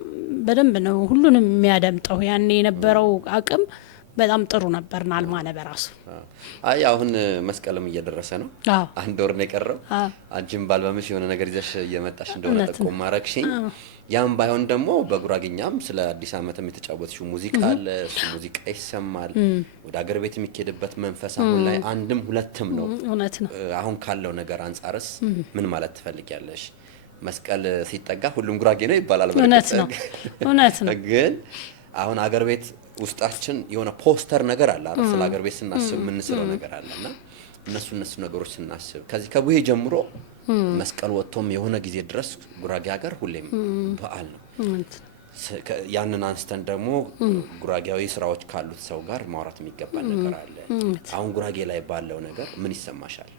በደንብ ነው ሁሉንም የሚያደምጠው። ያኔ የነበረው አቅም በጣም ጥሩ ነበርና አልማነ በራሱ አይ አሁን መስቀልም እየደረሰ ነው። አንድ ወር ነው የቀረው። አንቺም ባልበምሽ የሆነ ነገር ይዘሽ እየመጣሽ እንደሆነ ተቆም ማረክሽኝ። ያም ባይሆን ደግሞ በጉራግኛም ስለ አዲስ ዓመትም የተጫወተሽው ሙዚቃ አለ። እሱ ሙዚቃ ይሰማል። ወደ አገር ቤት የሚኬድበት መንፈስ አሁን ላይ አንድም ሁለትም ነው። አሁን ካለው ነገር አንጻርስ ምን ማለት ትፈልጊያለሽ? መስቀል ሲጠጋ ሁሉም ጉራጌ ነው ይባላል። እውነት ነው። ግን አሁን አገር ቤት ውስጣችን የሆነ ፖስተር ነገር አለ አይደል? ስለ አገር ቤት ስናስብ ምን ስለው ነገር አለና እነሱ ነገሮች ስናስብ ከዚህ ከቡሄ ጀምሮ መስቀል ወጥቶም የሆነ ጊዜ ድረስ ጉራጌ ሀገር ሁሌም በዓል ነው። ያንን አንስተን ደግሞ ጉራጌያዊ ስራዎች ካሉት ሰው ጋር ማውራት የሚገባ ነገር አለ። አሁን ጉራጌ ላይ ባለው ነገር ምን ይሰማሻል?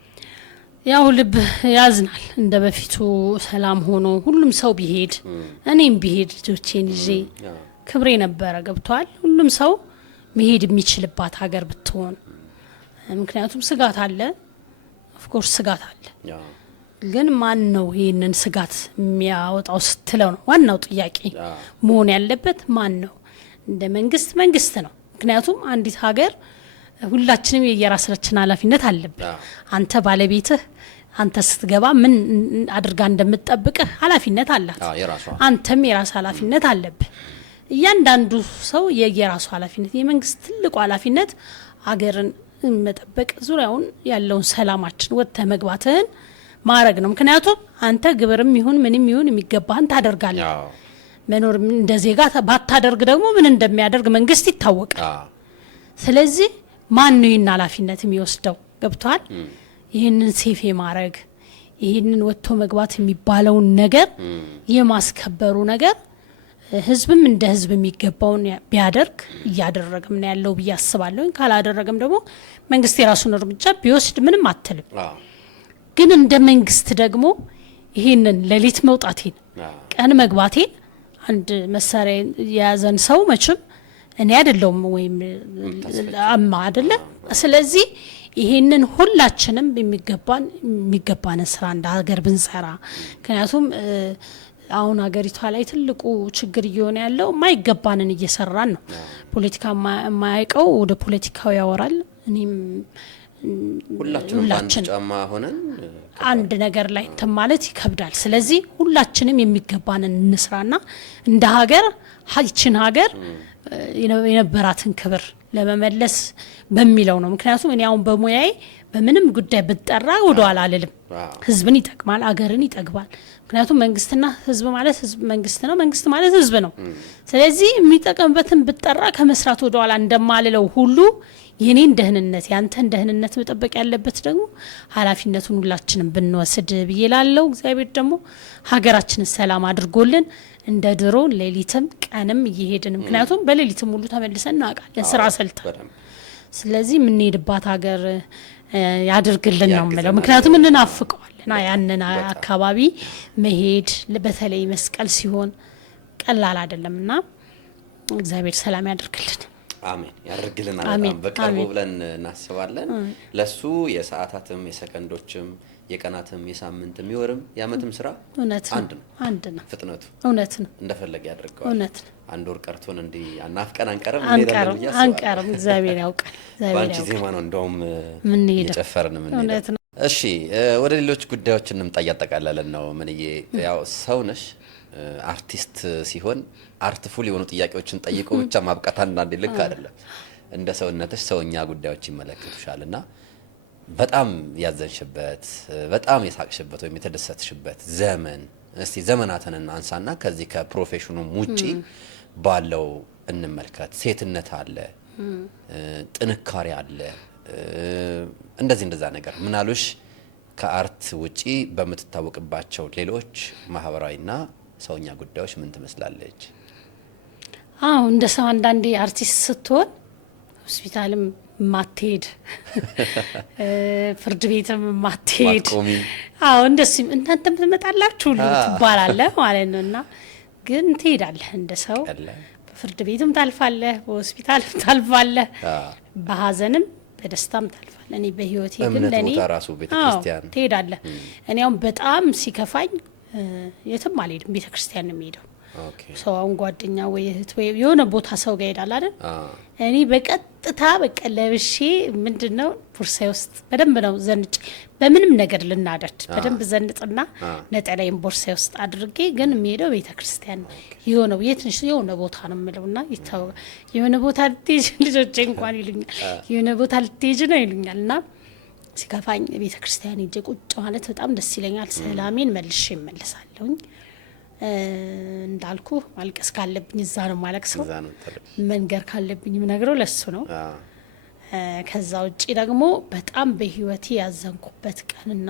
ያው ልብ ያዝናል። እንደ በፊቱ ሰላም ሆኖ ሁሉም ሰው ቢሄድ እኔም ቢሄድ ልጆቼን ይዤ ክብሬ ነበረ። ገብቷል። ሁሉም ሰው መሄድ የሚችልባት ሀገር ብትሆን፣ ምክንያቱም ስጋት አለ፣ ኦፍ ኮርስ ስጋት አለ። ግን ማን ነው ይሄንን ስጋት የሚያወጣው ስትለው ነው ዋናው ጥያቄ መሆን ያለበት። ማን ነው? እንደ መንግስት ነው። ምክንያቱም አንዲት ሀገር ሁላችንም የየራሳችን ኃላፊነት አለብን። አንተ ባለቤትህ አንተ ስትገባ ምን አድርጋ እንደምትጠብቅህ ኃላፊነት አላት። አንተም የራስ ኃላፊነት አለብህ። እያንዳንዱ ሰው የየራሱ ኃላፊነት። የመንግስት ትልቁ ኃላፊነት ሀገርን መጠበቅ፣ ዙሪያውን ያለውን ሰላማችን ወጥተህ መግባትህን ማድረግ ነው። ምክንያቱም አንተ ግብርም ይሁን ምንም ይሁን የሚገባህን ታደርጋለህ። መኖር እንደ ዜጋ ባታደርግ ደግሞ ምን እንደሚያደርግ መንግስት ይታወቃል። ስለዚህ ማን ነው ይህን ኃላፊነት የሚወስደው? ገብቷል። ይህንን ሴፍ ማድረግ ይህንን ወጥቶ መግባት የሚባለውን ነገር የማስከበሩ ነገር ህዝብም እንደ ህዝብ የሚገባውን ቢያደርግ እያደረገም ነው ያለው ብዬ አስባለሁ። ካላደረገም ደግሞ መንግስት የራሱን እርምጃ ቢወስድ ምንም አትልም። ግን እንደ መንግስት ደግሞ ይሄንን ሌሊት መውጣቴን ቀን መግባቴን አንድ መሳሪያ የያዘን ሰው መቼም እኔ አይደለሁም ወይም አማ አይደለ። ስለዚህ ይሄንን ሁላችንም የሚገባን ስራ እንደ ሀገር ብንሰራ፣ ምክንያቱም አሁን ሀገሪቷ ላይ ትልቁ ችግር እየሆነ ያለው ማይገባንን እየሰራን ነው። ፖለቲካ የማያውቀው ወደ ፖለቲካው ያወራል። እኔም ሁላችንም ጫማ ሆነን አንድ ነገር ላይ እንትን ማለት ይከብዳል። ስለዚህ ሁላችንም የሚገባንን እንስራና እንደ ሀገር ይችን ሀገር የነበራትን ክብር ለመመለስ በሚለው ነው። ምክንያቱም እኔ አሁን በሙያዬ በምንም ጉዳይ ብጠራ ወደ ኋላ አልልም። ህዝብን ይጠቅማል፣ አገርን ይጠቅማል። ምክንያቱም መንግስትና ህዝብ ማለት መንግስት ነው፣ መንግስት ማለት ህዝብ ነው። ስለዚህ የሚጠቀምበትን ብጠራ ከመስራት ወደ ኋላ እንደማልለው ሁሉ የኔን ደህንነት ያንተን ደህንነት መጠበቅ ያለበት ደግሞ ኃላፊነቱን ሁላችንም ብንወስድ ብዬ ላለው እግዚአብሔር ደግሞ ሀገራችንን ሰላም አድርጎልን እንደ ድሮ ሌሊትም ቀንም እየሄድን ምክንያቱም በሌሊትም ሁሉ ተመልሰን እናውቃለን ስራ ሰልተን። ስለዚህ የምንሄድባት ሀገር ያድርግልን ነው የምለው። ምክንያቱም እንናፍቀዋልና ያንን አካባቢ መሄድ በተለይ መስቀል ሲሆን ቀላል አይደለምና እግዚአብሔር ሰላም ያድርግልን። አሜን ያድርግልን። በጣም በቅርቡ ብለን እናስባለን። ለሱ የሰዓታትም የሰከንዶችም የቀናትም የሳምንትም የወርም የዓመትም ስራ አንድ ነው። ፍጥነቱ እውነት ነው። እንደፈለገ ያድርገዋል። እውነት ነው። አንድ ወር ቀርቶን እንዲ አናፍቀን አንቀርም። እግዚአብሔር ያውቃል። ባንቺ ዜማ ነው እንደውም እየጨፈርን ምን እውነት ነው። እሺ ወደ ሌሎች ጉዳዮች እንምጣ። እያጠቃለለን ነው። ምንዬ ያው ሰው ነሽ። አርቲስት ሲሆን አርትፉል የሆኑ ጥያቄዎችን ጠይቆ ብቻ ማብቃት አንዳንዴ ልክ አይደለም። እንደ ሰውነትሽ ሰውኛ ጉዳዮች ይመለከቱሻልና በጣም ያዘንሽበት በጣም የሳቅሽበት ወይም የተደሰትሽበት ዘመን እስቲ ዘመናትን አንሳና ከዚህ ከፕሮፌሽኑ ውጪ ባለው እንመልከት። ሴትነት አለ፣ ጥንካሬ አለ፣ እንደዛ ነገር ምናሉሽ ከአርት ውጪ በምትታወቅባቸው ሌሎች ማህበራዊና ሰውኛ ጉዳዮች ምን ትመስላለች? እንደ ሰው አንዳንዴ አርቲስት ስትሆን ሆስፒታልም ማትሄድ ፍርድ ቤትም ማትሄድ እንደዚህ እናንተ ትመጣላችሁ ሁሉ ትባላለህ ማለት ነውና ግን ትሄዳለህ። እንደ ሰው በፍርድ ቤትም ታልፋለህ፣ በሆስፒታልም ታልፋለህ፣ በሀዘንም በደስታም ታልፋለህ። እኔ በህይወቴ ግን ለኔ ራሱ ቤተክርስቲያን ትሄዳለህ። እኔ አሁን በጣም ሲከፋኝ የትም አልሄድም፣ ቤተክርስቲያን ነው የምሄደው። ሰው አሁን ጓደኛ ወይ እህት ወይ የሆነ ቦታ ሰው ጋር ሄዳል አይደል? እኔ በቀጥታ በቃ ለብሼ ምንድነው ቦርሳዬ ውስጥ በደንብ ነው ዘንጭ በምንም ነገር ልናደድ በደንብ ዘንጥና ነጠላዬን ቦርሳዬ ውስጥ አድርጌ ግን የምሄደው ቤተክርስቲያን የሆነ የትንሽ የሆነ ቦታ ነው የምለውና ይታው የሆነ ቦታ ልትሄጂ ልጆቼ እንኳን ይሉኛል የሆነ ቦታ ልትሄጂ ነው ይሉኛልና ሲከፋኝ ቤተክርስቲያን ሄጄ ቁጭ ማለት በጣም ደስ ይለኛል። ሰላሜን መልሼ እመለሳለሁኝ። እንዳልኩ ማልቀስ ካለብኝ እዛ ነው ማለቅሰው፣ መንገር ካለብኝ ምነግረው ለሱ ነው። ከዛ ውጪ ደግሞ በጣም በህይወቴ ያዘንኩበት ቀንና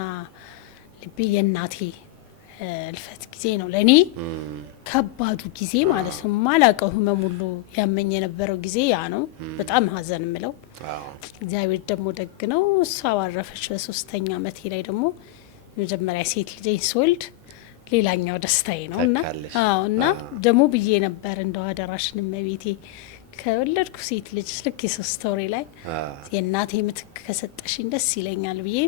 ልቤ የእናቴ እልፈት ጊዜ ነው ለኔ ከባዱ ጊዜ ማለት ነው። ማላቀው ህመም ሁሉ ያመኝ የነበረው ጊዜ ያ ነው። በጣም ሀዘን ምለው። እግዚአብሔር ደግሞ ደግ ነው። እሷ ባረፈች በ3ኛ ዓመቴ ላይ ደግሞ መጀመሪያ ሴት ልጄ ስወልድ ሌላኛው ደስታዬ ነው እና ደግሞ ብዬ ነበር እንደው አደራሽን እመቤቴ ከወለድኩ ሴት ልጅ ልክ የ3 ወሬ ላይ የእናቴ ምትክ ከሰጠሽኝ ደስ ይለኛል ብዬ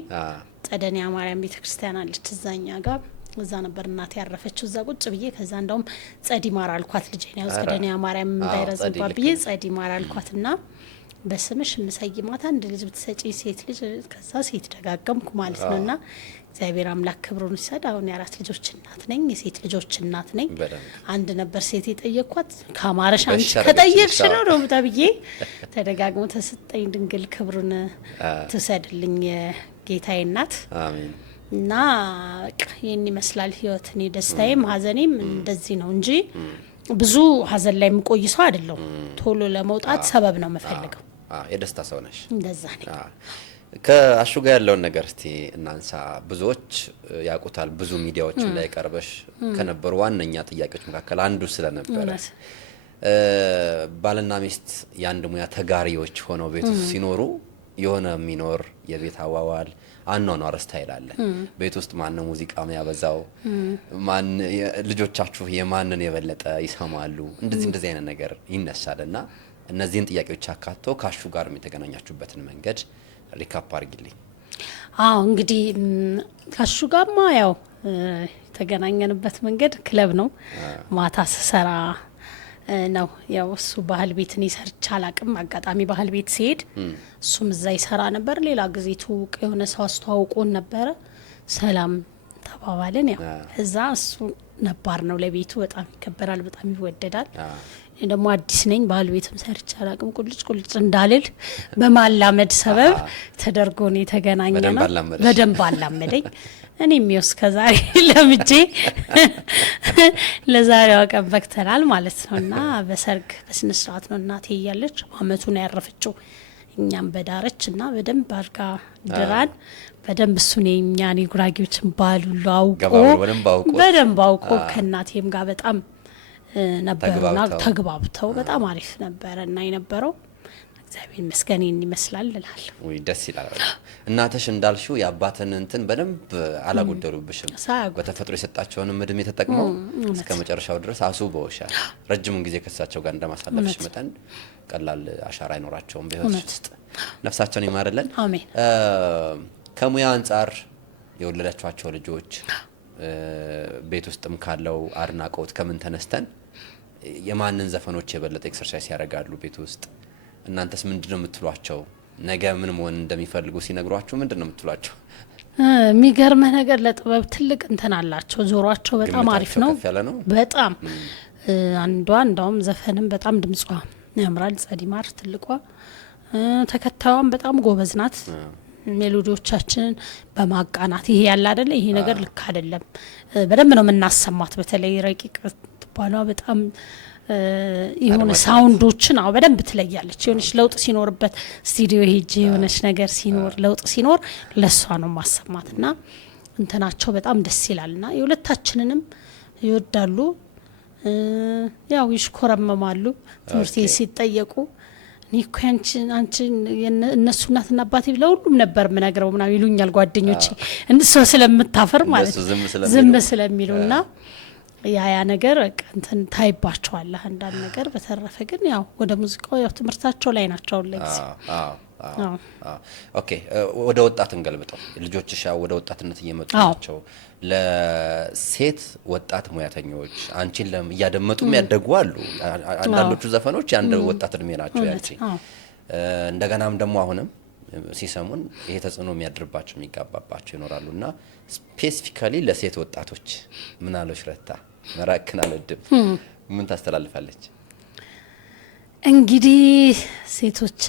ጸደኒያ ማርያም ቤተክርስቲያን አለች እዛኛ ጋር እዛ ነበር እናቴ ያረፈችው። እዛ ቁጭ ብዬ ከዛ እንደውም ጸዲ ማር አልኳት ልጄ ነው ጸደኒያ ማርያም እንዳይረዝምባ ብዬ ጸዲ ማር አልኳትና በስምሽ እንሰይማታ አንድ ልጅ ብትሰጪ ሴት ልጅ ከዛ ሴት ደጋገምኩ ማለት ነውና እግዚአብሔር አምላክ ክብሩን ይሰድ። አሁን የ4 ልጆች እናት ነኝ፣ የሴት ልጆች እናት ነኝ። አንድ ነበር ሴት የጠየቅኳት ካማረሽ አንቺ ከጠየቅሽ ነው ተብዬ ተደጋግሞ ተሰጠኝ። ድንግል ክብሩን ትሰድልኝ የጌታዬ እናት አሜን። እና ይህን ይመስላል ህይወት። እኔ ደስታዬም ሀዘኔም እንደዚህ ነው እንጂ ብዙ ሀዘን ላይ የምቆይ ሰው አይደለሁም። ቶሎ ለመውጣት ሰበብ ነው የምፈልገው። የደስታ ሰው ነሽ። እንደዛ ነኝ። ከአሹ ጋር ያለውን ነገር እስቲ እናንሳ። ብዙዎች ያውቁታል። ብዙ ሚዲያዎች ላይ ቀርበሽ ከነበሩ ዋነኛ ጥያቄዎች መካከል አንዱ ስለነበረ ባልና ሚስት የአንድ ሙያ ተጋሪዎች ሆነው ቤት ውስጥ ሲኖሩ የሆነ የሚኖር የቤት አዋዋል አኗኗር ስታይል አለ። ቤት ውስጥ ማን ሙዚቃ የሚያበዛው ማን ልጆቻችሁ የማንን የበለጠ ይሰማሉ፣ እንደዚህ አይነት ነገር ይነሳልና እነዚህን ጥያቄዎች አካቶ ከአሹ ጋር የተገናኛችሁበትን መንገድ ሪካፕ አድርጊልኝ። እንግዲህ ከአሹ ጋርማ ያው የተገናኘንበት መንገድ ክለብ ነው። ማታ ስሰራ ነው። ያው እሱ ባህል ቤት እኔ ሰርቼ አላቅም። አጋጣሚ ባህል ቤት ሲሄድ እሱም እዛ ይሰራ ነበር። ሌላ ጊዜ ትውቅ የሆነ ሰው አስተዋውቆን ነበረ። ሰላም ተባባልን። ያው እዛ እሱ ነባር ነው ለቤቱ በጣም ይከበራል፣ በጣም ይወደዳል። ደግሞ አዲስ ነኝ፣ ባህል ቤትም ሰርቼ አላቅም። ቁልጭ እንዳልል በማላመድ ሰበብ ተደርጎ ነው የተገናኘ ነው። በደንብ አላመደኝ። እኔም ይወስ ከዛሬ ለምጄ ለዛሬዋ ቀን በክተናል ማለት ነው። እና በሰርግ በስነ ስርዓት ነው እናቴ እያለች አመቱ ነው ያረፈችው። እኛም በዳረች እና በደንብ አድርጋ ድራን በደንብ እሱን የእኛን የጉራጌዎችን ባሉሉ አውቆ በደንብ አውቆ ከእናቴም ጋር በጣም ነበሩና ተግባብተው በጣም አሪፍ ነበረ እና የነበረው እግዚአብሔር ይመስገን ይመስላል እላለሁ። ወይ ደስ ይላል። እናትሽ እንዳልሽው የአባትን እንትን በደንብ አላጎደሉብሽም። በተፈጥሮ የሰጣቸውንም እድሜ ተጠቅመው እስከ መጨረሻው ድረስ አስውበውሻል። ረጅሙን ጊዜ ከሳቸው ጋር እንደማሳለፍሽ መጠን ቀላል አሻራ አይኖራቸውም በህይወት ውስጥ። ነፍሳቸውን ይማርልን። አሜን። ከሙያ አንጻር የወለዳቸዋቸው ልጆች ቤት ውስጥም ካለው አድናቆት ከምን ተነስተን የማንን ዘፈኖች የበለጠ ኤክሰርሳይዝ ያደርጋሉ ቤት ውስጥ? እናንተስ ምንድነው የምትሏቸው? ነገ ምን መሆን እንደሚፈልጉ ሲነግሯችሁ ምንድነው የምትሏቸው? የሚገርመህ ነገር ለጥበብ ትልቅ እንትን አላቸው። ዞሯቸው በጣም አሪፍ ነው። በጣም አንዷ እንዳውም ዘፈንም በጣም ድምጿ ያምራል። ጸዲማር ትልቋ ተከታዩም በጣም ጎበዝ ናት። ሜሎዲዎቻችንን በማቃናት ይሄ ያለ አይደለ ይሄ ነገር ልክ አይደለም በደንብ ነው የምናሰማት። በተለይ ረቂቅ ትባሏ በጣም የሆነ ሳውንዶችን በደንብ ትለያለች። የሆነች ለውጥ ሲኖርበት ስቱዲዮ ሄጄ የሆነች ነገር ሲኖር ለውጥ ሲኖር ለሷ ነው ማሰማትና እንትናቸው በጣም ደስ ይላልና የሁለታችንንም ይወዳሉ። ያው ይሽኮረመማሉ ትምህርት ሲጠየቁ ኒኮ አንቺን እነሱ እናትና አባቴ ለሁሉም ነበር ምነግረው ምናምን ይሉኛል ጓደኞቼ። እንሱ ስለምታፈር ማለት ዝም ስለሚሉና ያ ነገር እንትን ታይባቸዋለህ አንዳንድ ነገር። በተረፈ ግን ያው ወደ ሙዚቃው ያው ትምህርታቸው ላይ ናቸው ለጊዜ። ኦኬ ወደ ወጣት እንገልብጠው። ልጆችሽ ወደ ወጣትነት እየመጡ ናቸው። ለሴት ወጣት ሙያተኞች አንቺን እያደመጡም ያደጉ አሉ። አንዳንዶቹ ዘፈኖች የአንድ ወጣት እድሜ ናቸው ያንቺ። እንደገናም ደግሞ አሁንም ሲሰሙን ይሄ ተጽዕኖ የሚያድርባቸው የሚጋባባቸው ይኖራሉና ስፔሲፊካሊ ለሴት ወጣቶች ምን አለሽ ረታ? መራክን አልወድም ምን ታስተላልፋለች? እንግዲህ ሴቶች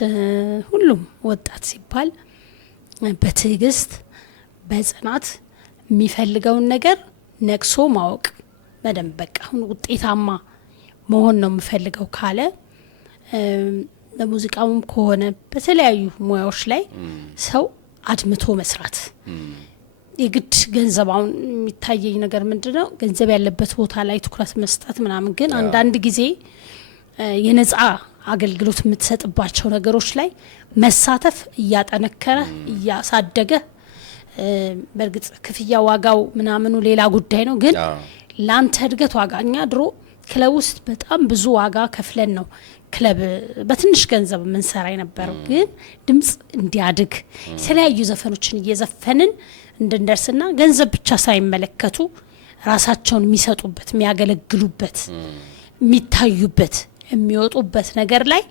ሁሉም ወጣት ሲባል በትዕግስት በጽናት የሚፈልገውን ነገር ነቅሶ ማወቅ በደንብ በቃ አሁን ውጤታማ መሆን ነው የምፈልገው ካለ በሙዚቃውም ከሆነ በተለያዩ ሙያዎች ላይ ሰው አድምቶ መስራት የግድ ገንዘባውን የሚታየኝ ነገር ምንድነው ገንዘብ ያለበት ቦታ ላይ ትኩረት መስጠት ምናምን። ግን አንዳንድ ጊዜ የነጻ አገልግሎት የምትሰጥባቸው ነገሮች ላይ መሳተፍ እያጠነከረ እያሳደገ በእርግጥ ክፍያ ዋጋው ምናምኑ ሌላ ጉዳይ ነው። ግን ላንተ እድገት ዋጋ እኛ ድሮ ክለብ ውስጥ በጣም ብዙ ዋጋ ከፍለን ነው ክለብ በትንሽ ገንዘብ የምንሰራ የነበረው። ግን ድምጽ እንዲያድግ የተለያዩ ዘፈኖችን እየዘፈንን እንድንደርስና ገንዘብ ብቻ ሳይመለከቱ ራሳቸውን የሚሰጡበት የሚያገለግሉበት የሚታዩበት የሚወጡበት ነገር ላይ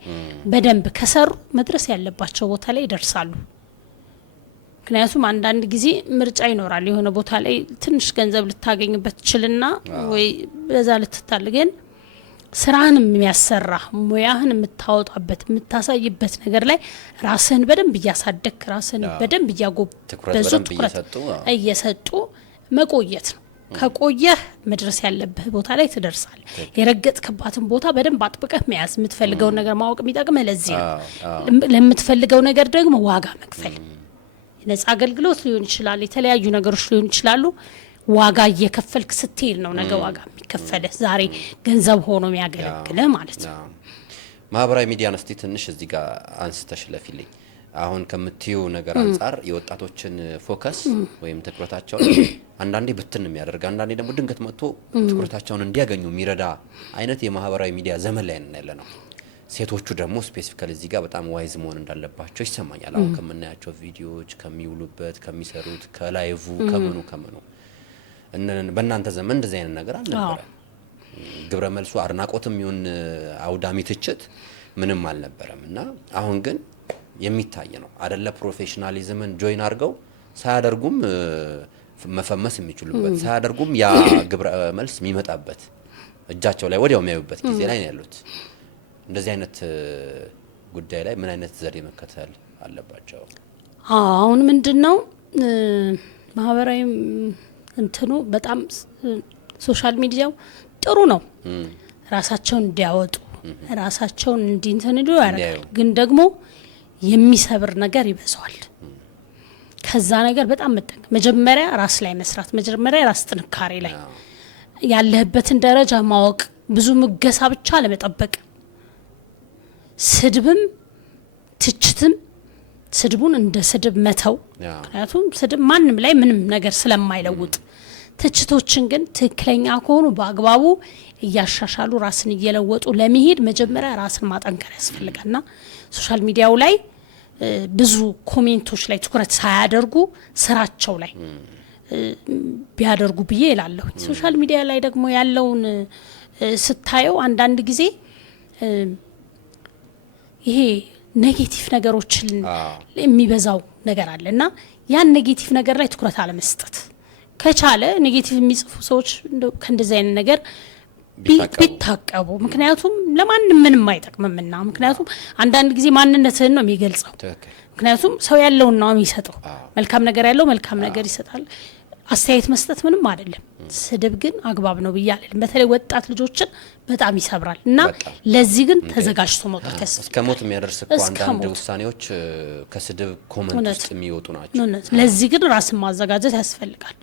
በደንብ ከሰሩ መድረስ ያለባቸው ቦታ ላይ ይደርሳሉ። ምክንያቱም አንዳንድ ጊዜ ምርጫ ይኖራል። የሆነ ቦታ ላይ ትንሽ ገንዘብ ልታገኝበት ትችልና ወይ በዛ ልትታል። ግን ስራህን የሚያሰራ ሙያህን የምታወጣበት የምታሳይበት ነገር ላይ ራስህን በደንብ እያሳደግክ ራስህን በደንብ እያጎበዙ ትኩረት እየሰጡ መቆየት ነው። ከቆየህ መድረስ ያለብህ ቦታ ላይ ትደርሳለህ። የረገጥክባትን ቦታ በደንብ አጥብቀህ መያዝ፣ የምትፈልገውን ነገር ማወቅ የሚጠቅምህ ለዚህ ነው። ለምትፈልገው ነገር ደግሞ ዋጋ መክፈል፣ ነጻ አገልግሎት ሊሆን ይችላል፣ የተለያዩ ነገሮች ሊሆን ይችላሉ። ዋጋ እየከፈልክ ስትሄድ ነው ነገ ዋጋ የሚከፈልህ፣ ዛሬ ገንዘብ ሆኖ የሚያገለግልህ ማለት ነው። ማህበራዊ ሚዲያን እስቲ ትንሽ እዚህ ጋር አንስተሽ ለፊልኝ። አሁን ከምትዩ ነገር አንጻር የወጣቶችን ፎከስ ወይም ትኩረታቸውን አንዳንዴ ብትን የሚያደርግ አንዳንዴ ደግሞ ድንገት መጥቶ ትኩረታቸውን እንዲያገኙ የሚረዳ አይነት የማህበራዊ ሚዲያ ዘመን ላይ ነን ያለ ነው። ሴቶቹ ደግሞ ስፔሲፊካሊ እዚህ ጋር በጣም ዋይዝ መሆን እንዳለባቸው ይሰማኛል። አሁን ከምናያቸው ቪዲዮዎች፣ ከሚውሉበት፣ ከሚሰሩት፣ ከላይቭ ከመኑ በእናንተ ዘመን እንደዚህ አይነት ነገር አልነበረ። ግብረ መልሱ አድናቆትም ይሁን አውዳሚ ትችት ምንም አልነበረም እና አሁን ግን የሚታይ ነው አይደለ? ፕሮፌሽናሊዝምን ጆይን አድርገው ሳያደርጉም መፈመስ የሚችሉበት ሳያደርጉም ያ ግብረ መልስ የሚመጣበት እጃቸው ላይ ወዲያው የሚያዩበት ጊዜ ላይ ነው ያሉት። እንደዚህ አይነት ጉዳይ ላይ ምን አይነት ዘዴ መከተል አለባቸው? አሁን ምንድነው ማህበራዊ እንትኑ በጣም ሶሻል ሚዲያው ጥሩ ነው፣ ራሳቸውን እንዲያወጡ ራሳቸውን እንዲንተንዱ ያደርጋል። ግን ደግሞ የሚሰብር ነገር ይበዛዋል። ከዛ ነገር በጣም መጀመሪያ ራስ ላይ መስራት፣ መጀመሪያ ራስ ጥንካሬ ላይ ያለህበትን ደረጃ ማወቅ፣ ብዙ ሙገሳ ብቻ ለመጠበቅ ስድብም ትችትም ስድቡን እንደ ስድብ መተው። ምክንያቱም ስድብ ማንም ላይ ምንም ነገር ስለማይለውጥ፣ ትችቶችን ግን ትክክለኛ ከሆኑ በአግባቡ እያሻሻሉ ራስን እየለወጡ ለመሄድ መጀመሪያ ራስን ማጠንከር ያስፈልጋልና ሶሻል ሚዲያው ላይ ብዙ ኮሜንቶች ላይ ትኩረት ሳያደርጉ ስራቸው ላይ ቢያደርጉ ብዬ እላለሁ። ሶሻል ሚዲያ ላይ ደግሞ ያለውን ስታየው አንዳንድ ጊዜ ይሄ ኔጌቲቭ ነገሮችን የሚበዛው ነገር አለና ያን ኔጌቲቭ ነገር ላይ ትኩረት አለመስጠት ከቻለ ኔጌቲቭ የሚጽፉ ሰዎች ከእንደዚህ አይነት ነገር ቢታቀቡ። ምክንያቱም ለማንም ምንም አይጠቅምምና። ምክንያቱም አንዳንድ ጊዜ ማንነትህን ነው የሚገልጸው። ምክንያቱም ሰው ያለውን ነው የሚሰጠው። መልካም ነገር ያለው መልካም ነገር ይሰጣል። አስተያየት መስጠት ምንም አይደለም። ስድብ ግን አግባብ ነው ብያለሁ። በተለይ ወጣት ልጆችን በጣም ይሰብራል እና ለዚህ ግን ተዘጋጅቶ መውጣት ያስፈልጋል። እስከ ሞት የሚያደርስ እኮ አንዳንድ ውሳኔዎች ከስድብ ኮመንት ውስጥ የሚወጡ ናቸው። ለዚህ ግን ራስን ማዘጋጀት ያስፈልጋል።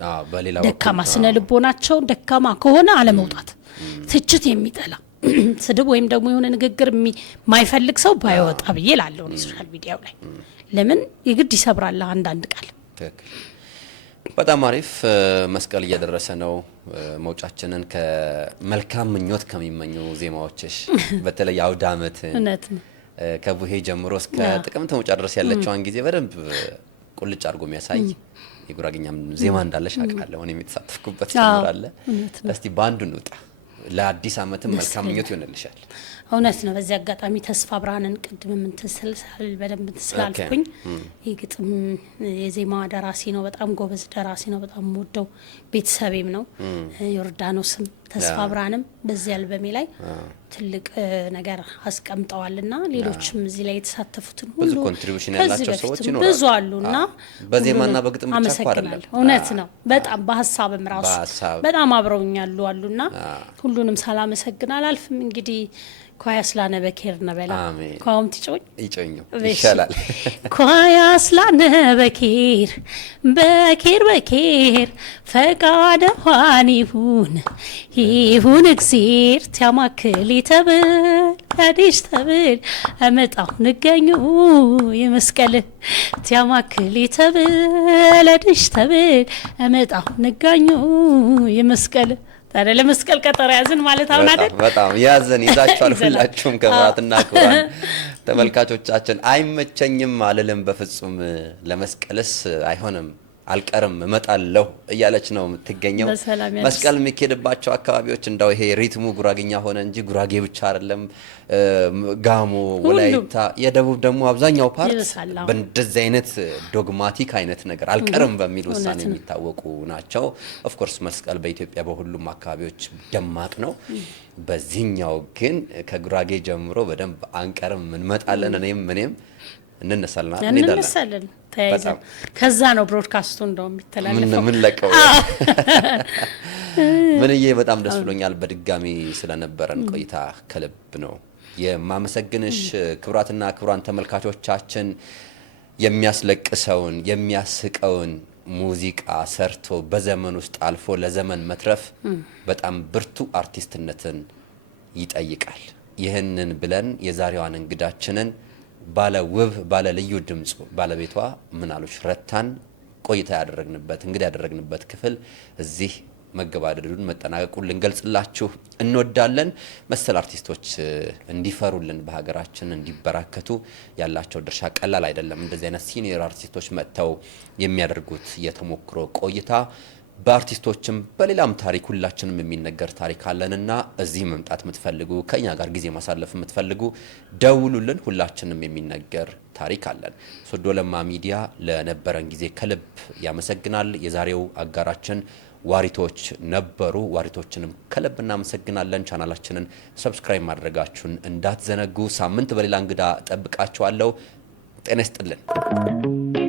ደካማ ስነ ልቦናቸው ደካማ ከሆነ አለመውጣት፣ ትችት የሚጠላ ስድብ ወይም ደግሞ የሆነ ንግግር የማይፈልግ ሰው ባይወጣ ብዬ እላለሁ። ሶሻል ሚዲያው ላይ ለምን የግድ ይሰብራል አንዳንድ ቃል። በጣም አሪፍ። መስቀል እየደረሰ ነው። መውጫችንን ከመልካም ምኞት ከሚመኙ ዜማዎችሽ በተለይ አውደ ዓመትን ከቡሄ ጀምሮ እስከ ጥቅምት መውጫ ድረስ ያለችውን ጊዜ በደንብ ቁልጭ አድርጎ የሚያሳይ የጉራጌኛም ዜማ እንዳለሽ አውቃለሁ። እኔም የተሳተፍኩበት ጀምራለ። እስቲ ባንዱ እንውጣ። ለአዲስ ዓመትም መልካም ምኞት ይሆንልሻል። እውነት ነው። በዚህ አጋጣሚ ተስፋ ብርሃንን ቅድም ምንተስልሳል በደንብ ተስላልኩኝ። የግጥም የዜማ ደራሲ ነው። በጣም ጎበዝ ደራሲ ነው። በጣም ወደው ቤተሰቤም ነው። ዮርዳኖስም ተስፋ ብርሃንም በዚህ አልበሜ ላይ ትልቅ ነገር አስቀምጠዋልና ሌሎችም እዚህ ላይ የተሳተፉትን ሁሉ ብዙ ኮንትሪቢዩሽን ያላቸው ሰዎች ይኖራሉ። ብዙ አሉና በዜማና በግጥም ብቻ አይደለም። እውነት ነው። በጣም በሐሳብም ራሱ በጣም አብረውኛሉ አሉና ሁሉንም ሳላመሰግን አላልፍም። እንግዲህ ኳያስላነ በኬር ነበላ ኳውም ትጮኝ ይጮኝው ይሻላል። ኳያስላነ በኬር በኬር ፈቃደ ኋኒሁን ይሁን እግዚአብሔር ተማክል ይተብል አዲስ ተብል አመጣው ንገኙ የመስቀል ተማክል ይተብል አዲስ ተብል አመጣው ንገኙ የመስቀል ታዲያ ለመስቀል ቀጠሮ ያዝን ማለት አሁን አይደል? በጣም ያዘን ይዛችኋል ሁላችሁም ክብራትና ክብራን ተመልካቾቻችን። አይመቸኝም አልልም በፍጹም ለመስቀልስ አይሆንም አልቀርም እመጣለሁ እያለች ነው የምትገኘው። መስቀል የሚኬድባቸው አካባቢዎች እንዳው ይሄ ሪትሙ ጉራጌኛ ሆነ እንጂ ጉራጌ ብቻ አይደለም። ጋሞ፣ ወላይታ፣ የደቡብ ደግሞ አብዛኛው ፓርት በእንደዚህ አይነት ዶግማቲክ አይነት ነገር አልቀርም በሚል ውሳኔ የሚታወቁ ናቸው። ኦፍ ኮርስ መስቀል በኢትዮጵያ በሁሉም አካባቢዎች ደማቅ ነው። በዚህኛው ግን ከጉራጌ ጀምሮ በደንብ አንቀርም እንመጣለን። እኔም እንነሳለን ተያይዘን ከዛ ነው ብሮድካስቱ እንደው የሚተላለፈው ምን ለቀው ምንዬ በጣም ደስ ብሎኛል። በድጋሚ ስለነበረን ቆይታ ከልብ ነው የማመሰግንሽ። ክብራትና ክብራን ተመልካቾቻችን የሚያስለቅሰውን የሚያስቀውን ሙዚቃ ሰርቶ በዘመን ውስጥ አልፎ ለዘመን መትረፍ በጣም ብርቱ አርቲስትነትን ይጠይቃል። ይህንን ብለን የዛሬዋን እንግዳችንን ባለ ውብ ባለ ልዩ ድምጽ ባለቤቷ ምናሉሽ ረታን ቆይታ ያደረግንበት ክፍል እዚህ መገባደዱን መጠናቀቁን ልንገልጽላችሁ እንወዳለን። መሰል አርቲስቶች እንዲፈሩልን በሀገራችን እንዲበራከቱ ያላቸው ድርሻ ቀላል አይደለም። እንደዚህ አይነት ሲኒየር አርቲስቶች መጥተው የሚያደርጉት የተሞክሮ ቆይታ በአርቲስቶችም በሌላም ታሪክ ሁላችንም የሚነገር ታሪክ አለንና እዚህ መምጣት የምትፈልጉ ከኛ ጋር ጊዜ ማሳለፍ የምትፈልጉ ደውሉልን። ሁላችንም የሚነገር ታሪክ አለን። ሶዶ ለማ ሚዲያ ለነበረን ጊዜ ከልብ ያመሰግናል። የዛሬው አጋራችን ዋሪቶች ነበሩ። ዋሪቶችንም ከልብ እናመሰግናለን። ቻናላችንን ሰብስክራይብ ማድረጋችሁን እንዳትዘነጉ። ሳምንት በሌላ እንግዳ ጠብቃችኋለሁ። ጤና ይስጥልን።